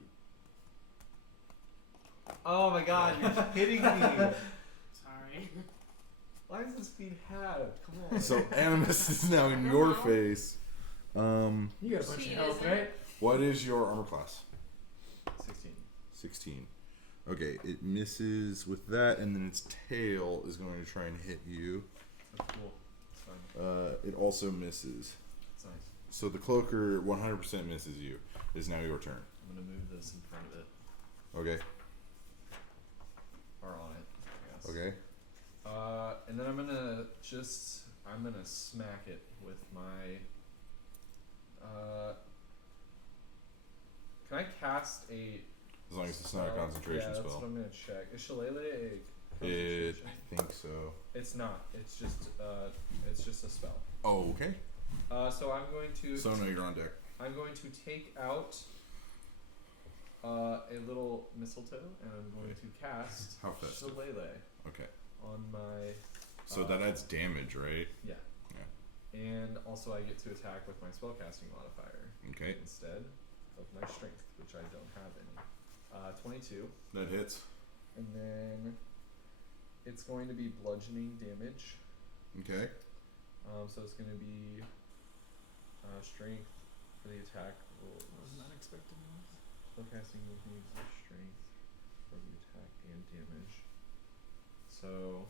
Oh my god, you're kidding me! sorry. Why is the speed halved? Come on. So Animus is now in your face. You got a bunch of Speed, health, isn't right? it? What is your armor class? 16. 16. Okay, it misses with that, and then its tail is going to try and hit you. That's cool. It's fine. It also misses. It's nice. So the Cloaker 100% misses you. It is now your turn. I'm gonna move this in front of it. Okay. Or on it, I guess. Okay. And then I'm gonna just I'm gonna smack it with my. Can I cast a? As long as it's not a spell? concentration Yeah, that's spell. what I'm gonna check. Is Shillelagh a It, concentration? I think so. It's not. It's just a spell. Oh, okay. So I'm going to. So no, you're on deck. I'm going to take out a little mistletoe, and I'm going to cast How festive. Shillelagh Okay. on my. So that adds damage, right? Yeah. Yeah. And also, I get to attack with my spellcasting modifier Okay. instead of my strength, which I don't have any. 22, That hits. and then it's going to be bludgeoning damage. Okay. So it's going to be strength for the attack rolls. I was not expecting this. Spellcasting needs strength for the attack and damage. So,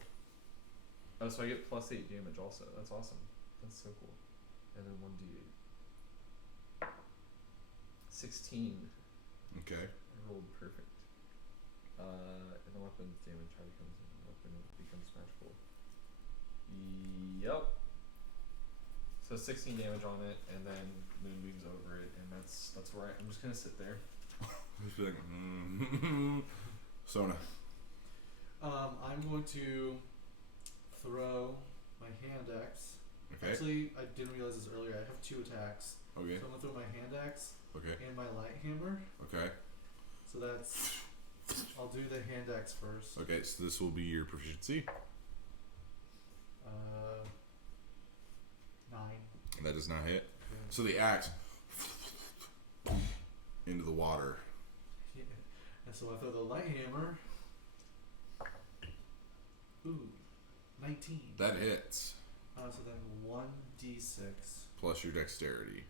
so I get plus 8 damage also. That's awesome. That's so cool. And then 1d8. 16. Okay. I rolled perfect. And the weapon's damage how becomes a weapon becomes magical. Yep. So 16 damage on it, and then moonbeams over it, and that's where I'm just gonna sit there. Just be like, Sona. I'm going to throw my hand axe. Okay. Actually, I didn't realize this earlier. I have 2 attacks. Okay. So I'm gonna throw my hand axe Okay. and my light hammer. Okay. So that's. I'll do the hand axe first. Okay. So this will be your proficiency. 9. That does not hit. Okay. So the axe into the water. Yeah. And so I throw the light hammer. Ooh, 19. That hits. So then 1d6. Plus your dexterity.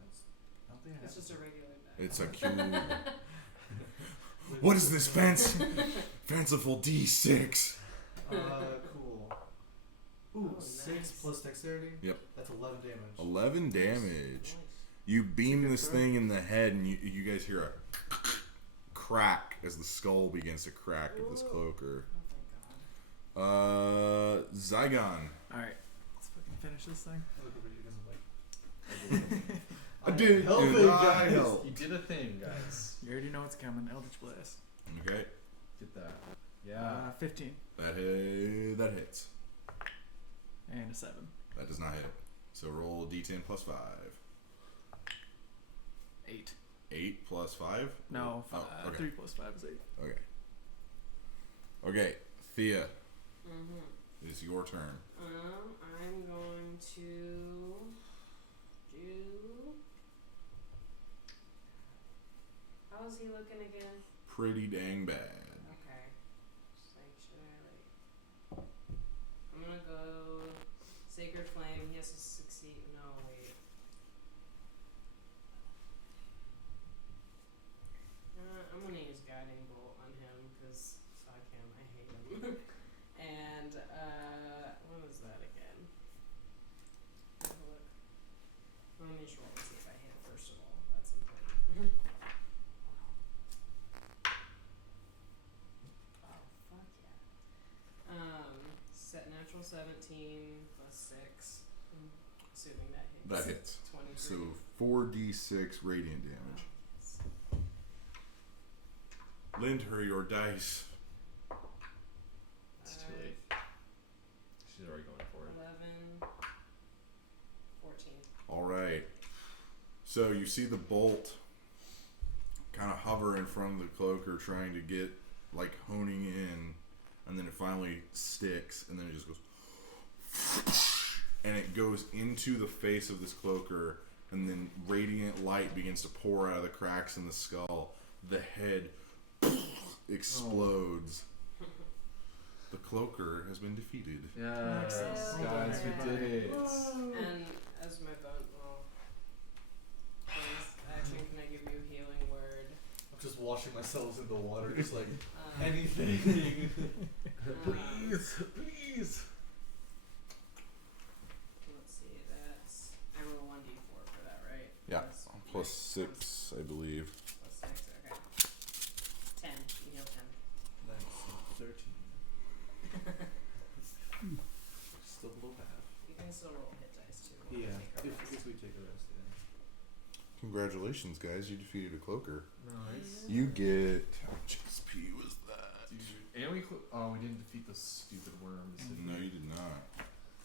That's. I don't think I have. It's just a regular die. It's a cube. What is this fanciful D6? Cool. Ooh, Oh, 6 nice. plus dexterity? Yep. That's 11 damage. 11 damage. Nice. You beam good this throw. thing in the head, and you guys hear a crack as the skull begins to crack of this Ooh. cloaker. Oh, thank God. Zygon. Alright, let's fucking finish this thing. I look over you guys and I'm like, I did helping, and I guys. helped. You did a thing, guys. You already know what's coming. Eldritch Blast. Okay, Get that. Yeah. 15 that hits. and a 7. That does not hit. So roll a D10 plus 5. 8. 8 plus 5? No, Oh, okay. 3 plus 5 is 8. Okay. Okay, Thea, Mm-hmm. it's your turn. I'm going to do. How is he looking again? Pretty dang bad. Okay. Just like, should I like? I'm gonna go Sacred Flame. He has to succeed. No, wait. I'm gonna use Guiding Bolt on him because fuck him. I hate him. And what was that again? Have a look. Let me just roll and see if I hit first of all. That's important. Oh fuck yeah. Set natural 17 plus 6. I'm assuming that hits. That hits. 23. So 4d6 radiant damage. Lend her your dice. It's too late. She's already going for it. 11, 14. Alright. So you see the bolt kind of hover in front of the cloaker, trying to get, like, honing in, and then it finally sticks, and then it just goes, and it goes into the face of this cloaker, and then radiant light begins to pour out of the cracks in the skull. The head explodes. The cloaker has been defeated. Yes, Excellent. guys, we did it. And as my bonus action, can I give you a healing word? I'm just washing myself in the water, just like Um, anything. Please, please. Let's see, that's. I roll 1d4 for that, right? Yeah, Plus plus my- 6, I believe. Plus 6, okay. 10. You heal 10. Nice. 13. Still below half. You can still roll hit dice too. Yeah, Take a if rest. we take a rest, yeah. Congratulations, guys! You defeated a cloaker. Nice. You get how much XP was that? Dude, and we we didn't defeat the stupid worms. did No, we? you did not.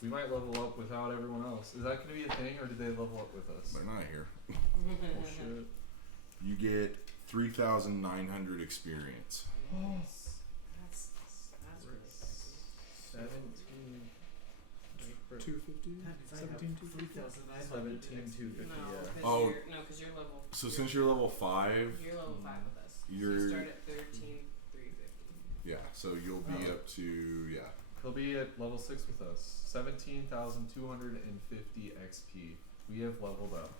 We might level up without everyone else. Is that going to be a thing, or did they level up with us? They're not here. Oh shit. You get 3,900 experience. Nice. That's really sexy. 17. 250. 17, 3,900 17,250. No, Yeah. because Oh. you're level. So since you're level 5, You're level 5 with us. So You're- you start at 13,350. yeah, so you'll be Oh. up to, yeah. He'll be at level 6 with us. 17,250 XP. We have leveled up.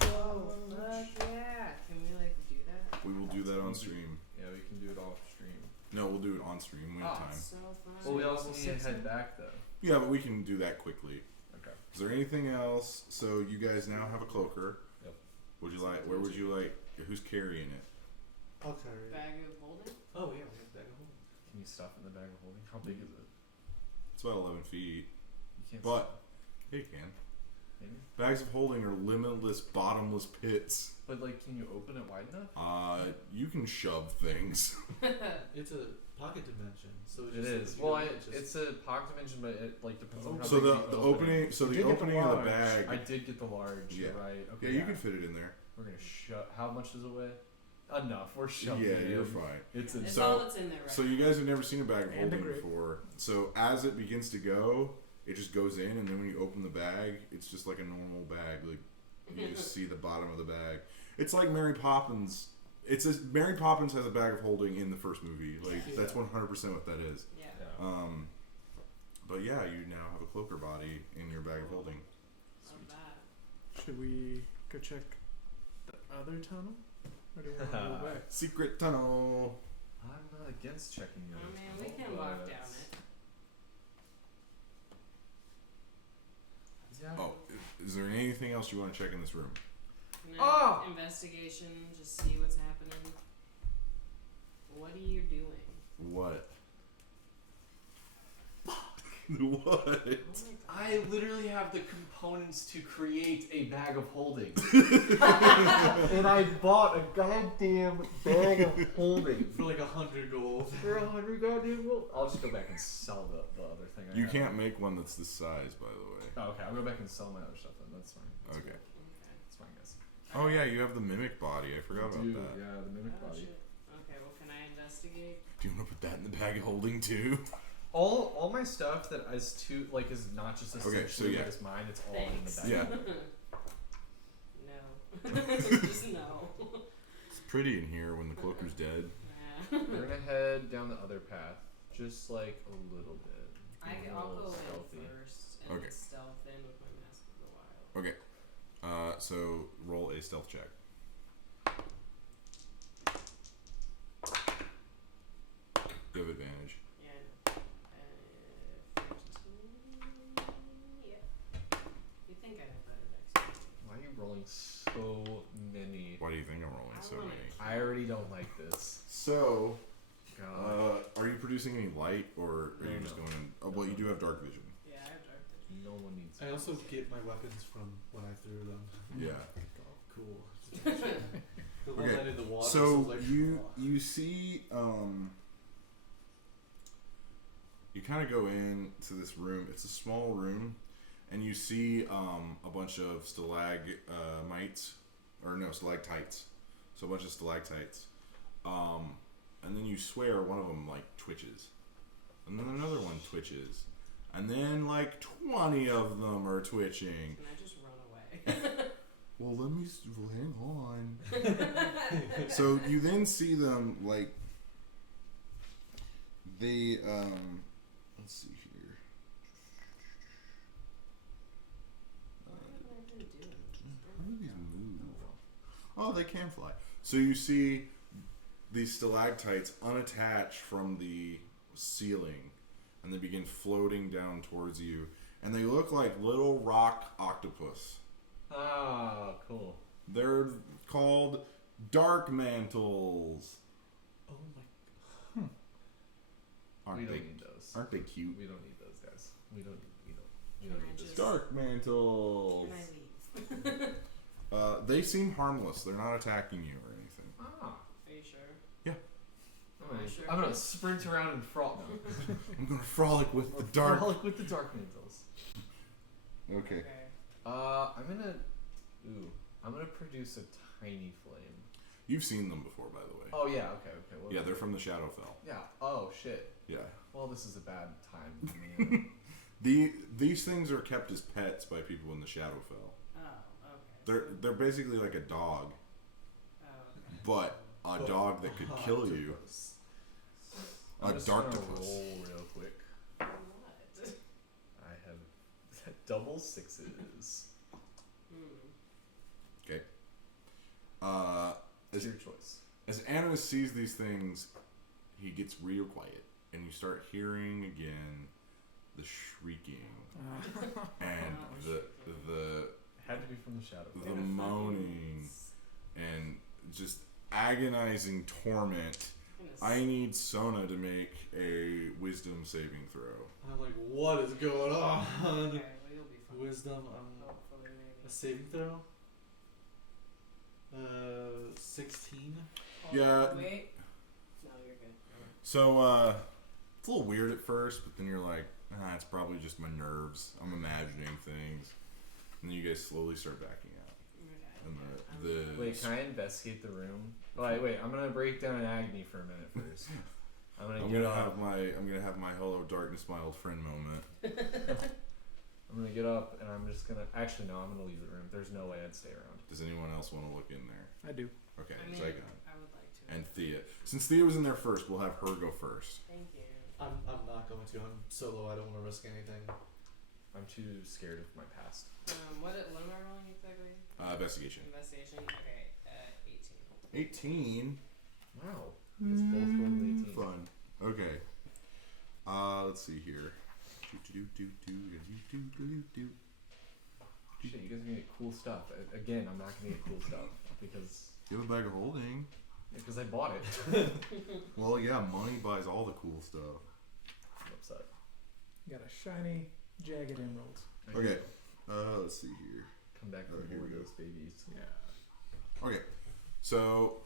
Oh, fuck yeah. Can we, do that? We will do that on stream. Yeah, we can do it off stream. No, we'll do it on stream. We have Ah. time. So fun. Well, we also level need to 6 head then? back though. Yeah, but we can do that quickly. Okay. Is there anything else? So you guys now have a cloaker. Yep. Would you like? Where would you like? Who's carrying it? I'll carry it. Bag of holding? Oh yeah, we have bag of holding. Can you stuff in the bag of holding? How big is it? It's about 11 feet. You can't. But yeah, you can. Maybe. Bags of holding are limitless, bottomless pits. But can you open it wide enough? You can shove things. It's a pocket dimension, so It just, is. if you Well, want it, just- it's a pocket dimension, but it depends on how So big the opening, so You the did get the opening of the large. bag. I did get the large. Yeah. You're right. Yeah, Okay. you can fit it in there. We're gonna shove. How much does it weigh? Enough. We're shoving Yeah, it you're in. fine. It's in. It's So- all that's in there right So now. you guys have never seen a bag of And the holding grip. before. So as it begins to go, it just goes in, and then when you open the bag, it's just like a normal bag. Like you just see the bottom of the bag. It's like Mary Poppins. Mary Poppins has a bag of holding in the first movie. Like Yeah. that's 100% what that is. Yeah. Yeah. But yeah, you now have a cloaker body in your bag of holding. Love that. Should we go check the other tunnel? Or do we want to go back? Secret tunnel. I'm not against checking it. Oh man, we can walk down it. Yeah. Oh, is there anything else you want to check in this room? No, Oh! investigation, just see what's happening. What are you doing? What? What? Oh my god. I literally have the components to create a bag of holding. And I bought a goddamn bag of holding for like 100 gold. for 100 goddamn gold. I'll just go back and sell the other thing. I You have. can't make one that's this size, by the way. Oh, okay, I'll go back and sell my other stuff then. That's fine. That's Okay. cool. That's fine, guys. Oh yeah, you have the mimic body. I forgot about Dude, that. yeah, the mimic Oh, body. shit. Okay, well, can I investigate? Do you want to put that in the bag of holding too? All my stuff that is not just Okay, essentially so yeah. what is mine. It's all in the Thanks. bag. Yeah. No. Just no. It's pretty in here when the cloaker's dead. Nah. We're gonna head down the other path, just like a little bit. Be a I'll little go stealthy. in first and Okay. stealth in with my mask of the wild. Okay. So roll a stealth check. You have advantage. Yeah, I know. 15. Yeah. You think I have better dexterity? Why are you rolling so many? Why do you think I'm rolling so many? I already don't like this. So, God, are you producing any light, or are you No, just no. going in? Oh, well, you do have dark vision. Yeah, I have dark vision. no one needs. I also get my weapons from when I threw them. Yeah. Cool. The one Okay, that in the water. So like, you oh. you see you kind of go into this room. It's a small room, and you see a bunch of stalagmites, or no, stalactites. So a bunch of stalactites, and then you swear one of them like twitches, and then another one twitches, and then like 20 of them are twitching. Can I just run away? Well, hang on. So you then see them like they let's see here. What have I been doing? How do these move? Oh, they can fly. So you see these stalactites unattached from the ceiling, and they begin floating down towards you, and they look like little rock octopus. Ah, cool. They're called dark mantles. Oh my. Aren't we don't they? need those. Aren't they cute? We don't need those guys. We don't need You Can don't I need this. just- Dark mantles. Can I leave? They seem harmless. They're not attacking you or anything. Ah. Are you sure? Sure. I'm gonna sprint around and frolic. No. I'm gonna frolic with the dark. Frolic with the dark mantles. Okay. I'm gonna produce a tiny flame. You've seen them before, by the way. Oh yeah, okay. Well, Yeah, they're from the Shadowfell. Yeah. Oh shit. Yeah. Well, this is a bad time. for me. These things are kept as pets by people in the Shadowfell. Oh, okay. They're basically like a dog, Oh, okay. but a dog that could kill you. I'm A just dark gonna octopus. roll real quick. What? I have double sixes. Okay. It's your choice. As Animus sees these things, he gets real quiet, and you start hearing again the shrieking and the It had to be from the shadow. the moaning and just agonizing torment. I need Sona to make a wisdom saving throw. I'm like, what is going on? Okay, well you'll be fine. Wisdom, Hopefully, maybe. a saving throw. 16. Yeah. Wait. No, you're good. So, it's a little weird at first, but then you're like, it's probably just my nerves. I'm imagining things. And then you guys slowly start backing out. And the Wait, can I investigate the room? Wait, I'm gonna break down an agony for a minute first. I'm gonna have my hello darkness my old friend moment. I'm gonna get up and I'm just gonna. Actually, no, I'm gonna leave the room. There's no way I'd stay around. Does anyone else want to look in there? I do. Okay, I mean, Zygon. I would like to. And Thea. Since Thea was in there first, we'll have her go first. Thank you. I'm not going to. I'm solo. I don't want to risk anything. I'm too scared of my past. What am I rolling exactly? Investigation. Investigation. Okay. 18. 18. Wow. You guys both rolled an 18. Fun. Okay. Let's see here. Shit, you guys are gonna get cool stuff. Again, I'm not gonna get cool stuff because You have a bag of holding. I bought it. Well, yeah, money buys all the cool stuff. I'm upset. You got a shiny, jagged emerald. Okay. Let's see here. Come back for here more we of go. those babies. Yeah. Okay. So,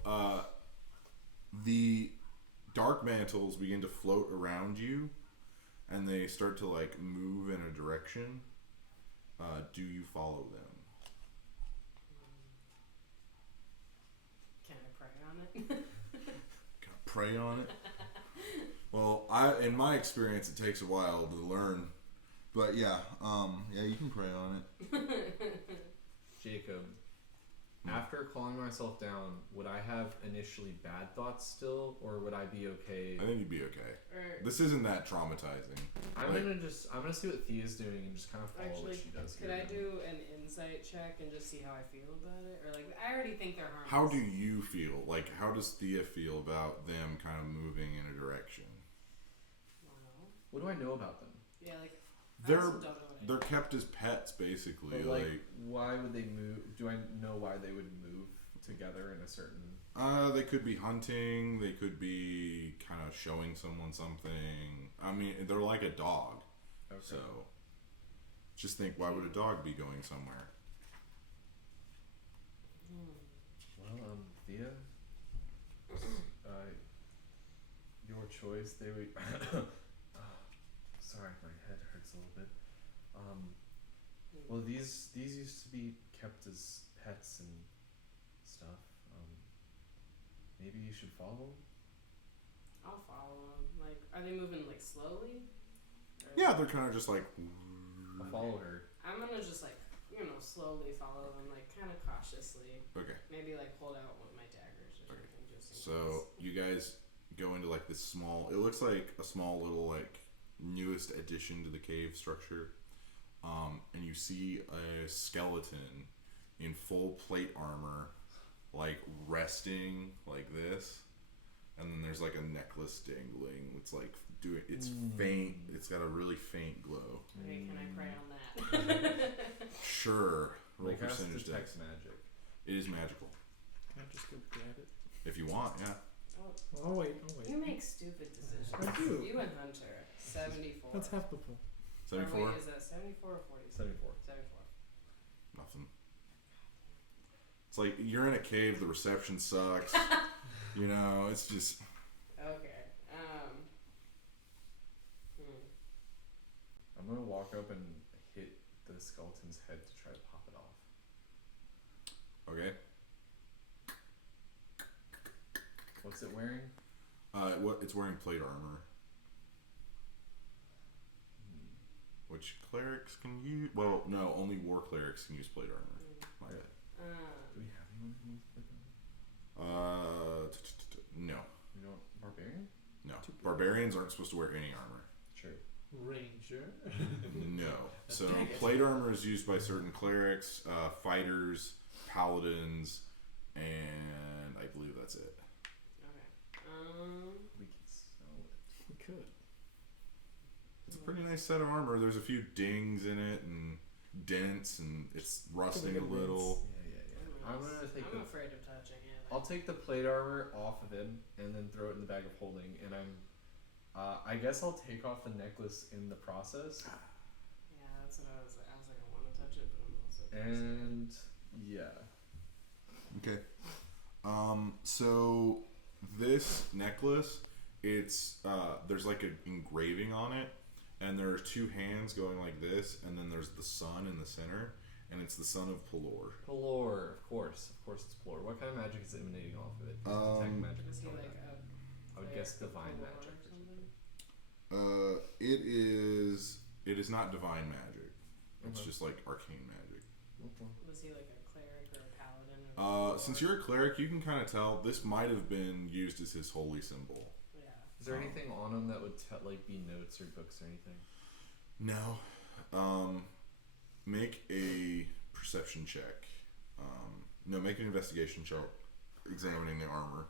the dark mantles begin to float around you, and they start to like move in a direction. Do you follow them? Can I pray on it? Can I prey on it? Well, in my experience, it takes a while to learn, but yeah, you can prey on it. Jacob, after calling myself down, would I have initially bad thoughts still, or would I be okay? I think you'd be okay. Or This isn't that traumatizing. I'm gonna see what Thea's doing and just kind of follow what actually, she does. could here. I do an insight check and just see how I feel about it? Or like, I already think they're harmless. How do you feel? Like, how does Thea feel about them kind of moving in a direction? Wow. What do I know about them? Yeah, like I They're also don't know what I they're kept as pets, basically. But Like, why would they move? Do I know why they would move together in a certain? they could be hunting. They could be kind of showing someone something. I mean, they're like a dog. Okay. So, just think, why would a dog be going somewhere? Well, Thea, your choice. They would. Sorry, my head hurts a little bit. Well, these used to be kept as pets and stuff. Maybe you should follow. I'll follow them. Like, are they moving like slowly? Or Yeah, they're kind of just like. I'll follow her. I'm gonna just like slowly follow them, like kind of cautiously. Okay. Maybe like hold out one of my daggers or Okay. something just in So you guys go into like this small. It looks like a small little like newest addition to the cave structure, and you see a skeleton in full plate armor, like resting like this, and then there's like a necklace dangling. It's like it's faint. It's got a really faint glow. Okay, can I pray on that? Sure, roll Like, has percentage detects dex. magic. It is magical Can I just go grab it? if you want. Yeah. Oh, I'll wait. you make stupid decisions. I do. You and Hunter, 74. That's half the pool. 74? Or wait, is that 74 or 40? 74. 74. Nothing. It's like you're in a cave, the reception sucks. You know, it's just. Okay. I'm gonna walk up and hit the skeleton's head to try to pop it off. Okay. What's it wearing? It's wearing plate armor. Which clerics can use? Well, no, only war clerics can use plate armor. My bad. Do we have anyone who needs plate armor? No. We don't. Barbarian? No. Barbarians aren't supposed to wear any armor. True. Ranger. No. So Dang it. plate armor is used by certain clerics, fighters, paladins, and I believe that's it. Okay. We can sell it. We could. It's a pretty nice set of armor. There's a few dings in it and dents, and it's rusting a little. Yeah. I'm gonna take I'm the. afraid of touching it. I'll take the plate armor off of him and then throw it in the bag of holding, and I guess I'll take off the necklace in the process. Yeah, that's what I was like, I want to touch it, but I'm also. And yeah. Okay. So this necklace, it's there's like an engraving on it, and there are two hands going like this, and then there's the sun in the center, and it's the son of Pelor. Pelor, of course it's Pelor. What kind of magic is emanating off of it? Detect magic. Is he something like that. a? I would guess cleric of divine Pelor magic. or something? It is not divine magic. It's Okay. just like arcane magic. Was he like a cleric or a paladin? Or Since you're a cleric, you can kind of tell this might have been used as his holy symbol. Yeah. Is there anything on him that would like be notes or books or anything? No. Make a perception check. No, make an investigation check examining the armor.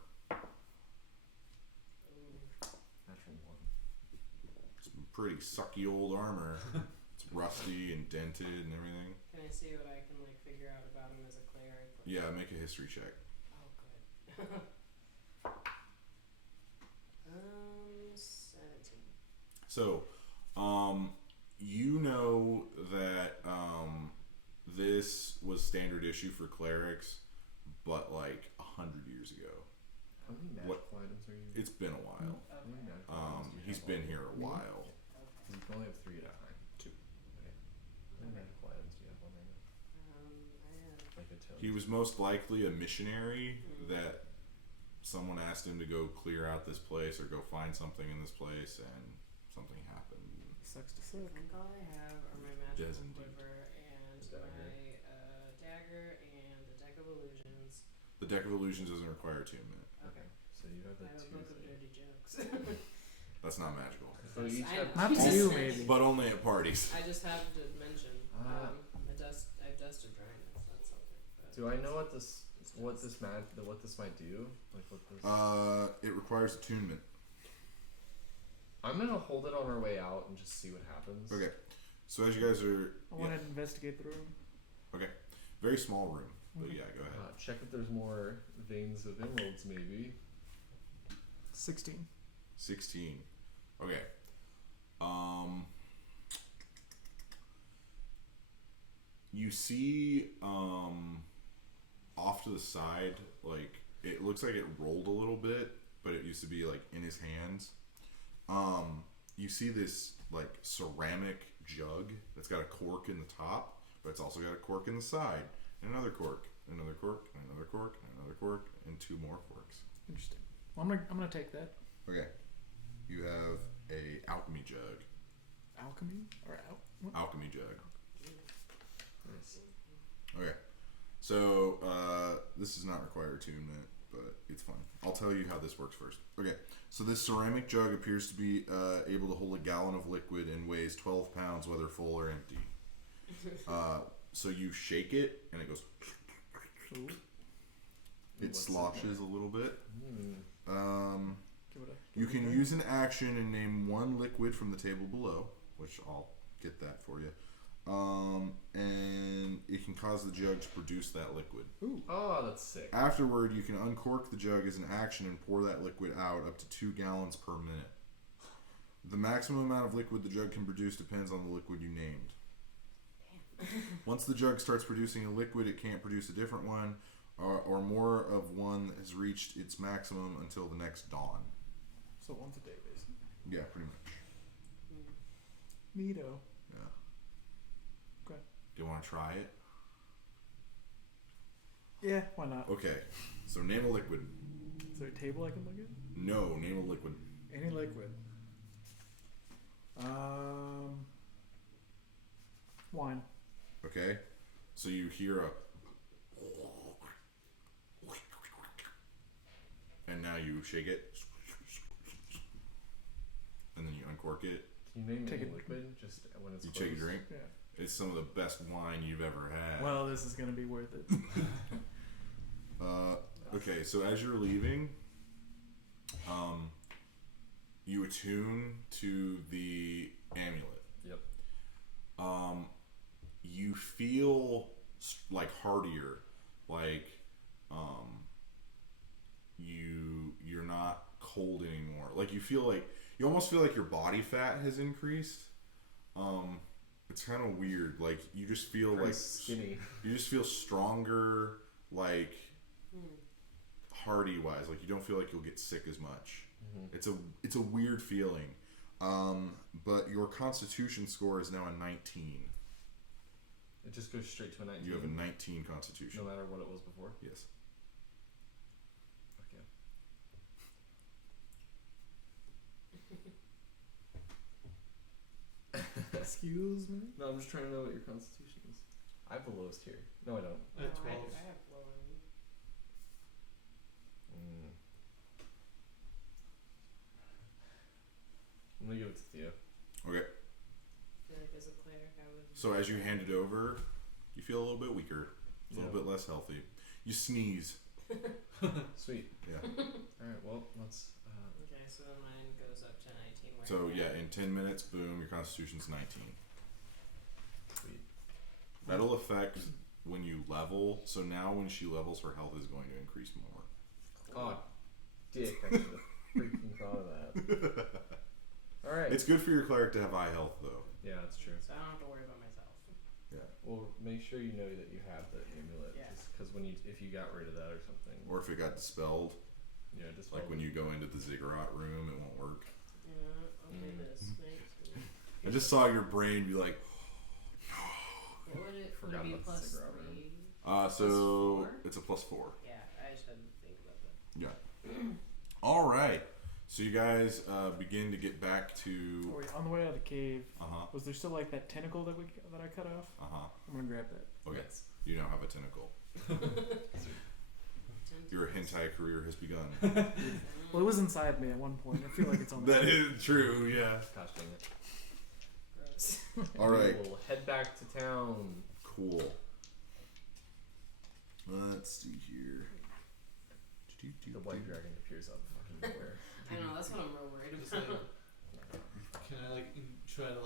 Natural one. It's pretty sucky old armor. It's rusty and dented and everything. Can I see what I can like figure out about him as a cleric? Like, Yeah, make a history check. Oh, good. 17. So, you know that this was standard issue for clerics, but like 100 years ago. How many magical items are you? It's been a while. How many Okay. magical items do you He's have been on here a while. Okay. You can only have 3 at a time. 2. Okay. How many magical items do you have on there now? I have. Like a totem. He was most likely a missionary Mm. that someone asked him to go clear out this place or go find something in this place, and something happened. Sucks to I suck. think all I have are my magical Does indeed. quiver and Dagger. my dagger and the deck of illusions. The Deck of Illusions doesn't require attunement. Okay. So you have the I have a 2. book of dirty jokes. That's not magical. So you each I have know. Not to you, maybe. But only at parties. I just have to mention. Ah. I've dusted dryness. That's something. But Do I know what this it's what just- this what this might do? Like what this? It requires attunement. I'm gonna hold it on our way out and just see what happens. Okay. So as you guys are I want to investigate the room. very small room, but yeah, go ahead. Check if there's more veins of emeralds, maybe. 16. 16. Okay. You see off to the side, like it looks like it rolled a little bit, but it used to be like in his hands. You see this like ceramic jug that's got a cork in the top, but it's also got a cork in the side, and another cork, another cork, and another cork, and another cork, and 2 more corks. Interesting. Well, I'm gonna take that. Okay. You have a alchemy jug. Alchemy or what? Alchemy jug. Nice. Okay. So this does not require attunement, but it's fun. I'll tell you how this works first. Okay. So this ceramic jug appears to be able to hold a gallon of liquid and weighs 12 pounds, whether full or empty. So you shake it, and it goes. Ooh. It What's sloshes a little bit. Give it You can use an action and name 1 liquid from the table below, which I'll get that for you. And it can cause the jug to produce that liquid. Oh, that's sick. Afterward, you can uncork the jug as an action and pour that liquid out up to 2 gallons per minute. The maximum amount of liquid the jug can produce depends on the liquid you named. Once the jug starts producing a liquid, it can't produce a different one or more of one that has reached its maximum until the next dawn. So once a day, basically. Yeah, pretty much. Neato. Yeah. Okay. Do you want to try it? Yeah, why not? Okay. So name a liquid. Is there a table I can look at? No, name a liquid. Any liquid. Wine. Okay. So you hear a and now you shake it. And then you uncork it. Can you name Take any a- liquid just when it's You closed? take a drink. Yeah. It's some of the best wine you've ever had. Well, this is gonna be worth it. Okay, so as you're leaving, you attune to the amulet. Yep. You feel like heartier, like you're not cold anymore. Like you almost feel like your body fat has increased. It's kind of weird. Like you just feel Pretty like skinny. you just feel stronger, like hardy wise. Like you don't feel like you'll get sick as much. Mm-hmm. It's a weird feeling. But your constitution score is now a 19. It just goes straight to a 19. You have a 19 constitution. No matter what it was before. Yes. Okay. Excuse me? No, I'm just trying to know what your constitution is. I have the lowest here. No, I don't. I have No, 12. I have lower than you. I'm gonna give it to Theo. Okay. I feel like as a cleric I would. So as you hand it over, you feel a little bit weaker, a little Yeah. bit less healthy. You sneeze. Sweet. Yeah. Alright, well, let's. Okay, so then mine goes up to 19. Where So I'm yeah, at. in 10 minutes, boom, your constitution's 19. Sweet. That'll affect when you level. So now when she levels, her health is going to increase more. Oh, dick. I should have freaking thought of that. Alright. It's good for your cleric to have high health, though. Yeah, that's true. So I don't have to worry about myself. Yeah. Well, make sure you know that you have the amulet. Yeah. Just because if you got rid of that or something. Or if it got dispelled, Yeah, just like when you go into the ziggurat room, it won't work. Yeah, I'll do this. Thanks. I just saw your brain be like, What would it Forgot be about the plus cigarette room. 3? so four? it's a +4. Yeah, I just had to think about that. Yeah. All right. So you guys begin to get back Oh, to. wait, on the way out of the cave, Uh-huh. was there still like that tentacle that I cut off? Uh-huh. I'm gonna grab that. Okay. Yes. You now have a tentacle. Your hentai career has begun. Well, it was inside me at one point. I feel like it's on the That is true, yeah. Gosh dang it. Gross. All right. We'll head back to town. Cool. Let's see here. The white dragon appears out of fucking nowhere. I know, that's what I'm real worried Just about. like, can I try to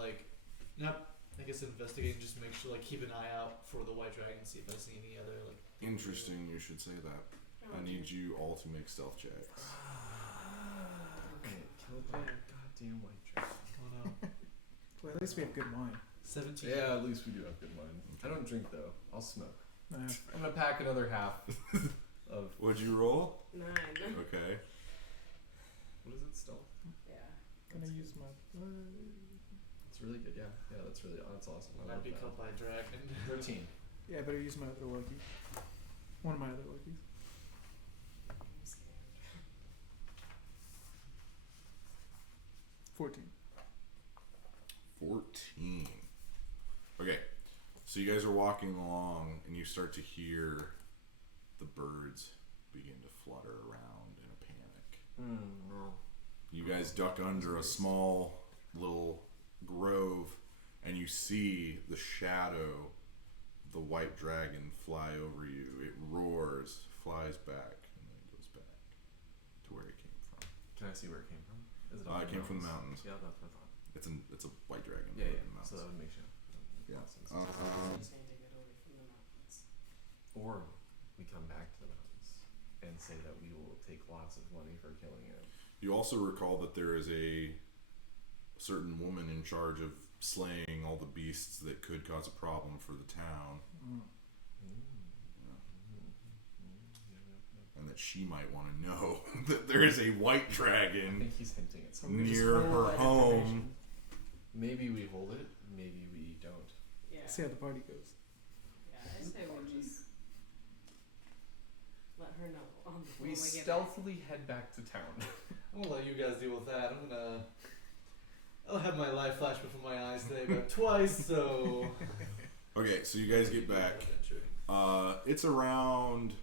not I guess investigate and just make sure keep an eye out for the white dragon, see if I see any other Interesting you should say that. I need you all to make stealth checks. Okay, kill the goddamn white dragon. Oh no. Well, at least we have good wine. 17. Yeah, at least we do have good wine. I don't drink though. I'll smoke. Uh, I'm gonna pack another half of. What'd you roll? 9. Okay. What is it still? Yeah. gonna use my. It's really good. Yeah, that's awesome. I Might love be that. killed by a dragon. 13. Yeah, I better use my other Loki. One of my other Lokis. I'm scared. 14. 14. Okay. So you guys are walking along and you start to hear the birds begin to flutter around in a panic. No. You guys duck under a small little grove and you see the shadow of the white dragon fly over you. It roars, flies back, and then it goes back to where it came from. Can I see where it came from? Is it It came from the mountains. Yeah, that's what I thought. It's a white dragon. Yeah, in yeah. the mountains. So that would make sense. Yeah. So you just need to get away from the mountains. Or we come back to the mountains and say that we will take lots of money for killing him. You also recall that there is a certain woman in charge of slaying all the beasts that could cause a problem for the town. And that she might want to know that there is a white I dragon think he's hinting at something. near her home. Maybe we hold it, maybe we don't. Yeah. See how the party goes. Yeah, I say we just let her know. We when get stealthily head back to town. I'm gonna let you guys deal with that. I'll have my life flash before my eyes today about twice, so. Okay, so you guys get back. It's around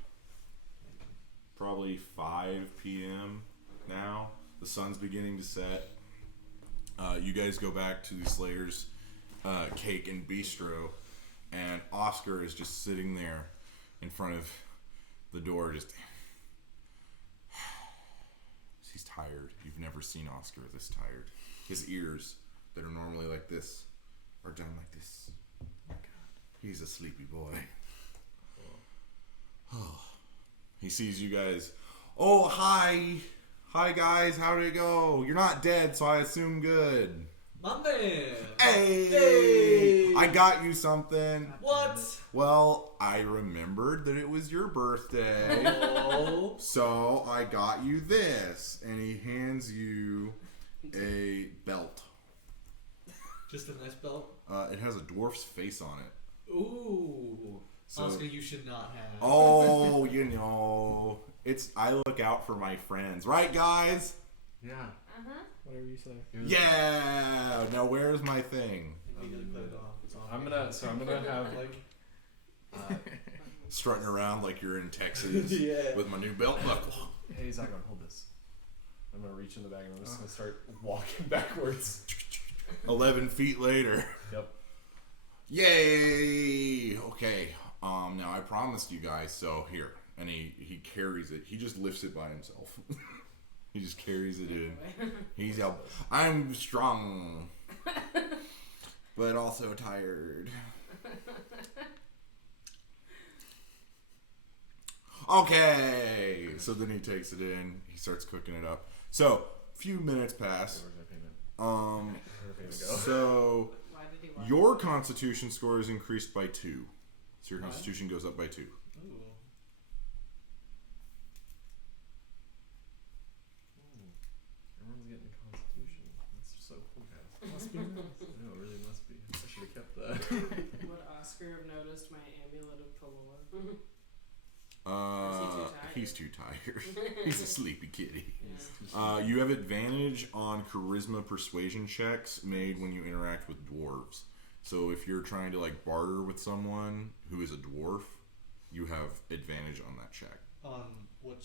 probably 5 p.m. now. The sun's beginning to set. You guys go back to the Slayer's Cake and Bistro, and Oscar is just sitting there in front of the door, just. He's tired. You've never seen Oscar this tired. His ears, that are normally like this, are done like this. Oh my God. He's a sleepy boy. Oh. He sees you guys. Oh, hi. Hi, guys. How did it go? You're not dead, so I assume good. My man! Hey! Hey! I got you something. What? Well, I remembered that it was your birthday. Oh. So I got you this. And he hands you a belt. Just a nice belt? It has a dwarf's face on it. Ooh. So, Oscar, you should not have. oh, you know. I look out for my friends. Right, guys? Yeah. Whatever you say. Yeah. Now, where's my thing? Immediately put it off. It's on. I'm gonna have Strutting around like you're in Texas Yeah. with my new belt buckle. hey Zygon, hold this. I'm gonna reach in the bag and I'm just gonna start walking backwards. 11 feet later. Yep. Yay! Okay. Now I promised you guys, so here. And he carries it. He just lifts it by himself. He just carries it in. He's out. I'm strong, but also tired. Okay. So then he takes it in. He starts cooking it up. So few minutes pass. Where's my payment? Where's my payment go? So Why did he lie? your Constitution score is increased by 2. So your Constitution goes up by 2. Ooh. Everyone's getting Constitution. That's so cool, guys. Must be. No, it really must be. I should have kept that. Would Oscar have noticed my amulet of Palor? He's too tired. He's a sleepy kitty. Yeah. You have advantage on charisma persuasion checks made when you interact with dwarves. So if you're trying to like barter with someone who is a dwarf, you have advantage on that check. On what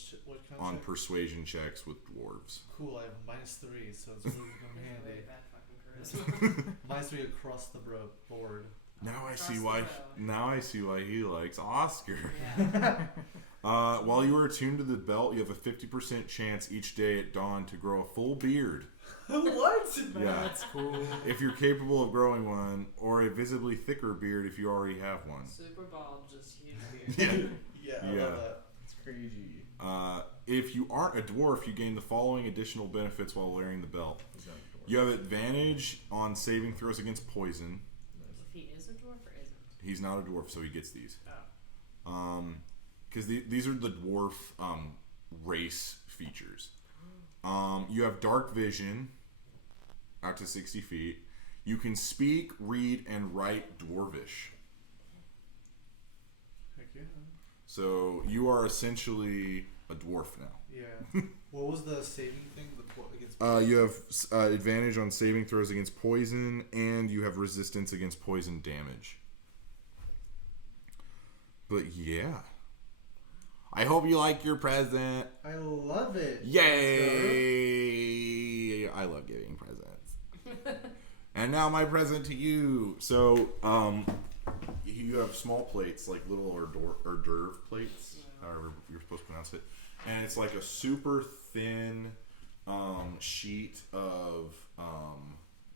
kind of On check? persuasion checks with dwarves. Cool, I have -3, so it's really going Really handy. bad fucking charisma. -3 across the board. Now I Across see the why. road. Now I see why he likes Oscar. Yeah. While you are attuned to the belt, you have a 50% chance each day at dawn to grow a full beard. What? Yeah. That's cool. If you're capable of growing one, or a visibly thicker beard if you already have one. Super bald, just huge beard. Yeah. Yeah, I Yeah. love that. It's crazy. If you aren't a dwarf, you gain the following additional benefits while wearing the belt. You have advantage on saving throws against poison. If he is a dwarf or isn't? He's not a dwarf, so he gets these. Oh. Because these are the dwarf race features. You have dark vision out to 60 feet. You can speak, read, and write Dwarvish. Heck yeah. So you are essentially a dwarf now. Yeah. What was the saving thing? Against You have advantage on saving throws against poison, and you have resistance against poison damage. But yeah. I hope you like your present. I love it. Yay! I love giving presents. And now my present to you. So, you have small plates, like little hors d'oeuvre plates, however you're supposed to pronounce it. And it's like a super thin sheet of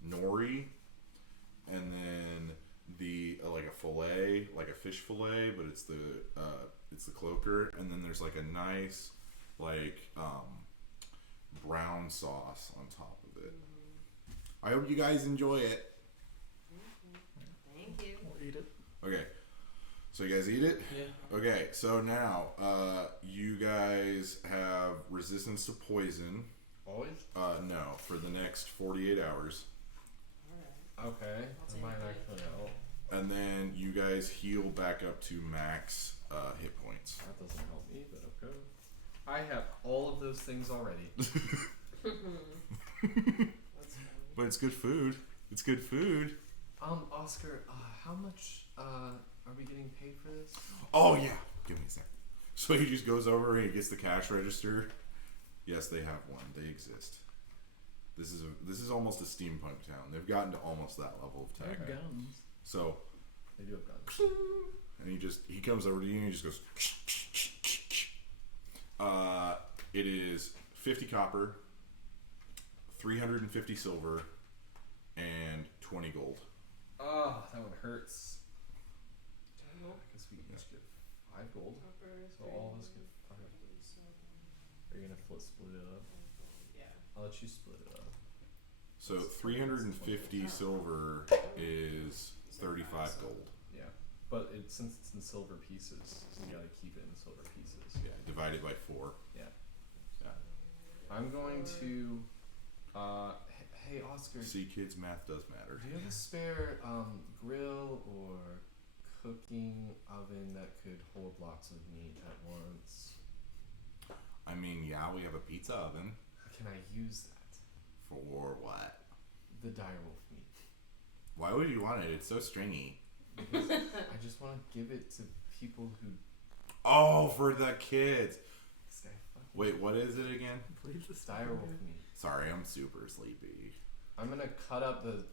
nori, and then like a fillet, like a fish fillet, but it's the cloaker, and then there's like a nice brown sauce on top of it. I hope you guys enjoy it. Thank you. We'll eat it. Okay. So you guys eat it? Yeah. Okay, so now you guys have resistance to poison. Always? No, for the next 48 hours. Alright. Okay. I'll That take might it. actually help. And then you guys heal back up to max hit points. That doesn't help me, but okay. I have all of those things already. That's funny. But it's good food. It's good food. Oscar, how much are we getting paid for this? Oh yeah, give me a sec. So he just goes over and he gets the cash register. Yes, they have one. They exist. This is almost a steampunk town. They've gotten to almost that level of They're tech. guns. So, They do have guns. and he comes over to you and he just goes. It is 50 copper, 350 silver, and 20 gold. Ah, that one hurts. Nope. I guess we each get 5 gold. Copper, So all of us get 5. 357. Are you gonna split it up? Yeah. I'll let you split it up. So 350 silver is 35 gold. Yeah, but since it's in silver pieces, so you gotta keep it in silver pieces. Yeah, divided by 4. I'm going to. Hey Oscar, See, kids, math does matter. do you have a spare grill or cooking oven that could hold lots of meat at once? I mean, yeah, we have a pizza oven. Can I use that? For what? The direwolf meat. Why would you want it? It's so stringy. Because I just want to give it to people who. Oh, for the kids. This guy fucking. Wait, what is it again? Please, this Direwolf meat. Sorry, I'm super sleepy. I'm gonna cut up the.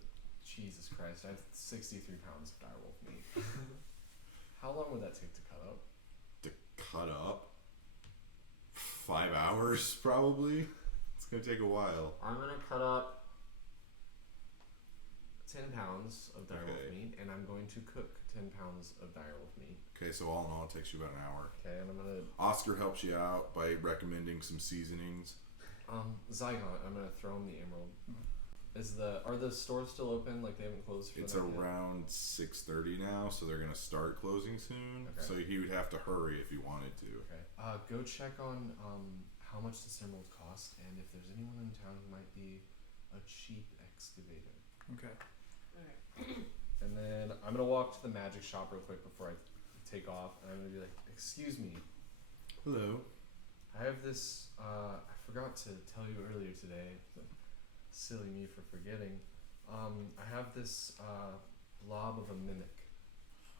Jesus Christ, I have 63 pounds of direwolf meat. How long would that take to cut up? To cut up? 5 hours, probably. It's gonna take a while. I'm gonna cut up 10 pounds of direwolf Okay. meat, and I'm going to cook 10 pounds of direwolf meat. Okay, so all in all, it takes you about an hour. Okay, and I'm gonna. Oscar helps you out by recommending some seasonings. Zygon, I'm gonna throw him the emerald. Are the stores still open? Like they haven't closed for It's the night yet? around 6:30 now, so they're gonna start closing soon. Okay. So he would have to hurry if he wanted to. Okay. Go check on how much this emerald cost, and if there's anyone in town who might be a cheap excavator. Okay. Okay. And then I'm gonna walk to the magic shop real quick before I take off, and I'm gonna be like, "Excuse me, Hello. I have this. I forgot to tell you earlier today. Silly me for forgetting. I have this blob of a mimic,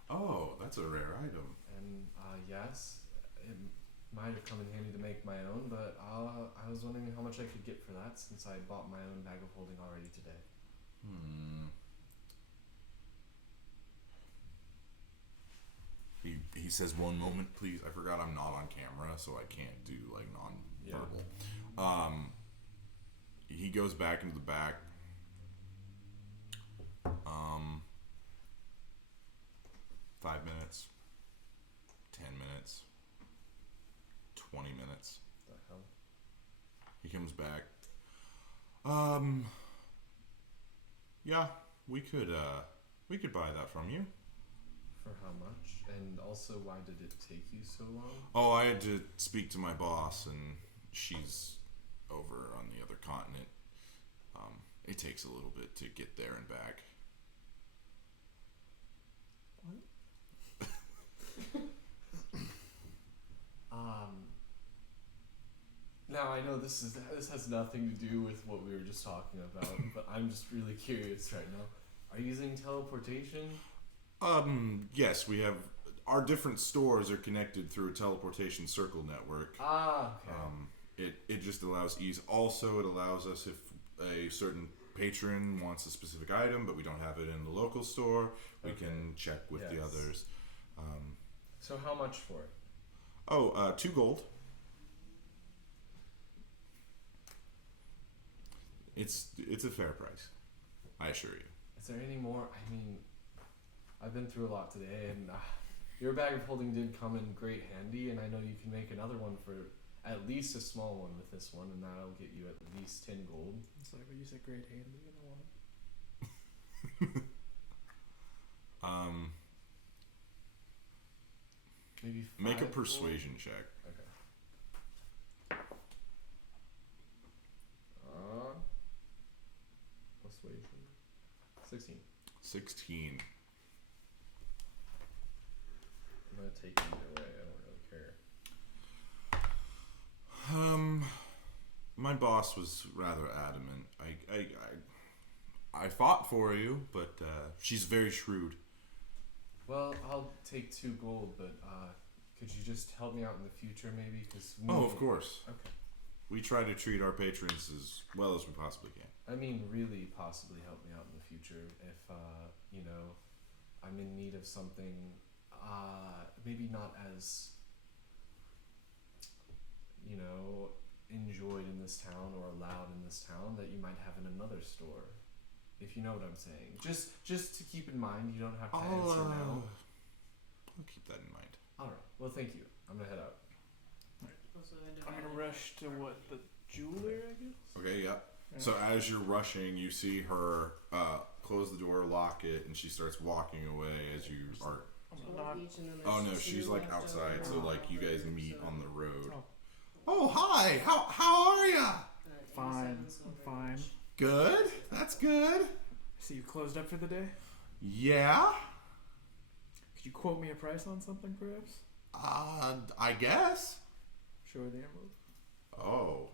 Oh, that's a rare item. and yes, it might have come in handy to make my own, but I was wondering how much I could get for that since I bought my own bag of holding already today." He says, "One moment, please. I forgot I'm not on camera, so I can't do like non-verbal." He goes back into the back. 5 minutes, 10 minutes, 20 minutes. The hell? He comes back. Yeah, we could buy that from you. For how much? And also, why did it take you so long? Oh, I had to speak to my boss, and she's over on the other continent. It takes a little bit to get there and back. Now I know this has nothing to do with what we were just talking about, but I'm just really curious right now. Are you using teleportation? Yes, we have our different stores are connected through a teleportation circle network. Ah, okay. It just allows ease. Also, it allows us if a certain patron wants a specific item, but we don't have it in the local store, we Okay. can check with the Yes. others. So how much for it? 2 gold. It's a fair price, I assure you. Is there any more? I mean, I've been through a lot today, and your bag of holding did come in great handy, and I know you can make another one for at least a small one with this one, and that'll get you at least 10 gold. It's like when you said great handy, you know what? Maybe Make a 5 gold? persuasion check. Okay. Persuasion. 16. 16. I'm gonna take it either way. I don't really care. My boss was rather adamant. I fought for you, but she's very shrewd. Well, I'll take 2 gold, but could you just help me out in the future, maybe? Oh, of course. Okay. We try to treat our patrons as well as we possibly can. I mean, really, possibly help me out in the future if you know, I'm in need of something. Maybe not as, you know, enjoyed in this town or allowed in this town that you might have in another store. If you know what I'm saying. Just to keep in mind, you don't have to answer now. I'll keep that in mind. Alright. Well, thank you. I'm gonna head out. Also, I'm gonna rush to what, the jeweler, I guess? Okay, yeah. So as you're rushing, you see her close the door, lock it, and she starts walking away as you are... I'm So gonna one knock. each, and then Oh there's no, she's two like left outside, over. so like you guys meet So- on the road. Oh. Oh, hi! How are ya? Fine, 87 silver I'm fine. each. Good? That's good. So you closed up for the day? Yeah? Could you quote me a price on something, perhaps? I guess. Show her the envelope. Oh,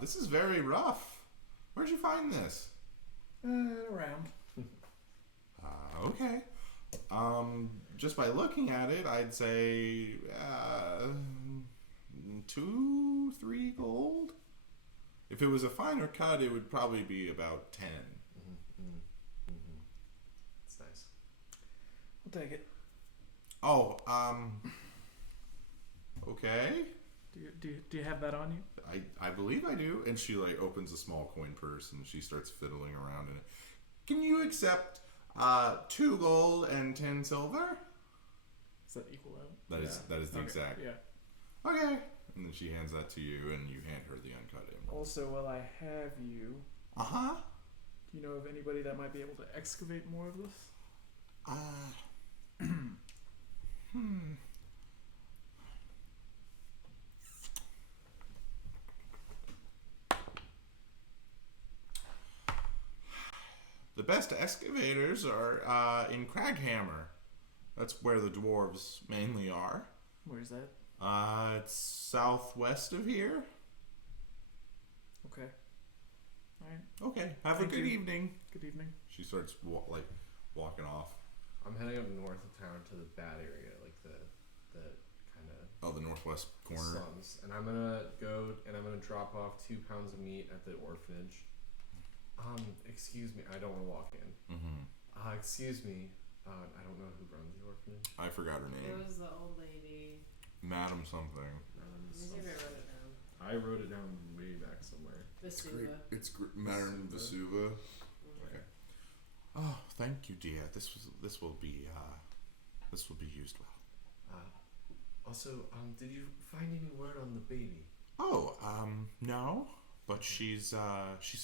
this is very rough. Where'd you find this? Around. Okay. Just by looking at it, I'd say 2, 3 gold. If it was a finer cut, it would probably be about 10. It's nice. I'll take it. Oh, okay. Do you have that on you? I believe I do. And she like opens a small coin purse and she starts fiddling around in it. Can you accept 2 gold and 10 silver? Does that equal out? That is the Okay, exact. Yeah. Okay. And then she hands that to you and you hand her the uncut envelope. Also, while I have you, Uh-huh. do you know of anybody that might be able to excavate more of this? The best excavators are in Craghammer. That's where the dwarves mainly are. Where's that? It's southwest of here. Okay. Alright. Okay. Have Thank a good you. evening. Good evening. She starts walking off. I'm heading up north of town to the bad area, like the kind of Oh, the northwest corner. slums, and I'm gonna go and I'm gonna drop off 2 pounds of meat at the orphanage. Excuse me, I don't want to walk in. Mm-hmm. Excuse me, I don't know who runs the orphanage. I forgot her It name. was the old lady. Madam something. Let me see if I wrote it down. I wrote it down way back somewhere. Vesuva. It's Madam Vesuva. Okay. Oh, thank you, dear. This will be used well. Also, did you find any word on the baby? Oh, no. But she's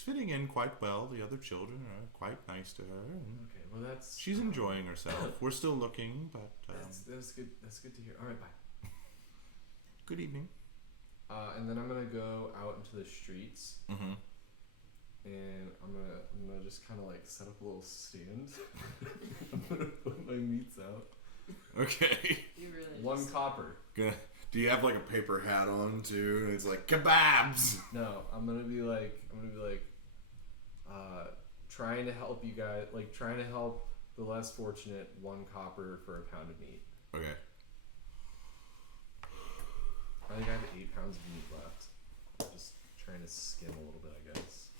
fitting in quite well. The other children are quite nice to her, and Okay, well that's. she's enjoying herself. We're still looking, but That's good. That's good to hear. All right, bye. good evening. And then I'm gonna go out into the streets, Mm-hmm. and I'm gonna just kind of like set up a little stand. I'm gonna put my meats out. Okay. You really 1 just- copper. Do you have like a paper hat on too? And it's like kebabs. No, I'm gonna be like, trying to help you guys, like trying to help the less fortunate. 1 copper for a pound of meat. Okay. I think I have 8 pounds of meat left. I'm just trying to skim a little bit, I guess.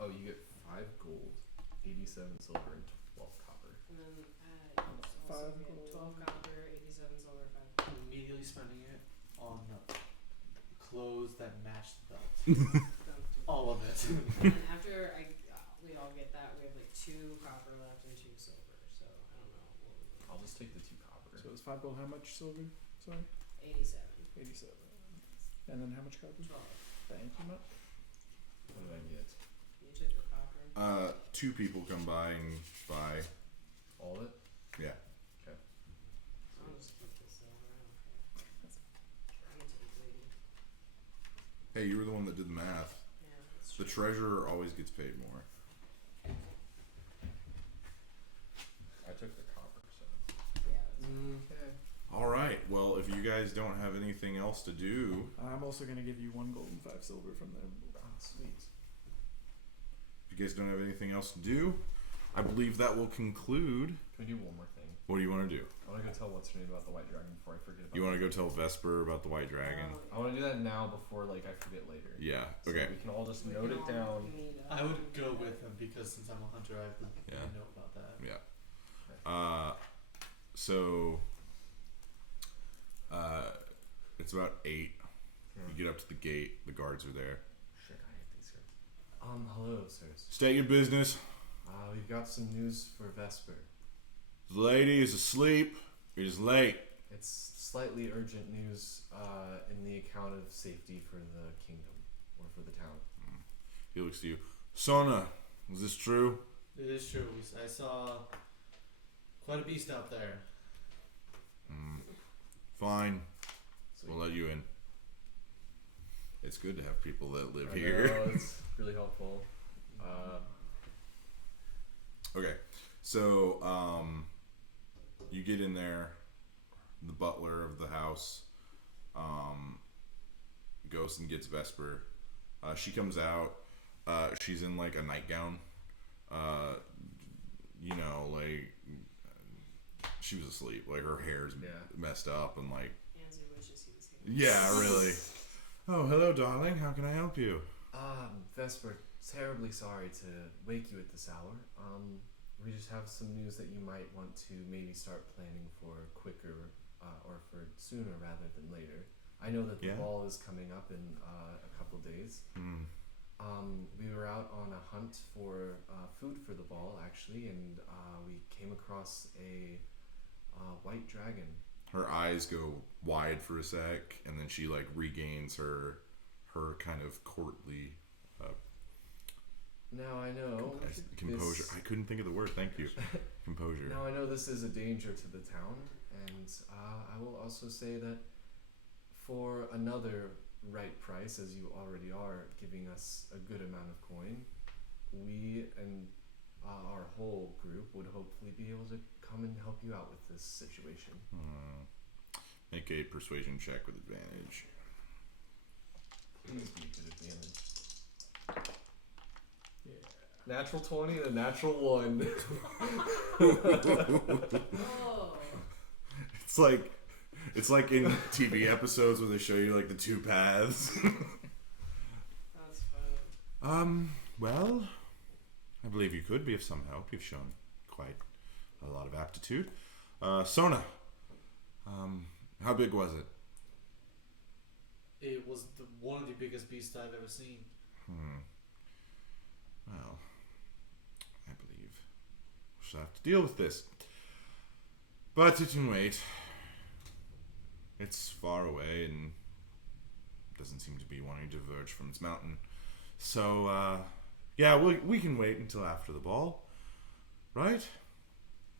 Oh, you get 5 gold, 87 silver, and 12 copper. And then also 5 get gold. 12 copper, 87 silver, 5 gold. Immediately spending it on clothes that match the belt. Don't do All of it. And then after we all get that, we have like 2 copper left and 2 silver. So I don't know. What we I'll just take the 2 copper. So it's 5 gold. How much silver? Sorry. 87. 87. And then how much copper? 12. Thank you much. What did I get? You took the copper. 2 people come by and buy. All of it? Yeah. Okay. I'll just keep this silver. I don't care. I get to keep bleeding. Hey, you were the one that did the math. Yeah, that's The true. treasurer always gets paid more. I took the copper, so. Yeah, that's fine. Okay. All right. Well, if you guys don't have anything else to do, I'm also gonna give you 1 gold and 5 silver from them. Oh, sweet. if you guys don't have anything else to do, I believe that will conclude. Can we do one more thing? What do you want to do? I want to go tell what's her name about the white dragon before I forget about You want it. to go tell Vesper about the white dragon? Oh, I want to do that now before like I forget later. Yeah. So Okay. we can all just we note can it all down. meet up. I would go with him because since I'm a hunter, I have to Yeah. know about that. Yeah. Okay. So. It's about 8. You get up to the gate. The guards are there. Shit, I hate these guys. Hello, sirs. State your business. We've got some news for Vesper. The lady is asleep. It is late. It's slightly urgent news in the account of safety for the kingdom or for the town. He looks to you. Sona, is this true? It is true. I saw quite a beast out there. Fine. So We'll let you in. It's good to have people that live I here. know, it's really helpful. Okay. So, you get in there. The butler of the house goes and gets Vesper. She comes out. She's in like a nightgown. You know, like she was asleep. Like her hair's messed up and like. Ansley wishes he was here. Yeah, really. Oh, hello, darling. How can I help you? Vesper, terribly sorry to wake you at this hour. We just have some news that you might want to maybe start planning for quicker, or for sooner rather than later. I know that the Yeah. ball is coming up in a couple days. We were out on a hunt for food for the ball, actually, and we came across a white dragon. Her eyes go wide for a sec, and then she like regains her kind of courtly Now I know composure. this- I couldn't think of the word. Thank you. Composure. Now I know this is a danger to the town, and I will also say that for another right price, as you already are giving us a good amount of coin, we and our whole group would hopefully be able to come and help you out with this situation. Make a persuasion check with advantage. Please be a good advantage. Natural 20 and a natural 1. Oh. It's like in TV episodes where they show you like the 2 paths. That's funny. Well, I believe you could be of some help. You've shown quite a lot of aptitude. Sona, how big was it? It was one of the biggest beasts I've ever seen. Well, I believe we'll just have to deal with this. But it can wait. It's far away and doesn't seem to be wanting to diverge from its mountain. So, yeah, we can wait until after the ball. Right?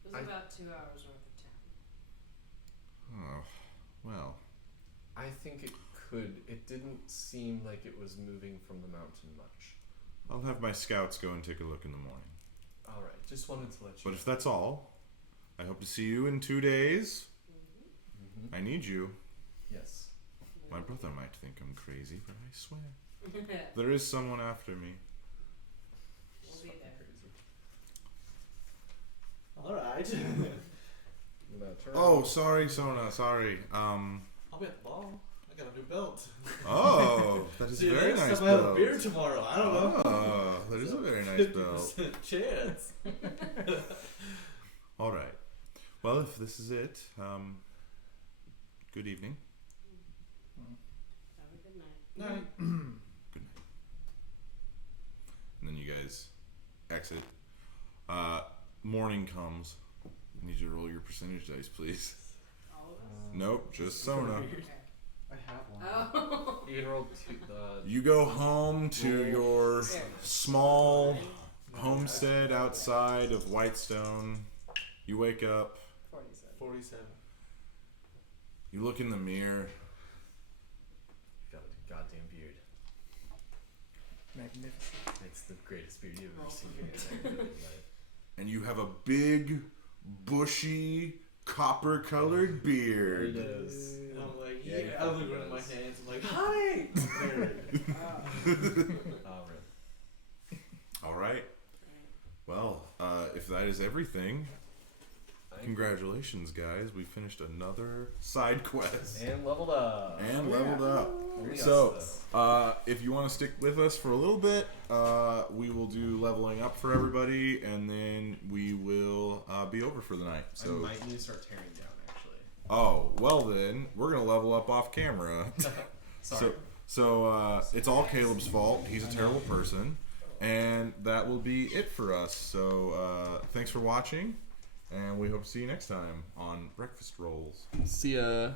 It was about 2 hours north of town. Oh, well. I think it could. It didn't seem like it was moving from the mountain much. I'll have my scouts go and take a look in the morning. Alright, just wanted to let you But know. if that's all, I hope to see you in 2 days. Mm-hmm. I need you. Yes. My brother might think I'm crazy, but I swear. We'll There is someone after me. be there. Crazy. Alright. Oh, sorry, Sona. Sorry. I'll be at the ball. I got a new belt. Oh, that is See, a very next nice time I have a belt. beer tomorrow. I don't know. Oh, that is a very nice belt. 50% chance. All right. Well, if this is it, good evening. Have a good night. Night. Good night. And then you guys exit. Morning comes. I need you to roll your percentage dice, please. All of us? Nope, just Sona. Okay. I have one. Oh. You can roll You go home to your There. small Homestead outside of Whitestone. You wake up. 47. 47. You look in the mirror. Got a goddamn beard. Magnificent. It's the greatest beard you've ever seen in your entire life. And you have a big, bushy, copper-colored There it beard. is. And I'm like, Yeah, yeah, you I look fucking around my does. hands. I'm like, hi! All right. Well, if that is everything, congratulations, guys. We finished another side quest. And leveled up. And leveled up. Yes, So, though. if you want to stick with us for a little bit, we will do leveling up for everybody, and then we will be over for the night. I So, might need to start tearing down, actually. oh, well then, we're gonna level up off camera. Sorry. So it's all Caleb's fault. He's a terrible person, and that will be it for us. So thanks for watching, and we hope to see you next time on Breakfast Rolls. See ya.